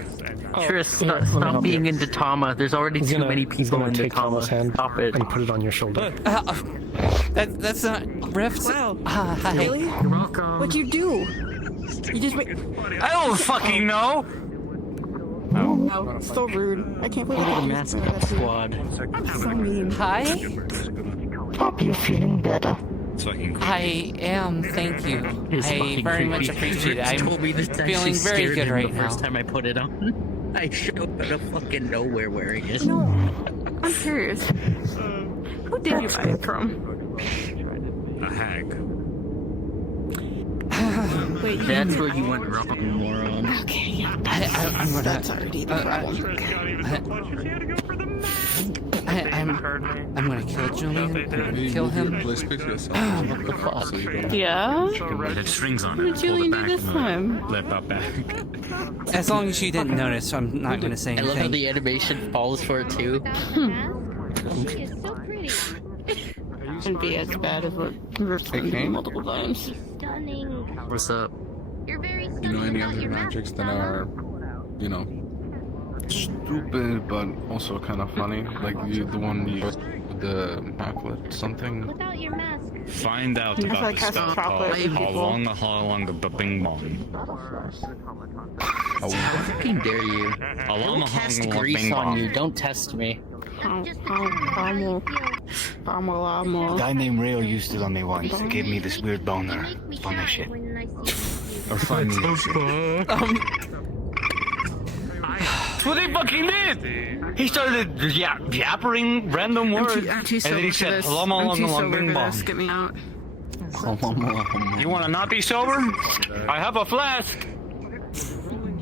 Chris, stop being into Tama. There's already too many people into take Tama's hand Stop it. and put it on your shoulder. That's not Rift. Wow. Hi. Really? You're welcome. What'd you do? You just wait. I don't fucking know! Oh, so rude. I can't believe Look at the you mask squad. so mean. Hi. Hope you're feeling better. I am, thank you. I very much appreciate it. I'm feeling very good right now. The first time I put it on, I showed up out of fucking nowhere wearing it. No, I'm curious. Who did you buy it from? A hag. Wait, That's where you went wrong, moron. Okay, yeah, that's already the problem. I'm gonna kill Julian. I'm gonna kill him. Yeah? It had strings on What it. did Julian do this time? Flip up back. As long as you didn't notice, I'm not gonna say I love how anything. the animation falls for it too. She is so pretty. Shouldn't be as bad as what we've seen multiple times. Stunning. What's up? You're very You know stunning any about other your magics that are, you know, stupid but also kind of funny? Like the one you with the pamphlet something? Without your mask. Find out I about like the how spell chocolate called people- How long the bing bong. How fucking dare you? How long the Cast bing grease on bong. you, don't test me. How A guy named Rayo used it on me once. It gave me this weird boner. Funny shit. Or funny. That's what he fucking did! He started yappering random words, I'm too and sober then he for said, this. "Hello, I'm too sober bing for bong." this. Get me out. You wanna not be sober? I have a flask!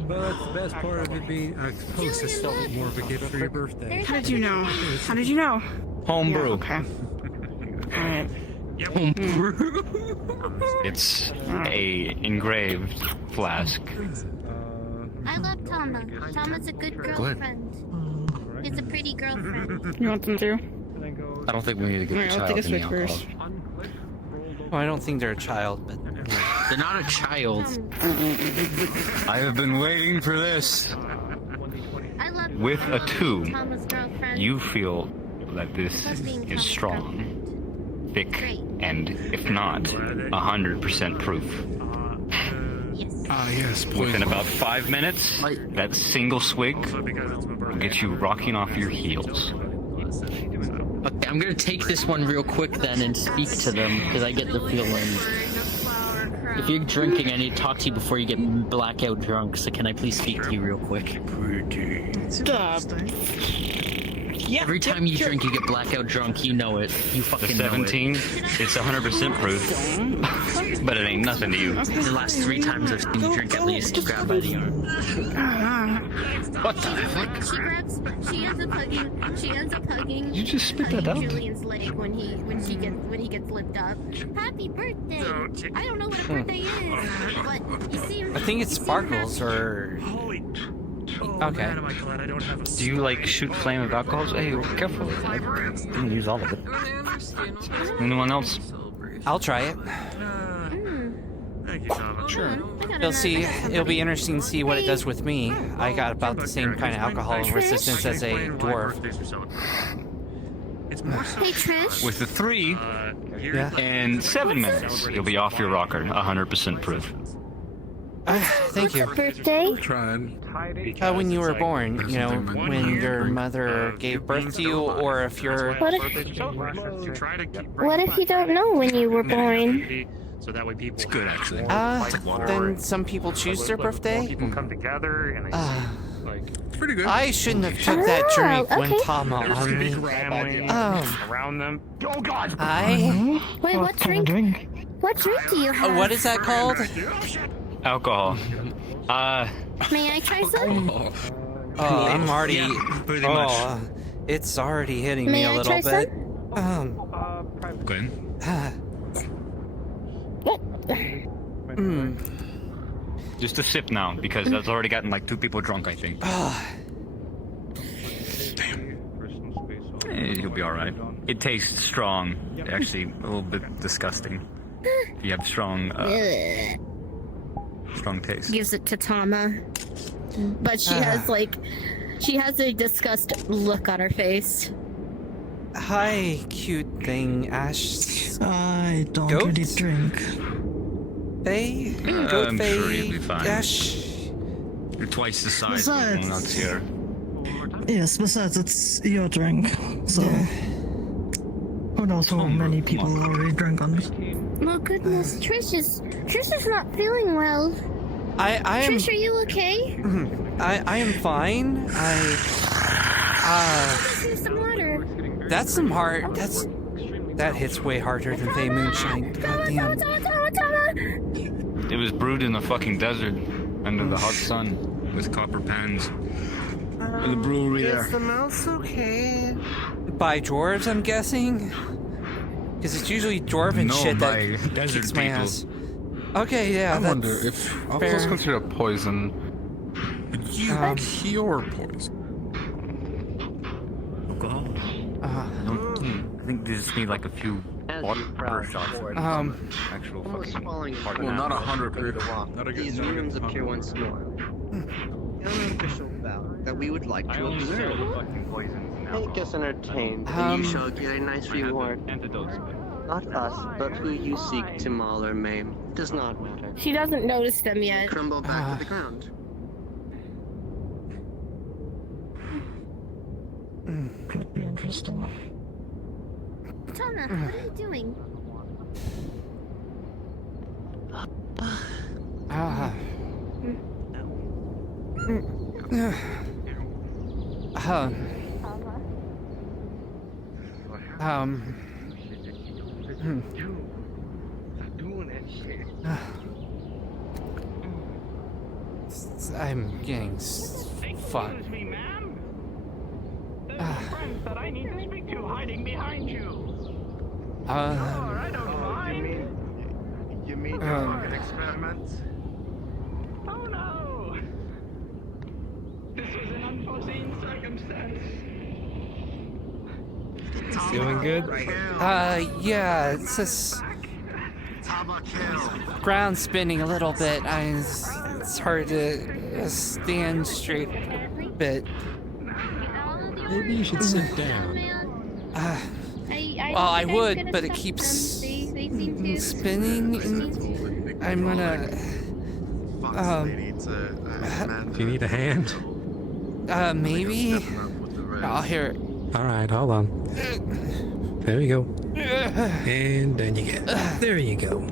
But the best part of it being, I suppose, it's still more of a gift for your birthday. How did you know? How did you know? Homebrew. Yeah, okay. Alright. Homebrew. It's a engraved flask. I love Tama. Tama's a good girlfriend. He's a pretty girlfriend. You want them to? I don't think we need to get Alright, the I'll child take a in the swig alcohol. first. Well, I don't think they're a child, but they're not a child. I have been waiting for this. I love With a 2, Tama's girlfriend. you feel that this is strong, thick, and if not, 100% proof. Yes, please. Within about 5 minutes, that single swig will get you rocking off your heels. Okay, I'm gonna take this one real quick then and speak to them, because I get the feeling. If you're drinking, I need to talk to you before you get blackout drunk, so can I please speak to you real quick? Stop. Every time you drink, you get blackout drunk, you know it. You The fucking 17, it's 100% proof, but it ain't nothing to you. know it. The last 3 times I've seen you drink, at least, grab by the arm. What the fuck? She ends up hugging. You just spit that out? Julian's leg when he gets lipped up. Happy birthday! I don't know what a birthday is, but he seems. I think it's Sparkles or. Okay. Do you like shoot flame of alcohols? Hey, careful. I didn't use all of it. Anyone else? I'll try it. Sure. You'll see. It'll be interesting to see what it does with me. I got about the same kind of alcohol resistance as a dwarf. Hey Trish. With the 3, in 7 minutes, you'll be off your rocker, 100% proof. Thank you. Birthday? When you were born, you know, when your mother gave birth to you, or if you're. What if you don't know when you were born? So that way people. It's good, actually. Then some people choose their birthday. People come together and It's pretty good. I shouldn't have took that drink when Tama on me. around them. Oh God! Wait, what drink? What drink do you have? What is that called? Alcohol. May I try some? Oh, I'm already. Pretty much. It's already hitting me May a I little try bit. Go ahead. Just a sip now, because that's already gotten like 2 people drunk, I think. You'll be alright. It tastes strong. Actually, a little bit disgusting. You have strong taste. Gives it to Tama, but she has a disgust look on her face. Hi, cute thing, Ash. I don't Goat? really drink. Faye? Goat I'm Faye? sure you'll be fine. Ash? You're twice the size of Besides- everyone else here. Yes, besides, it's your drink, so. Who knows how many people already drank on me? Oh goodness, Trish is not feeling well. I am. Trish, are you okay? I am fine. Let's do some water. That's some hard. That hits way harder than Faye Moonshine. God damn. Tama. It was brewed in the fucking desert under the hot sun with copper pans. In the brewery there. Is the mouse okay? By dwarves, I'm guessing? Because it's usually dwarven shit that kicks my ass. Okay, yeah, I wonder if alcohol's considered poison. You cure poison. Alcohol? I think they just need like a few water shots. Actual fucking Well, not 100 These runes appear once in a while. The unofficial vow that we would like to observe. Make us entertained, and you shall get a nice reward. Not us, but who you seek to maul or maim. Does not matter. She doesn't notice them yet. Crumble back to the ground. Could be interesting. Tana, what are you doing? I'm getting fucked. Excuse me, ma'am. There's friends that I need to speak to hiding behind you. Sure, I don't mind. You mean your experiments? Oh no! This was an unforeseen circumstance. Feeling good? Yeah, it's just ground spinning a little bit. It's hard to stand straight a bit. Maybe you should sit down. Well, I would, but it keeps spinning, and I'm gonna. Do you need a hand? Maybe. I'll hear it. All right, hold on. There you go. And then you get. There you go.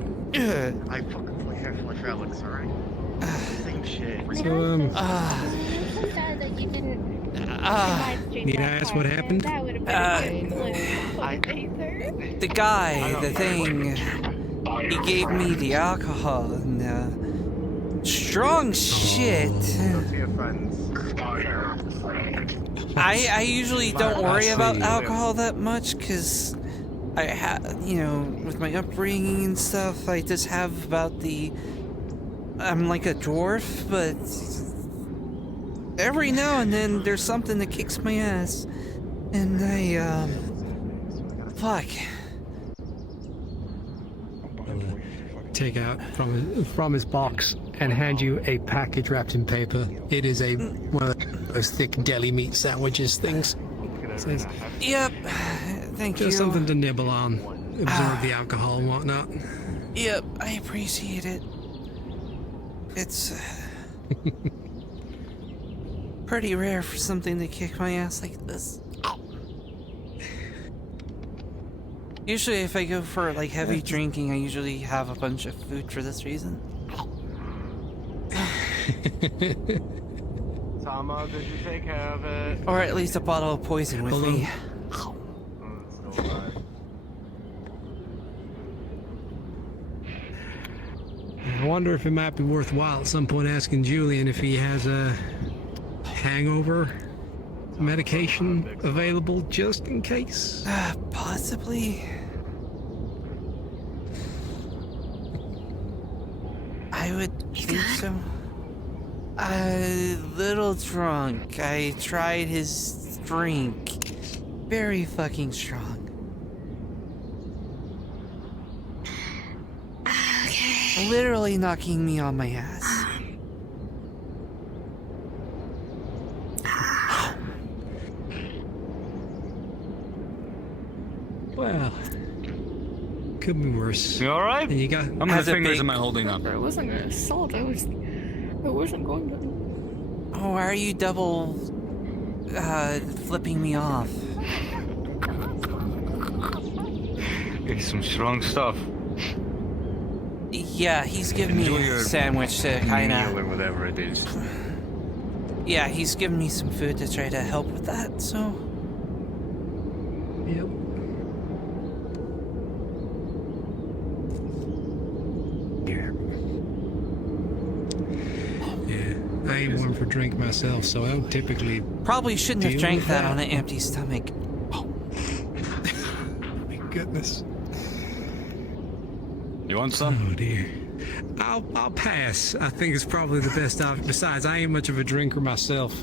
I fucking play Half-Life Alyx, alright? Same shit. So, I'm so sad that you didn't. Need I ask what happened? That would have been good. The guy, the thing, he gave me the alcohol and strong shit. I usually don't worry about alcohol that much because I have, with my upbringing and stuff, I just have about I'm like a dwarf, but every now and then there's something that kicks my ass, and fuck. Take out from his box and hand you a package wrapped in paper. It is one of those thick deli meat sandwiches things. It says, "Yep, thank you." Just something to nibble on, absorb the alcohol and whatnot. Yep, I appreciate it. It's pretty rare for something to kick my ass like this. Usually if I go for like heavy drinking, I usually have a bunch of food for this reason. Tama, did you take care of it? Or at least a bottle of poison with me. I wonder if it might be worthwhile at some point asking Julian if he has a hangover medication available just in case. Possibly. I would think so. A little drunk. I tried his drink. Very fucking strong. Okay. Literally knocking me on my ass. Well, could be worse. You all right? And you got. How many fingers am I holding up? It wasn't an assault. I wasn't going to. Oh, why are you double flipping me off? It's some strong stuff. Yeah, he's giving me a sandwich to kind of. Or whatever it is. Yeah, he's giving me some food to try to help with that. So. Yep. ain't one for drink myself, so I don't typically. Probably shouldn't have drank that on an empty stomach. Oh. My goodness. You want some? Oh dear. I'll pass. I think it's probably the best option. Besides, I ain't much of a drinker myself.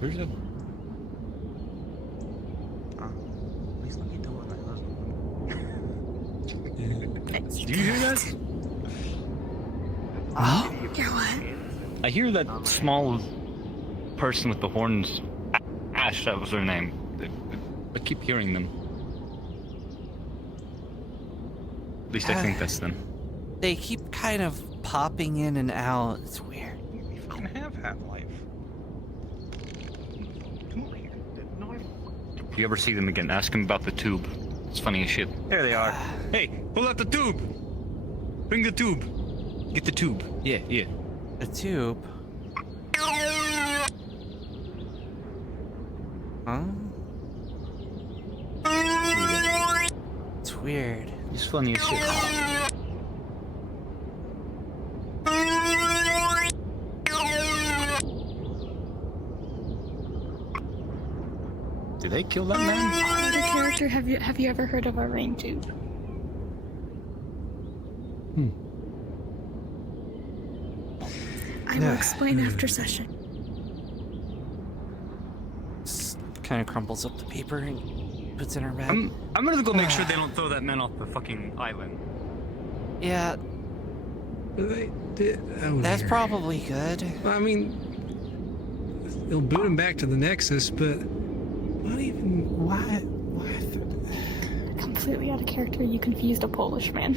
Where's it? Please let me do it. Do you hear that? Oh. Hear what? I hear that small person with the horns. Ash, that was her name. I keep hearing them. At least I think that's them. They keep kind of popping in and out. It's weird. We fucking have Half-Life. Come over here. If you ever see them again, ask them about the tube. It's funny as shit. There they are. Hey, pull out the tube! Bring the tube. Get the tube. Yeah, yeah. The tube? Huh? It's weird. It's funny as shit. Did they kill that man? The character, have you ever heard of a rain tube? I will explain after session. Kind of crumbles up the paper and puts it in her bag. I'm gonna go make sure they don't throw that man off the fucking island. Yeah. That's probably good. I mean, they'll boot him back to the Nexus, but not even. Why? Completely out of character. You confused a Polish man.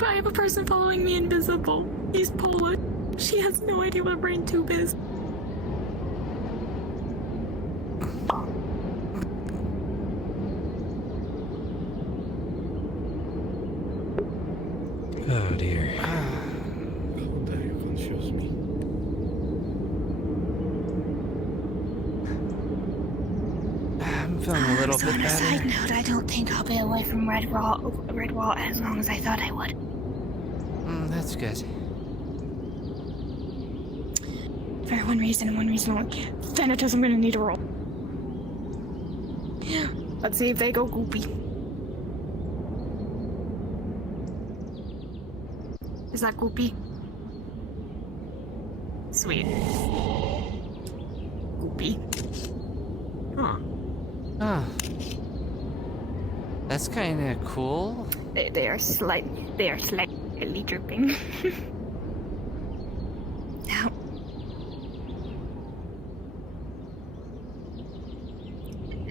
I have a person following me invisible. He's Polish. She has no idea what a brain tube is. Oh dear. Confuse me. I'm feeling a little bit On a better. side note, I don't think I'll be away from Redwall as long as I thought I would. That's good. For one reason and one reason only. Thanatos, I'm gonna need a roll. Let's see if they go goopy. Is that goopy? Sweet. Goopy. Huh. That's kind of cool. They are slightly dripping. Now.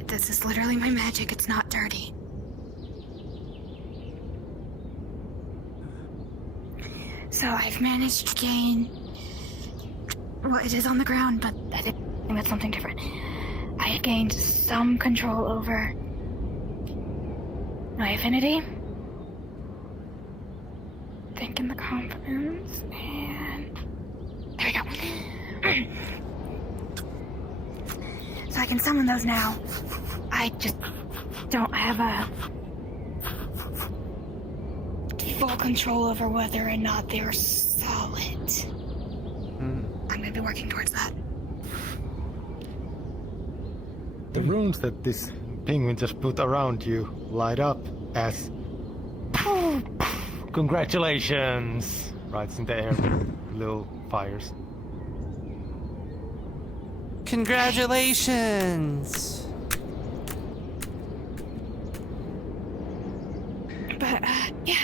This is literally my magic. It's not dirty. So I've managed to gain. Well, it is on the ground, but I think that's something different. I have gained some control over my affinity. Think in the confidence, and there we go. So I can summon those now. I just don't have a full control over whether or not they're solid. I'm gonna be working towards that. The runes that this penguin just put around you light up as congratulations! Right in the air with little fires. Congratulations! But, yeah.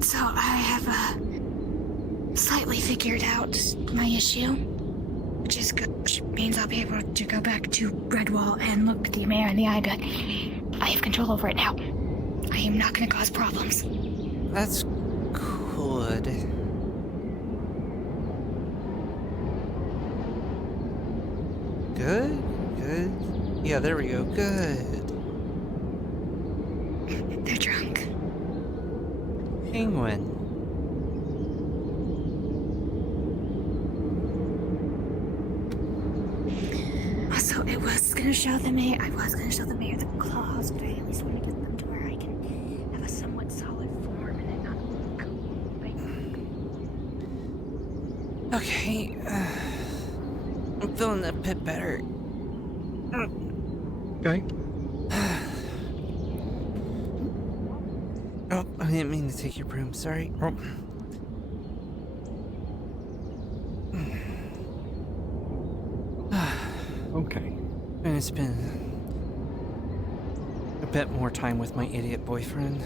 So I have, slightly figured out my issue, which is good, which means I'll be able to go back to Redwall and look the mayor in the eye and be like, I have control over it now. I am not gonna cause problems. That's good. Good? Good? Yeah, there we go. Good. They're drunk. Penguin. was gonna show them here the claws, but I at least want to get them to where I can have a somewhat solid form and it not look. Okay. I'm feeling a bit better. Okay. Oh, I didn't mean to take your broom. Sorry. Oh. Okay. And it's been a bit more time with my idiot boyfriend.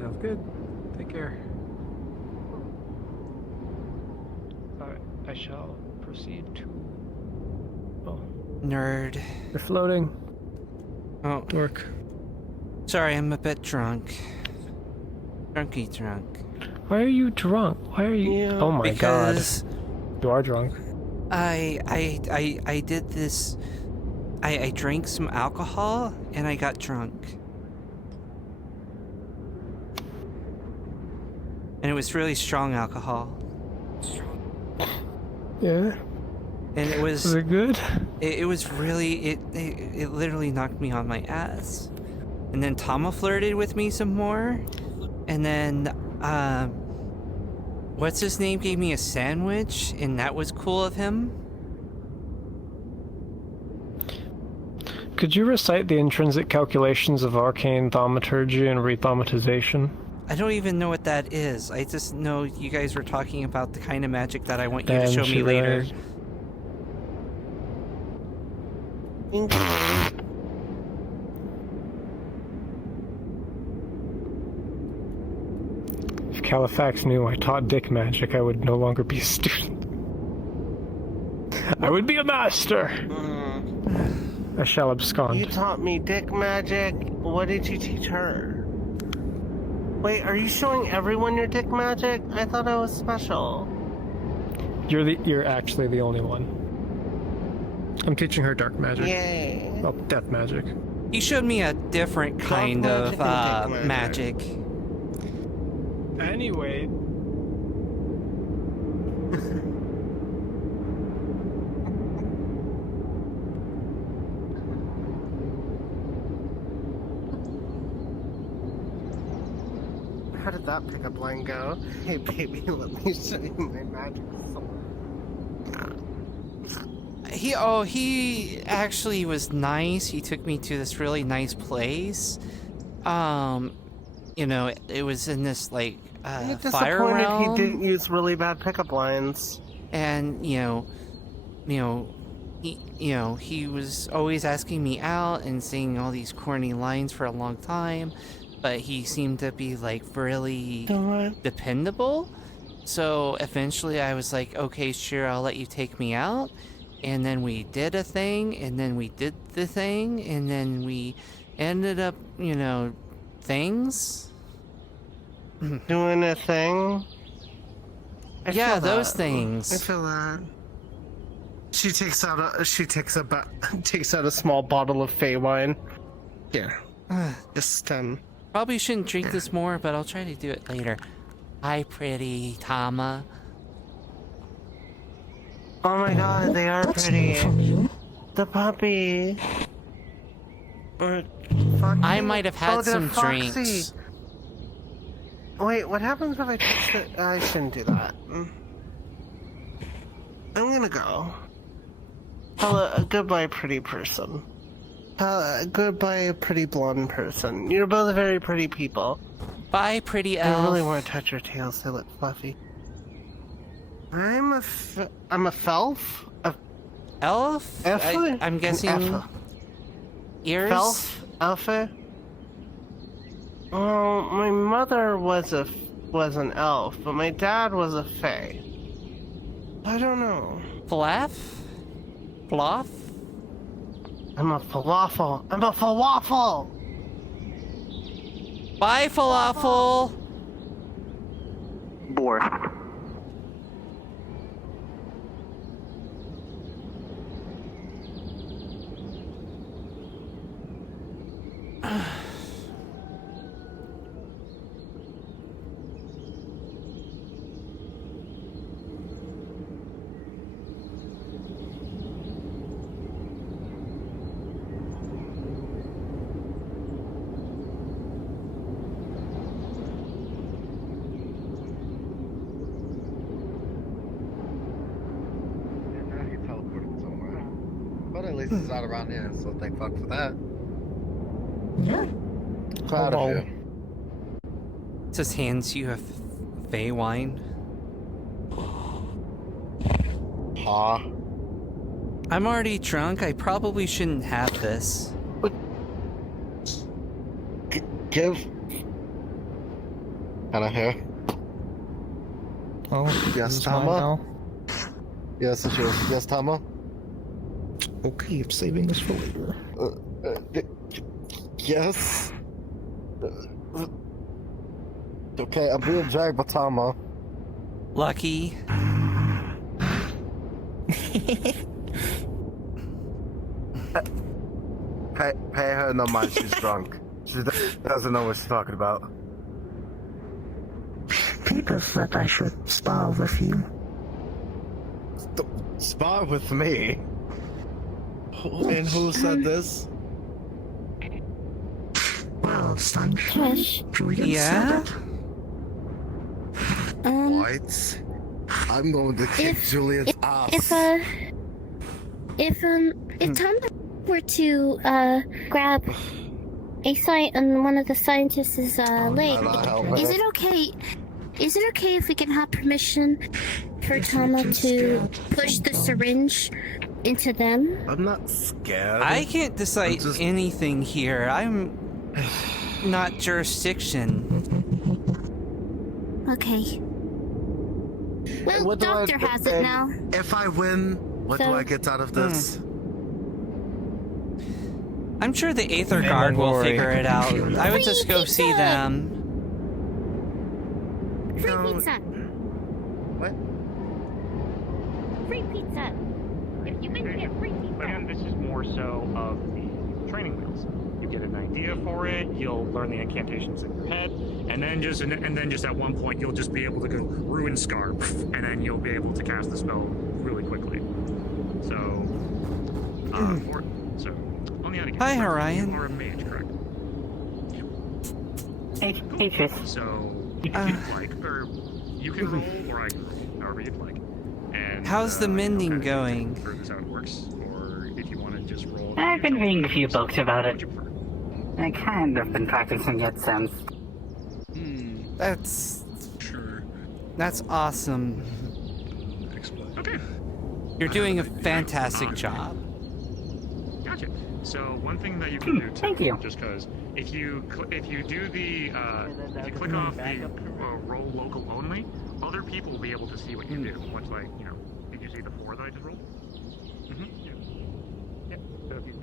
Sounds good. Take care. I shall proceed to... Oh. Nerd. You're floating. Oh. Work. Sorry, I'm a bit drunk. Drunky drunk. Why are you drunk? Why are you... Oh my because god. You are drunk. I did this... I drank some alcohol, and I got drunk. And it was really strong alcohol. Yeah? And it was... Was it good? It was really... It literally knocked me on my ass. And then Tama flirted with me some more. And then, what's his name gave me a sandwich, and that was cool of him. Could you recite the intrinsic calculations of arcane thaumaturgy and rethaumatization? I don't even know what that is. I just know you guys were talking about the kind of magic that I want you to show me later. If Califax knew I taught dick magic, I would no longer be a student. I would be a master! I shall abscond. You taught me dick magic. What did you teach her? Wait, are you showing everyone your dick magic? I thought I was special. You're actually the only one. I'm teaching her dark magic. Yay. Well, death magic. He showed me a different kind of magic. Anyway. How did that pickup line go? Hey baby, let me show you my magic sword. He actually was nice. He took me to this really nice place. You know, it was in this like fire realm. He didn't use really bad pickup lines. And he was always asking me out and saying all these corny lines for a long time, but he seemed to be like really dependable. So eventually I was like, okay, sure, I'll let you take me out. And then we did a thing, and then we did the thing, and then we ended up, things. Doing a thing? Yeah, those things. I feel that. She takes out a small bottle of Fey wine. Here. Just Probably shouldn't drink this more, but I'll try to do it later. Hi, pretty Tama. Oh my god, they are pretty. The puppy. I might have had some drinks. Wait, what happens if I touch the... I shouldn't do that. I'm gonna go. Hello, goodbye, pretty person. Goodbye, pretty blonde person. You're both very pretty people. Bye, pretty elf. I really want to touch your tails. They look fluffy. I'm a felf? Elf? I'm guessing... Ears? Felf? Alpha? Well, my mother was an elf, but my dad was a fae. I don't know. Flaff? Fluff? I'm a falafel. I'm a falafel! Bye, falafel! Bored. at least it's not around here, so thank fuck for that. Yeah. Proud of you. Just hands you a Fey wine. Huh? I'm already drunk. I probably shouldn't have this. Give. Can I hear? Oh, yes, it's mine Tama? now. Yes, it's yours. Yes, Tama? Okay, I'm saving this for later. Yes? Okay, I'm being dragged by Tama. Lucky. Pay her no mind, she's drunk. She doesn't know what she's talking about. People said I should spar with you. Spar with me? And who said this? Well, Trish. Yeah? What? I'm going to kick Julian's ass. If Tom were to grab a site on one of the scientists' leg, is it okay? Is it okay if we can have permission for Tama to push the syringe into them? I'm not scared. I can't decide anything here. I'm not jurisdiction. Okay. Well, What do Doctor has it now. If I win, what do I get out of this? I'm sure the Aether Guard will figure it out. I would just go see them. Free pizza. What? Free pizza. If you win, get free pizza. Again, this is more so of the training wheels. You get an idea for it, you'll learn the incantations in your head, and then just at one point you'll just be able to go Ruin Scar, and then you'll be able to cast the spell really quickly. So, on the other hand, Hi, Orion. You are a mage, correct? Hey, Tris. So, if you'd like, or you can roll, or I can roll, however you'd like. And How's the mending going? Prove this how it works, or if you want to just roll. I've been reading a few books about it. I kind of been practicing it since. That's awesome. Okay. You're doing a fantastic job. Gotcha. So one thing that you can do too, Thank you. just because if you do the if you click off the roll local only, other people will be able to see what you do. Much like did you see the 4 that I just rolled? Mm-hmm. Yeah. So if you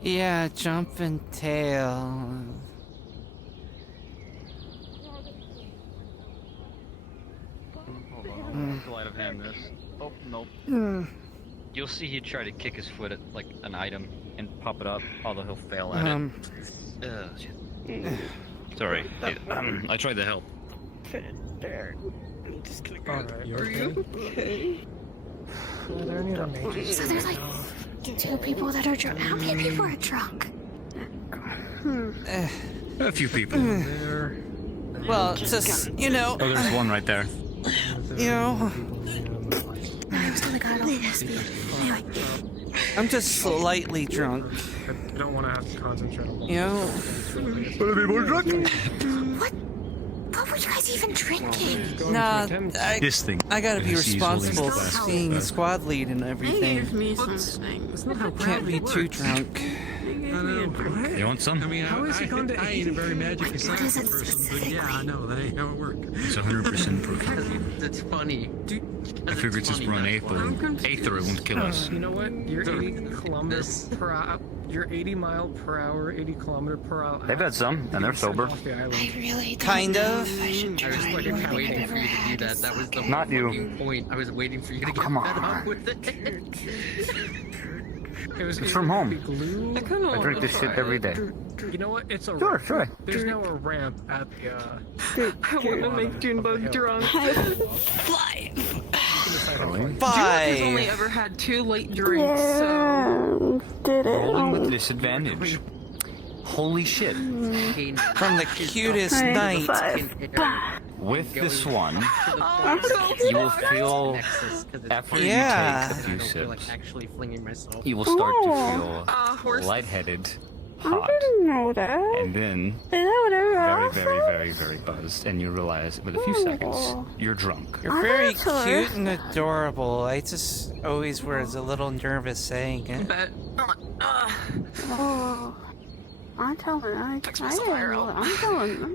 Yeah, jumping tail. Sleight of hand this. Oh, nope. You'll see he try to kick his foot at like an item and pop it up, although he'll fail at it. Sorry, I tried to help. Fit it there. I'm just gonna go. Alright, Are you okay? Are there any other mages? So there's like 2 people that are drunk. How many people are drunk? A few people. Well, just, Oh, there's one right there. I was the guy on the speed. Anyway. I'm just slightly drunk. I don't want to have to concentrate on Wanna be more drunk? What were you guys even drinking? Nah, This thing. I gotta be This is responsible holding for being squad lead and They everything. gave me some things. Can't be too drunk. They gave You want some? I mean, how is he going to aid a very magically sensitive person? But yeah, I know, that ain't how it works. It's 100% proof. That's funny. I figured since we're on Aether, it won't kill us. You know what? You're 80 kilometers per hour. You're 80 mile per hour, 80 kilometer per hour. They've had some, and they're sober. I really don't Kind know of. if I should I was try fucking anything waiting I've for ever you to do had. that. That was the Not you. fucking point. I was waiting for you to get come fed on. up with it. It's from home. Glue. I kind of I drink this shit every day. You know what? It's a Sure, sure. There's now a ramp at the. I want to make Junebug drunk. Five. Junebug has only ever had 2 late drinks, so. Rolling with disadvantage. Holy shit. From the cutest night. With this one, Oh, you will feel, after you take a few sips, you will start to feel lightheaded, hot, know that. and then very buzzed, and you realize with a few seconds, you're drunk. You're very cute and adorable. I just always was a little nervous saying it. Oh, I'm telling. I'm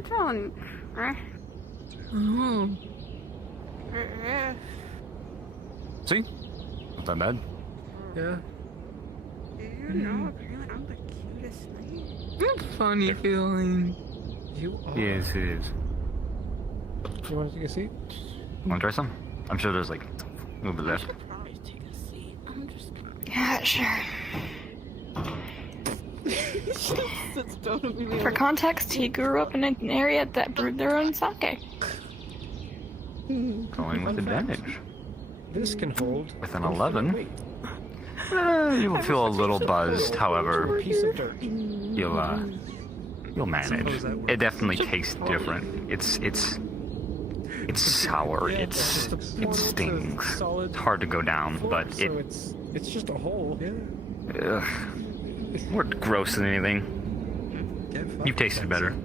telling. See? Not that bad. Yeah. You know, apparently I'm the cutest thing. Funny feeling. You are. Yes, it is. You want to take a seat? Want to try some? I'm sure there's like a little bit left. Yeah, sure. For context, he grew up in an area that brewed their own sake. Going with advantage. This can hold. With an 11. You will feel a little buzzed, however, you'll manage. It definitely tastes different. It's sour. It stings. It's hard to go down, but it's just a hole. Yeah. Ugh, more gross than anything. You've tasted better.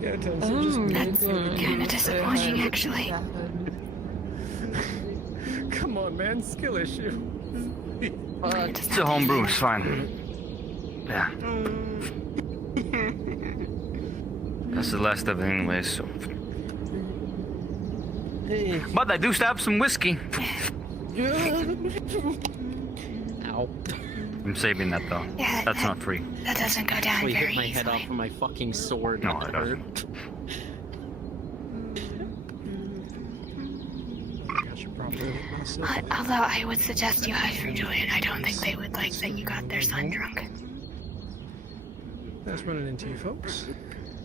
That's kind of disappointing, actually. Come on, man, skill issue. It's a homebrew, it's fine. Yeah. That's the last of it anyway, so. But I do still have some whiskey. Ow. I'm saving that though. Yeah, that's not free. That doesn't go down Hit very my head easily. off with my fucking sword. No, it doesn't. Although I would suggest you hide from Julian, I don't think they would like that you got their son drunk. Nice running into you folks.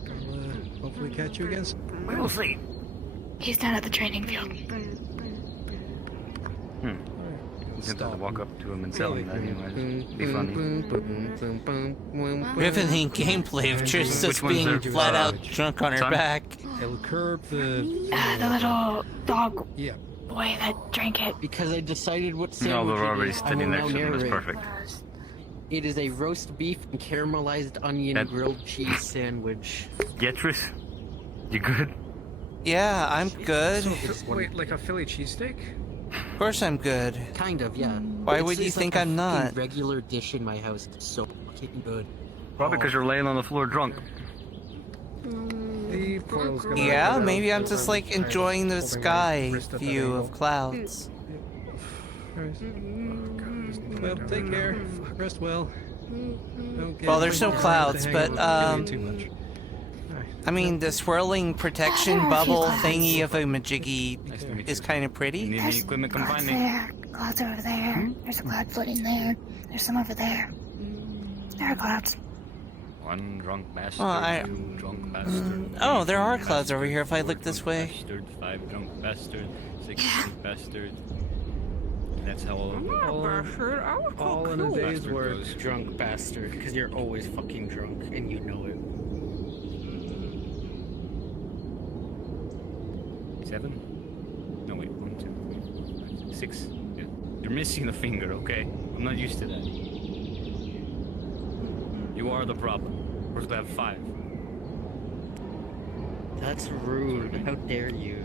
I'll hopefully catch you again. We'll see. He's down at the training field. You have to walk up to him and tell him that anyway. Be funny. We haven't seen gameplay of Trish just being flat out drunk on her back. It'll curb the little dog yeah. boy that drank it. Because I decided what sandwich No, they're it already is, I sitting will next to now him. That's narrate. perfect. It is a roast beef and caramelized onion grilled cheese sandwich. Yeah, Trish? You good? Yeah, I'm good. Wait, like a Philly cheesesteak? Of course I'm good. Kind of, yeah. Why would you It's think like I'm a fucking not? regular dish in my house. It's so fucking good. Probably because you're laying on the floor drunk. The portal's gonna Yeah, open maybe I'm up just over like enjoying the holding my sky wrist at that view angle. of clouds. Well, take care. Rest well. Don't get Well, there's no too clouds, but too much. I mean, the swirling protection bubble thingy of a majiggy is kind of pretty. Need any equipment come find me. There, clouds are over there. There's a cloud floating there. There's some over there. There are clouds. One drunk bastard, Well, two drunk bastards. Oh, there are clouds over here if I look this way. Bastard, 5 drunk bastards, 6 drunk bastards. That's how all All in a cool. day's work. Drunk bastard, because you're always fucking drunk and you know it. 7? No, wait. 1, 2, 3, 4, 5, 6. Yeah. You're missing a finger, okay? I'm not used to that. You are the problem. We're supposed to have 5. That's rude. How dare you?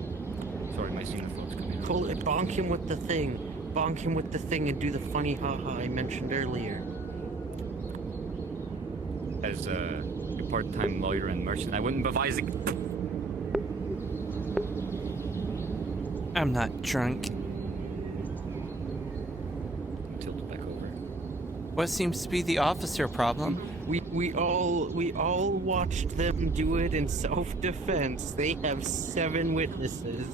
Sorry, my xenophobe's coming out. Bonk him with the thing. bonk him with the thing and do the funny haha I mentioned earlier. As a part-time lawyer and merchant, I wouldn't advise it. I'm not drunk. Tilt it back over. What seems to be the officer problem? We all watched them do it in self-defense. They have 7 witnesses.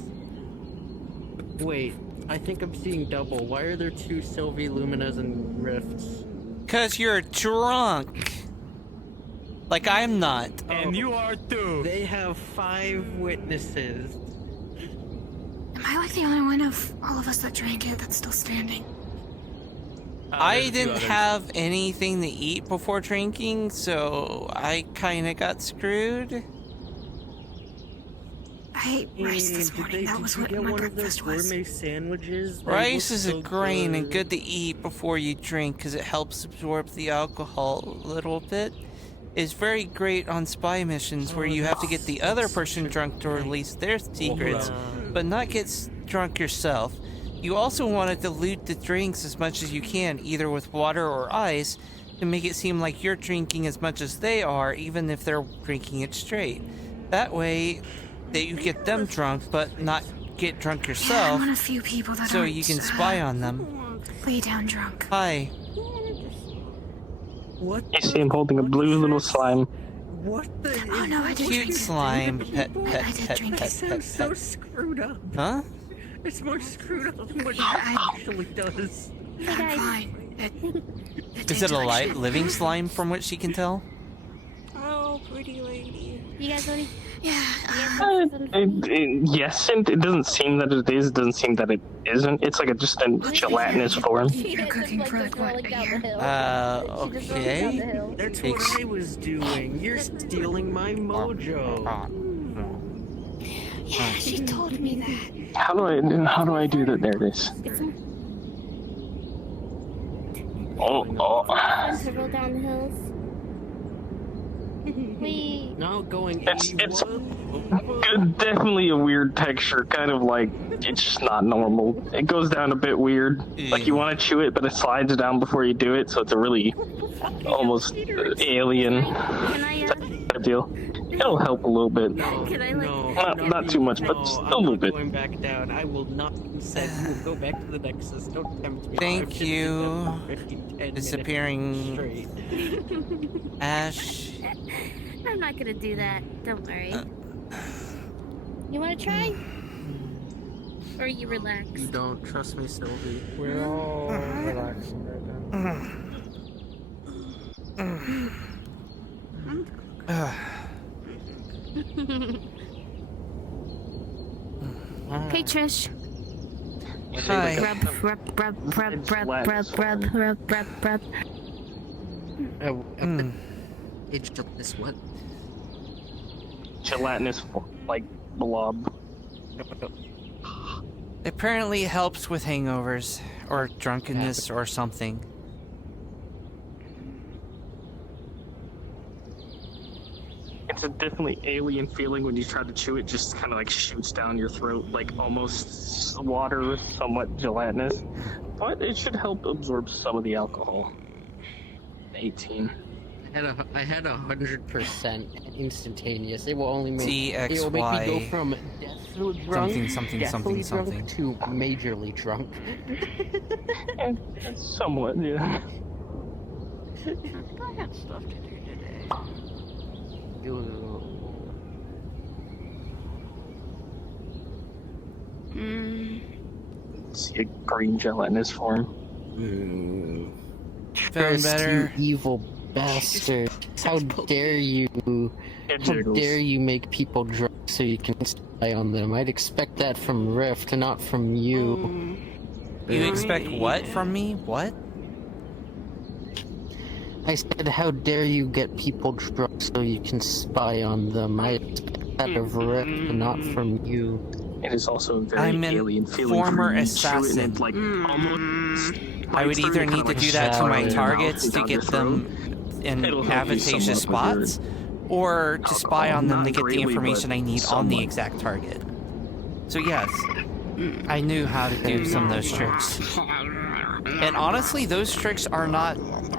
Wait, I think I'm seeing double. Why are there 2 Sylvie Luminas and Rifts? 'Cause you're drunk. Like I'm not. And you are too. They have 5 witnesses. Am I like the only one of all of us that drank it that's still standing? I didn't have anything to eat before drinking, so I kinda got screwed. I ate rice this morning. That was what my breakfast was. Gourmet sandwiches. Rice is a grain and good to eat before you drink because it helps absorb the alcohol a little bit. It's very great on spy missions where you have to get the other person drunk to release their secrets, but not get drunk yourself. You also want to dilute the drinks as much as you can, either with water or ice, to make it seem like you're drinking as much as they are, even if they're drinking it straight. That way, that you get them drunk, but not get drunk Yeah, yourself, I'm one of few people that so aren't, you can spy on them. lay down drunk. Hi. What? You see him holding a blue little slime. What the? Oh no, I didn't Cute drink slime. Pet. It sounds so screwed up. Huh? It's more screwed up than what it actually does. I'm fine. Is it a living slime from what she can tell? Oh, pretty lady. You guys ready? Yeah. Yes, and it doesn't seem that it is. It doesn't seem that it isn't. It's like just a gelatinous form. You're cooking for like what, a year? Okay. That's what I was doing. You're stealing my mojo. Yeah, she told me that. How do I do that? There it is. Oh. To roll down the hills. Now going. It's definitely a weird texture, kind of like it's just not normal. It goes down a bit weird. Like you want to chew it, but it slides down before you do it, so it's a really almost alien type deal. It'll help a little bit. Can I not too much, but a little bit. Going back down. I will not consent. We'll go back to the Nexus. Don't tempt me. Thank you. Disappearing. Ash. I'm not gonna do that. Don't worry. You wanna try? Or are you relaxed? You don't trust me, Sylvie. We're all relaxing right now. Hey Trish. Hi. Rub. It's this what? Gelatinous, like blob. Apparently it helps with hangovers, or drunkenness, or something. It's a definitely alien feeling when you try to chew it, just kind of like shoots down your throat, like almost water, somewhat gelatinous. But it should help absorb some of the alcohol. 18. I had 100% instantaneous. It will only make TXY. it will make me go from deathly drunk, something to majorly drunk. Somewhat, yeah. I got stuff to do today. See a green gelatinous form. Feeling better. You evil bastard! How dare you? How dare you make people drunk so you can spy on them? I'd expect that from Rift, not from you. You expect what from me? What? I said, how dare you get people drunk so you can spy on them? I expect that of Rift, not from you. It is also a very I'm an alien feeling. former for you to chew it assassin. and, like, almost I would either need to do that to my targets to get them in It'll help you advantageous somewhat with spots, or to spy on them to get the greatly, information but I need on the somewhat. exact target. So yes, I knew how to do some of those tricks. And honestly, those tricks are not...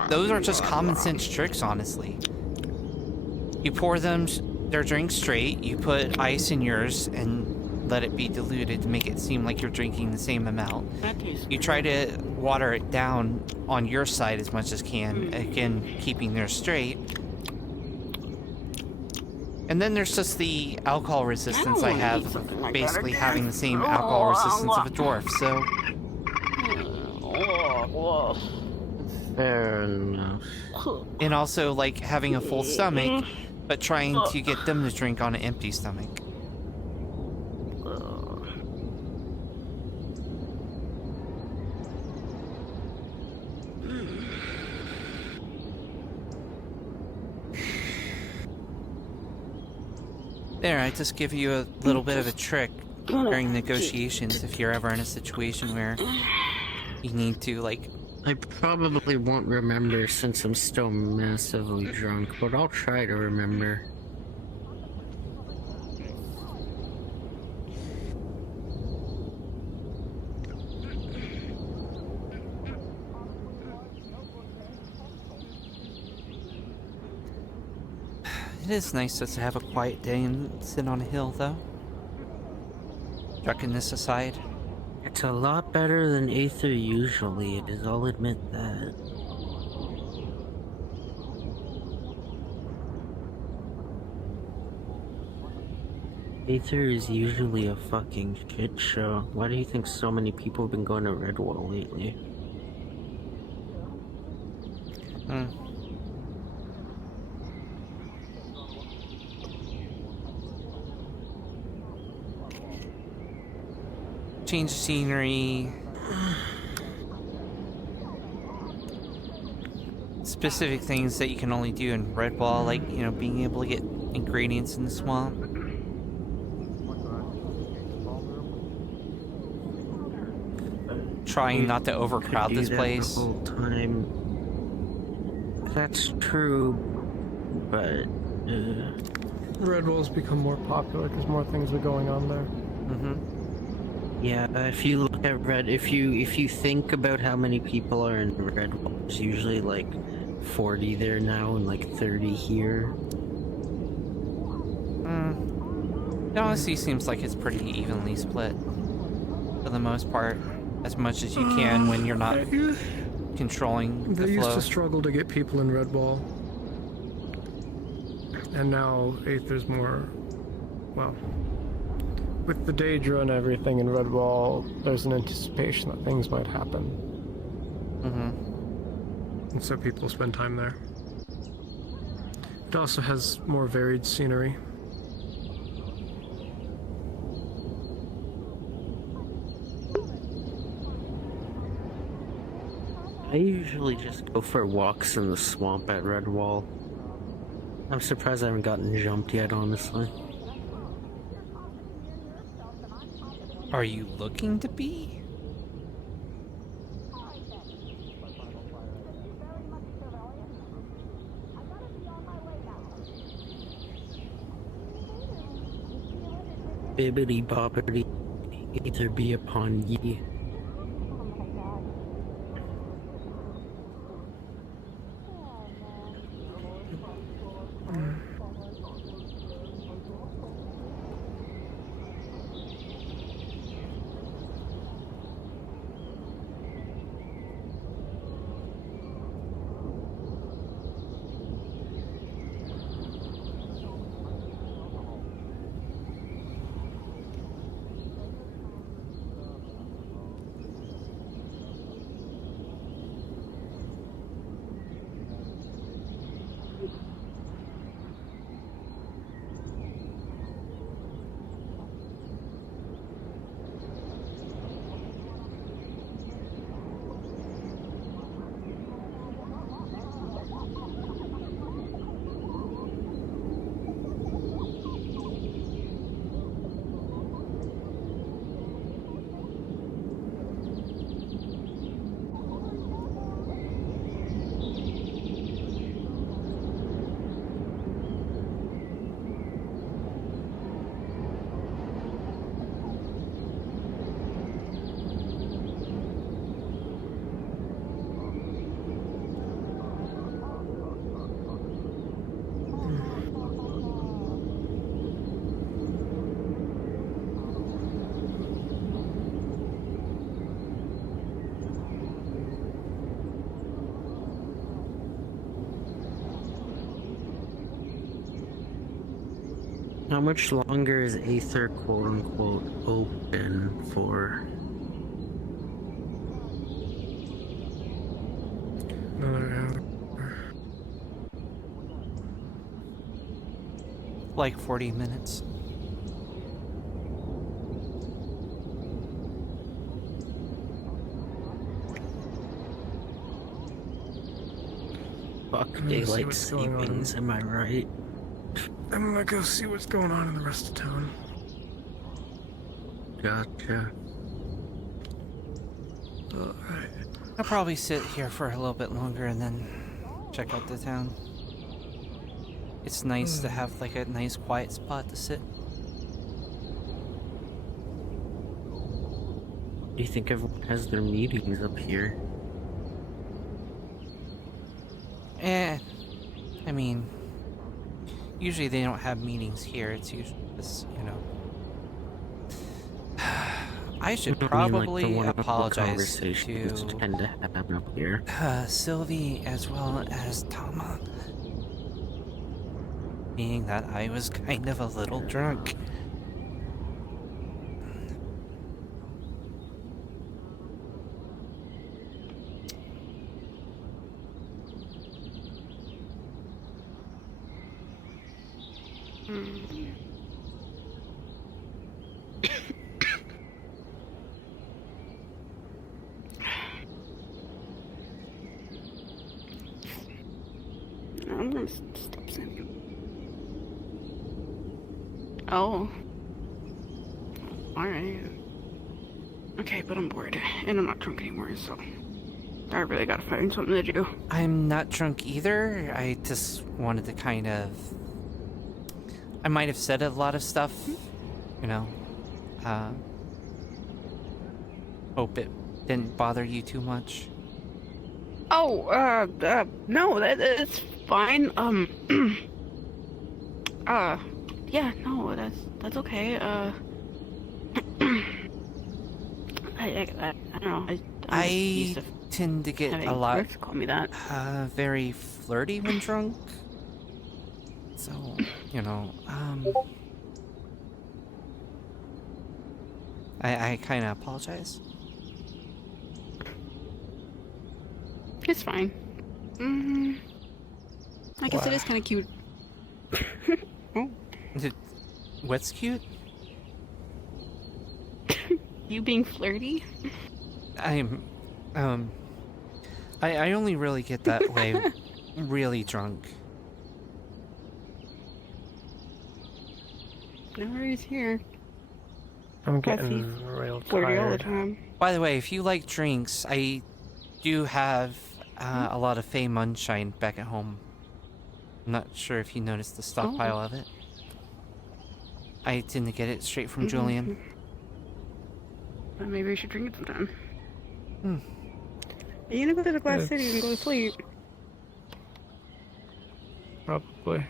Those are just common sense tricks, honestly. You pour them their drink straight, you put ice in yours, and let it be diluted to make it seem like you're drinking the same amount. You try to water it down on your side as much as can, again, keeping theirs straight. And then there's just the alcohol resistance I have, basically having the same alcohol resistance of a dwarf, so... Fair enough. And also, like, having a full stomach, but trying to get them to drink on an empty stomach. There, I just give you a little bit of a trick during negotiations if you're ever in a situation where you need to, like... I probably won't remember since I'm still massively drunk, but I'll try to remember. It is nice just to have a quiet day and sit on a hill, though. Chucking this aside. It's a lot better than Aether usually is, I'll admit that. Aether is usually a fucking shit show. Why do you think so many people have been going to Redwall lately? Change of scenery. Specific things that you can only do in Redwall, like, you know, being able to get ingredients in the swamp. Trying not to overcrowd this place. The whole time. That's true, but Redwall's become more popular because more things are going on there. Yeah, if you look at if you think about how many people are in Redwall, there's usually like 40 there now and like 30 here. It honestly seems like it's pretty evenly split for the most part, as much as you can when you're not controlling the flow. They used to struggle to get people in Redwall, and now Aether's more, well, with the Daedra and everything in Redwall, there's an anticipation that things might happen. And so people spend time there. It also has more varied scenery. I usually just go for walks in the swamp at Redwall. I'm surprised I haven't gotten jumped yet, honestly. Are you looking to be? Bibbidi bobbidi, Aether be upon ye. How much longer is Aether quote-unquote open for? Like 40 minutes. Fuck daylight savings, am I right? I'm gonna go see what's going on in the rest of town. Gotcha. Alright. I'll probably sit here for a little bit longer and then check out the town. It's nice to have like a nice quiet spot to sit. Do you think everyone has their meetings up here? I mean, usually they don't have meetings here. It's usually just, you know. I should probably apologize to tend to happen up here. Sylvie as well as Tama. Being that I was kind of a little drunk. I'm gonna stop saying. Oh. Alright. Okay, but I'm bored, and I'm not drunk anymore, so I really gotta find something to do. I'm not drunk either. I just wanted to kind of... I might have said a lot of stuff, you know. Hope it didn't bother you too much. Oh, no, that's fine. Yeah, no, that's okay. I don't know. I tend to get a lot call me that. Very flirty when drunk. So, you know, I kind of apologize. It's fine. I guess it is kind of cute. Oh. What's cute? You being flirty? I'm, I only really get that way really drunk. No worries here. I'm getting real flirty all the tired. time. By the way, if you like drinks, I do have a lot of Fey Moonshine back at home. I'm not sure if you noticed the stockpile of it. I tend to get it straight from Julian. Well, maybe we should drink it sometime. Are you gonna go to the Glass City and go to sleep? Probably.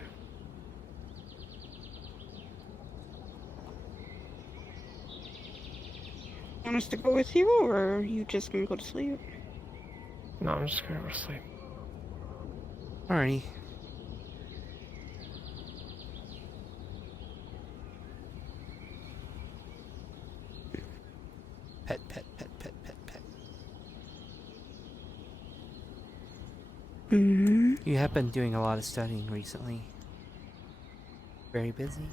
Want us to go with you, or are you just gonna go to sleep? No, I'm just gonna go to sleep. Alrighty. Pet, pet, pet, pet, pet, pet. You have been doing a lot of studying recently. Very busy.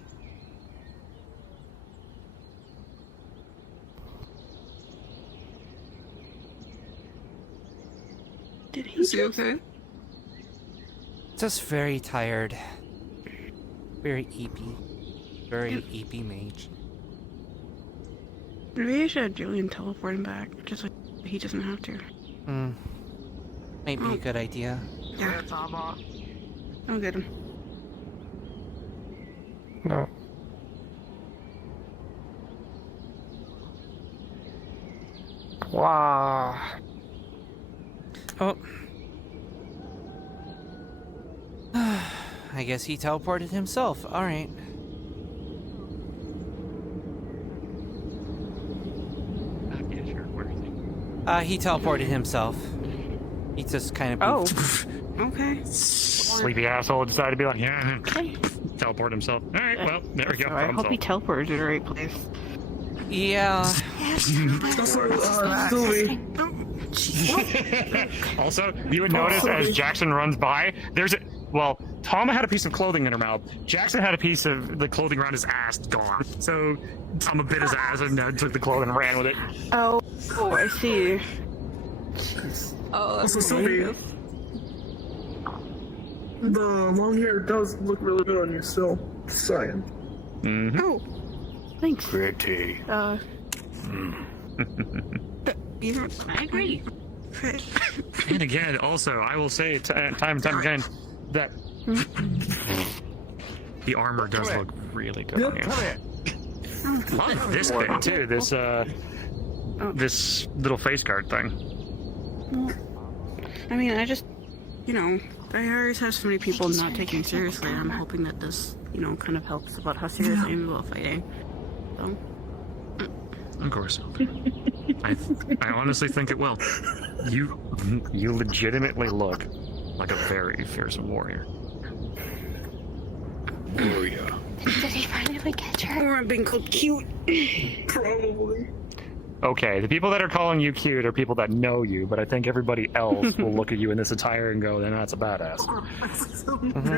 Did he say okay? Just very tired. Very eepy. Very eepy mage. Maybe I should have Julian teleport him back, just so he doesn't have to. Might be a good idea. Yeah. I'll get him. No. Wow. Oh. I guess he teleported himself. Alright. Yeah, sure. Where is he? He teleported himself. He just kind of Okay. Sleepy asshole decided to be like, yeah, teleport himself. All right, well, there we go. I hope he teleported to the right place. Yeah. Also, you would notice as Jackson runs by, Tama had a piece of clothing in her mouth. Jackson had a piece of the clothing around his ass gone. So Tama bit his ass and took the clothing and ran with it. Oh, I see. Jeez. Oh, that's Sylvie. The long hair does look really good on you still. Just saying. Mm-hmm. Oh, thanks. Pretty. I agree. And again, also, I will say time and time again that the armor does look really good on you. Love this bit too. This little face guard thing. Well, I mean, I always have so many people not taking me seriously. I'm hoping that this, kind of helps about how serious I am about fighting. So. Of course. I honestly think it will. You legitimately look like a very fearsome warrior. Did he finally catch her? Or I'm being called cute. Probably. Okay, the people that are calling you cute are people that know you, but I think everybody else will look at you in this attire and go, then that's a badass.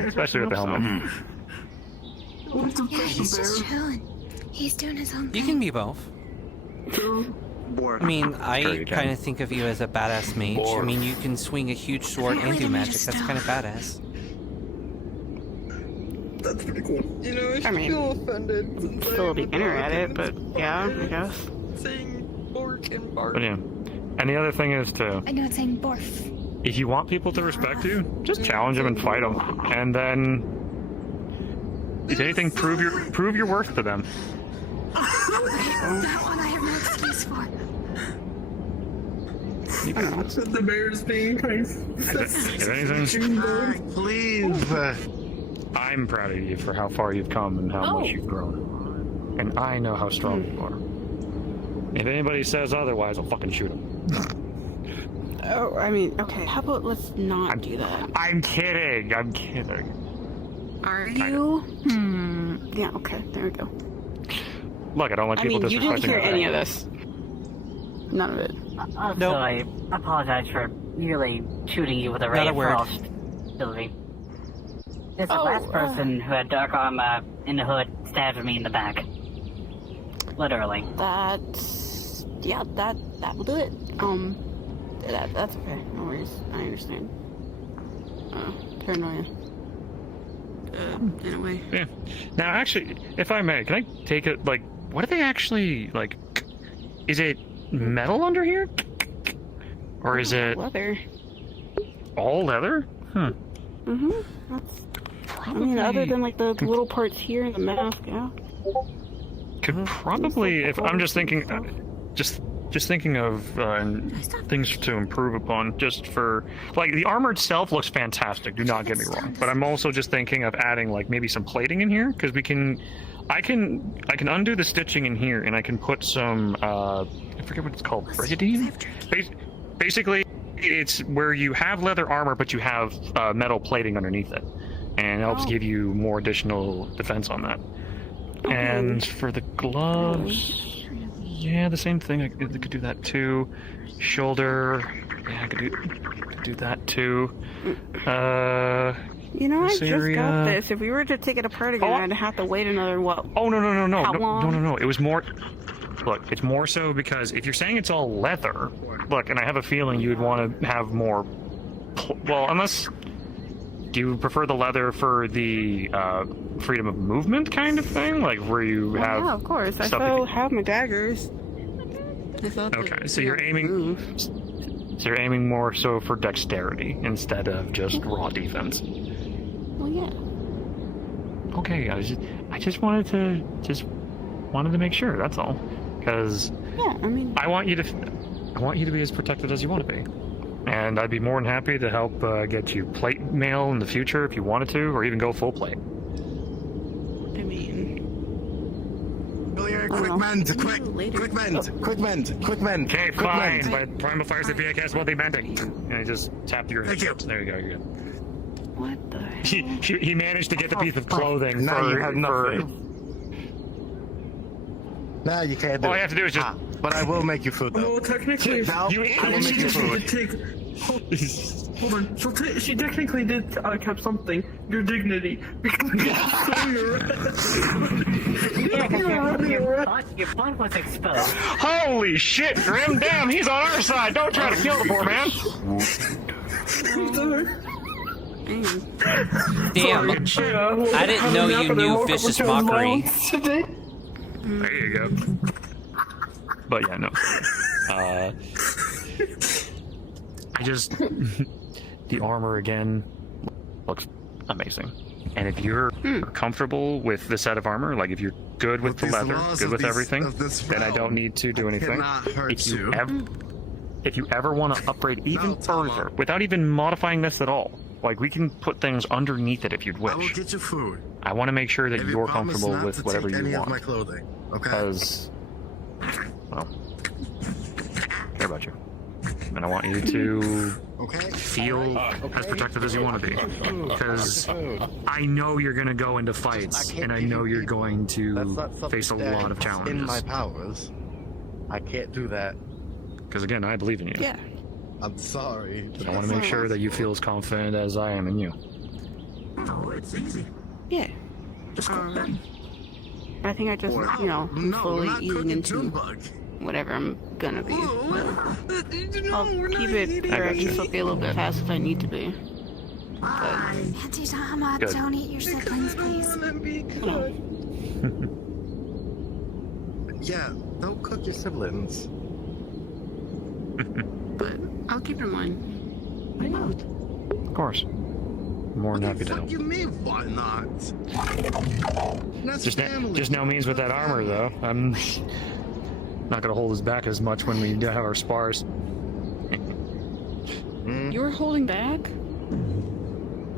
Especially with the helmet. Yeah, he's just chilling. He's doing his own thing. You can be both. I mean, I kind of think of you as a badass mage. I mean, you can swing a huge sword and do magic. That's kind of badass. That's pretty cool. I feel offended. Still a beginner at it, but yeah, I guess. Saying bork and bark. But yeah. And the other thing is to... I know it's saying borf. If you want people to respect you, just challenge them and fight them. And then... if anything, prove your worth to them. That one I have no excuse for. The bear's being nice. If anything... Please. I'm proud of you for how far you've come and how much you've grown. And I know how strong you are. If anybody says otherwise, I'll fucking shoot him. Oh, I mean, okay, how about let's not do that? I'm kidding. Are you? Yeah, okay, there we go. Look, I don't like people disrespecting you didn't hear any of this. None of it. Also, I apologize for nearly shooting you with a ray of frost, Sylvie. There's the last person who had dark armor in the hood stabbed me in the back. Literally. That will do it. That's okay. No worries. I understand. Paranoia. In a way. Yeah. Now, actually, if I may, can I take it, what are they actually, is it metal under here? Or is it... leather. All leather? Huh. Mm-hmm. That's... Probably... I mean, other than, the little parts here in the mask, yeah. Could probably, if I'm just thinking, just thinking of things to improve upon, just for the armor itself looks fantastic. Do not get me wrong, but I'm also just thinking of adding maybe some plating in here because I can undo the stitching in here and I can put some I forget what it's called, brigandine. Basically, it's where you have leather armor but you have metal plating underneath it, and it helps give you more additional defense on that. And for the gloves, yeah, the same thing. I could do that too. Shoulder, yeah, I could do that too. I just got this. If we were to take it apart again, I'd have to wait another what? Oh no! How long? No! It was more. Look, it's more so because if you're saying it's all leather, and I have a feeling you would want to have more. Well, unless. Do you prefer the leather for the freedom of movement kind of thing? Where you have... Yeah, of course. I still have my daggers. Okay, so you're aiming... So you're aiming more so for dexterity instead of just raw defense. Well, yeah. Okay, I just wanted to make sure, that's all. Because... Yeah, I mean... I want you to be as protected as you want to be. And I'd be more than happy to help get you plate mail in the future if you wanted to, or even go full plate. I mean... Quick mend! Okay, fine. But Primal Fires the VRchat while they mending. And I just tapped your... Thank you. There you go, you're good. What the hell? He managed to get the piece of clothing. Now you have nothing. Now you can't do it. All you have to do is just... But I will make you food, though. Well, technically, I will make you food. Hold on. So she technically did kept something. Your dignity, because you saw your Your bond was exposed. Holy shit, Grim! Damn, he's on our side! Don't try to kill the poor man! Damn. I didn't know you knew vicious mockery. There you go. But yeah, no. I just... the armor again looks amazing. And if you're comfortable with the set of armor, like if you're good with the leather, good with everything, then I don't need to do anything. If you ever want to upgrade even further, without even modifying this at all, like we can put things underneath it if you'd wish. I will get you food. I want to make sure that you're comfortable with whatever you want. Of my clothing, okay? Because, well, I care about you. And I want you to feel as protected as you want to be. Because I know you're going to go into fights, and I know you're going to face a lot of challenges. In my powers, I can't do that. Because again, I believe in you. Yeah. I'm sorry. I want to make sure that you feel as confident as I am in you. No, it's easy. Yeah. Just cook them. I think I just, slowly eating into whatever I'm gonna be. I'll keep it where I can still be a little bit fast if I need to be. Auntie Tama, don't eat your siblings, please. Yeah, don't cook your siblings. But I'll keep it in mind. Why not? Of course. More than happy to help. What do you mean, why not? Just no means with that armor, though. I'm not gonna hold us back as much when we have our spars. You were holding back? I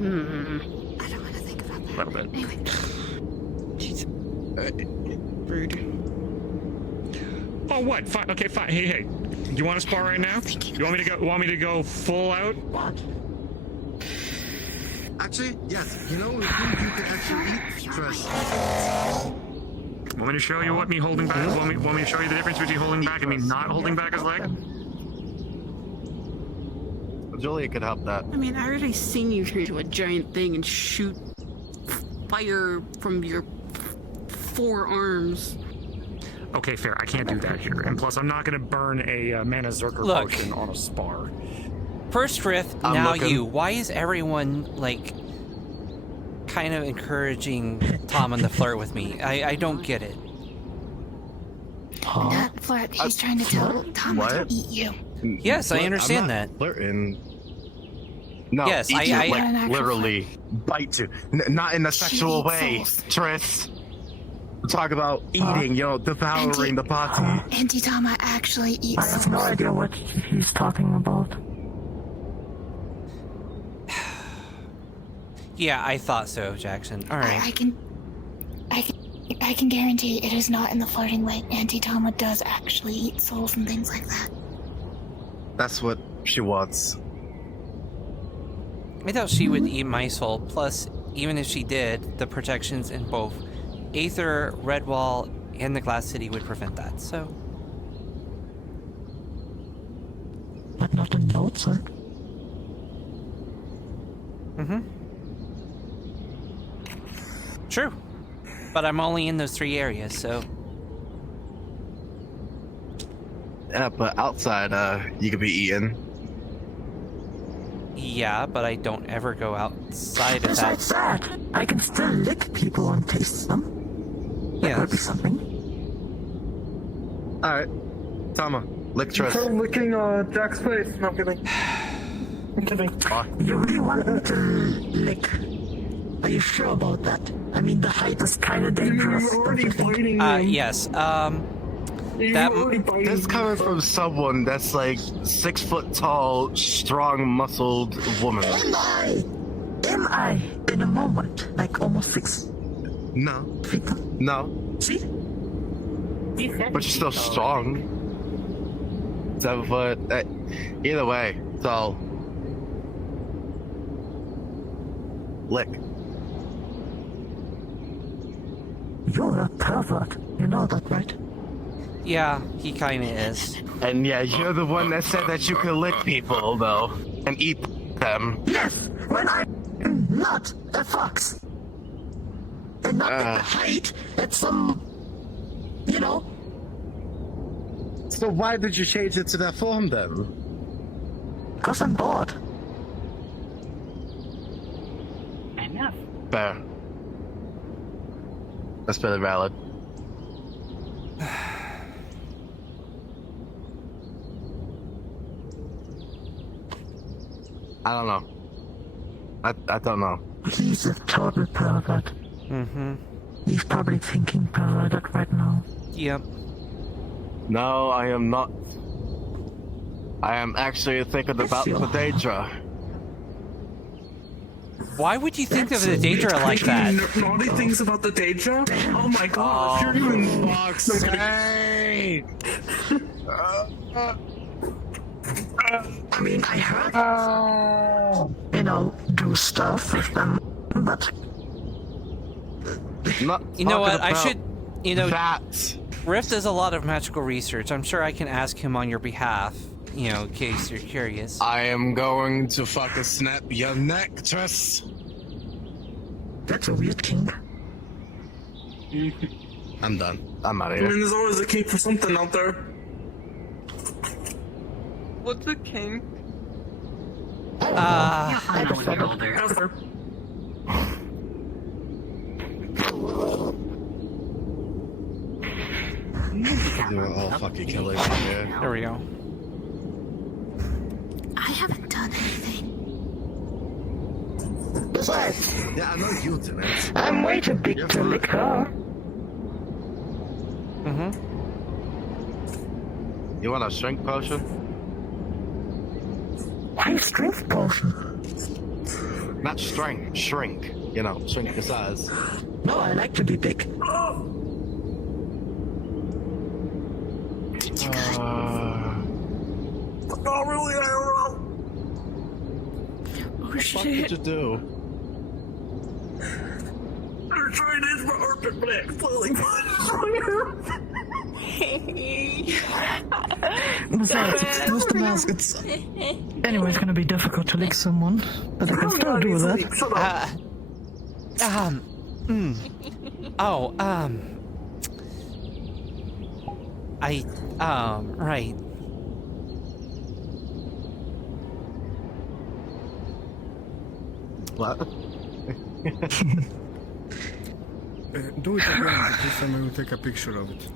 don't want to think about that. A little bit. Anyway. Jeez. Rude. Oh, what? Fine. Okay, fine. Hey. Do you want to spar right now? You want me to go full out? What? Actually, yes. You know, you can actually eat stress. Want me to show you what me holding back? Want me to show you the difference between holding back and me not holding back his leg? Julia could help that. I mean, I already seen you turn into a giant thing and shoot fire from your forearms. Okay, fair. I can't do that here. And plus, I'm not going to burn a Mana Zerker potion on a spar. First Rift, now you. Why is everyone, kind of encouraging Tommen to flirt with me? I don't get it. Not flirt. He's trying to tell Tommen to eat you. Yes, I understand that. Flirting. No, yes, eat you, literally bite you. Not in a sexual way, Triss. Talk about eating, devouring the body. Auntie Tama actually eats. I have no idea what he's talking about. Yeah, I thought so, Jackson. All right. I can guarantee it is not in the flirting way. Auntie Tama does actually eat souls and things like that. That's what she wants. I thought she would eat my soul. Plus, even if she did, the protections in both Aether, Redwall, and the Glass City would prevent that, so... But not on the outside. True. But I'm only in those 3 areas, so... Yeah, but outside, you could be eaten. Yeah, but I don't ever go outside of that. Besides that, I can still lick people and taste them. That would be something. Alright. Tama, lick Triss. So licking Jack's face. No, I'm kidding. I'm kidding. You really want me to lick? Are you sure about that? I mean, the height is kind of dangerous. You're already biting yes, That's coming from someone that's 6 foot tall, strong muscled woman. Am I? In a moment, almost 6. No. No. See? But you're still strong. 7 foot. Either way, so. lick. You're a pervert. You know that, right? Yeah, he kinda is. And yeah, you're the one that said that you could lick people, though, and eat them. Yes, when I'm not a fox. And not at the height at some, you know. So why did you change it to that form, then? Because I'm bored. Enough. Fair. That's pretty valid. I don't know. I don't know. He's a total pervert. Mm-hmm. He's probably thinking perverted right now. Yep. No, I am not. I am actually thinking about the Daedra. Why would you think of the Daedra like that? Naughty things about the Daedra? Oh my gosh, you're doing fuck's sake! I mean, I heard, you know, do stuff with them, but... You know what, I should, you know, Rift does a lot of magical research. I'm sure I can ask him on your behalf, you know, in case you're curious. I am going to fucking snap your neck, Triss. That's a weird kink. I'm done. I'm out of I here. mean, there's always a kink for something out there. What's a king? Aether. They were all fucking killing me here. There we go. I haven't done anything. Besides, yeah, I know you didn't. I'm way too big to lick her. Mm-hmm. You want a shrink potion? Why strength potion? Not strength, shrink. You know, shrink the size. No, I like to be big. Not really, I don't know. Oh What shit. did you do? I'm trying to hit my armpit, but it's slowly Besides, it's just a mask. It's anyway, it's gonna be difficult to lick someone, but I can still do that. Right. What? Do it again. This time I will take a picture of it.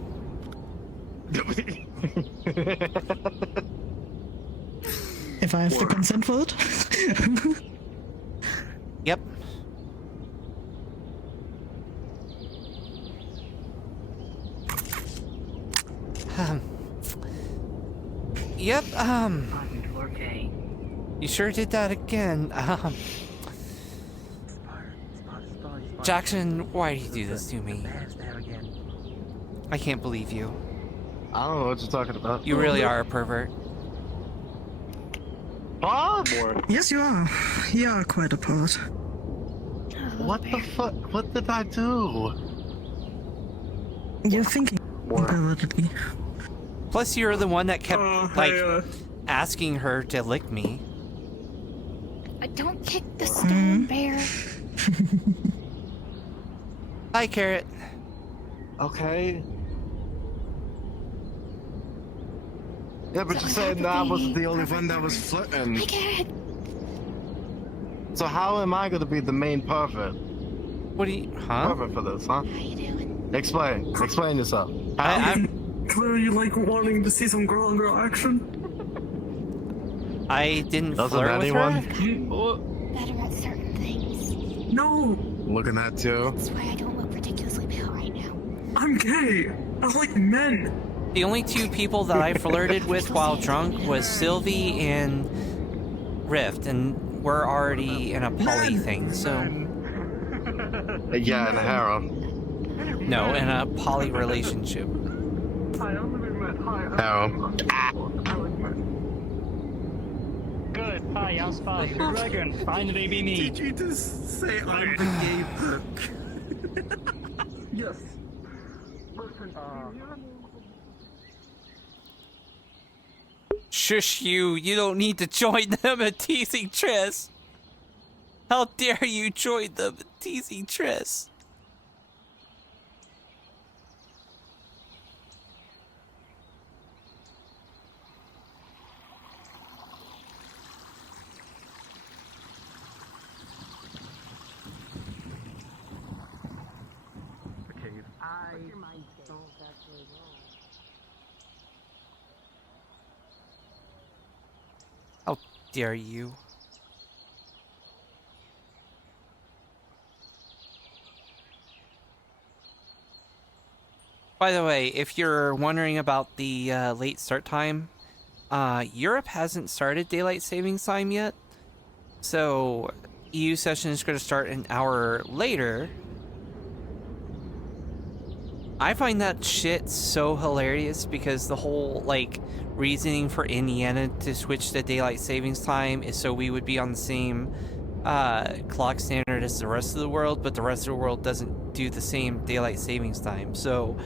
If I have to consent for it? Yep. Yep, you sure did that again. Jackson, why do you do this to me? I can't believe you. I don't know what you're talking about. You really are a pervert. Bob? Yes, you are. You are quite a pervert. What the fuck? What did I do? You're thinking pervertedly. Plus, you're the one that kept, asking her to lick me. Don't kick the stone bear. Hi, Carrot. Okay. Yeah, but you said I wasn't the only one that was flirting. Hi, Carrot. So how am I gonna be the main pervert? What do you, huh? Pervert for this, huh? How you doing? Explain. Explain yourself. I'm clearly like wanting to see some girl-on-girl action. I didn't Doesn't flirt with anyone? her. Better at certain things. No, Looking at you. That's why I don't look ridiculously pale right now. I'm gay. I like men. The only two people that I flirted with while drunk was Sylvie and Rift, and we're already in a poly thing, so... Yeah, in a harem. No, in a poly relationship. Harem. good. Hi, I'm Spy, your dragon. Finally be me. Did you just say I'm the gay hook? Yes. Listen, Shush you! You don't need to join them in teasing Triss! How dare you join them in teasing Triss! How dare you? By the way, if you're wondering about the late start time, Europe hasn't started daylight savings time yet, so EU session is going to start an hour later. I find that shit so hilarious because the whole, like, reasoning for Indiana to switch to daylight savings time is so we would be on the same clock standard as the rest of the world, but the rest of the world doesn't do the same daylight savings time. So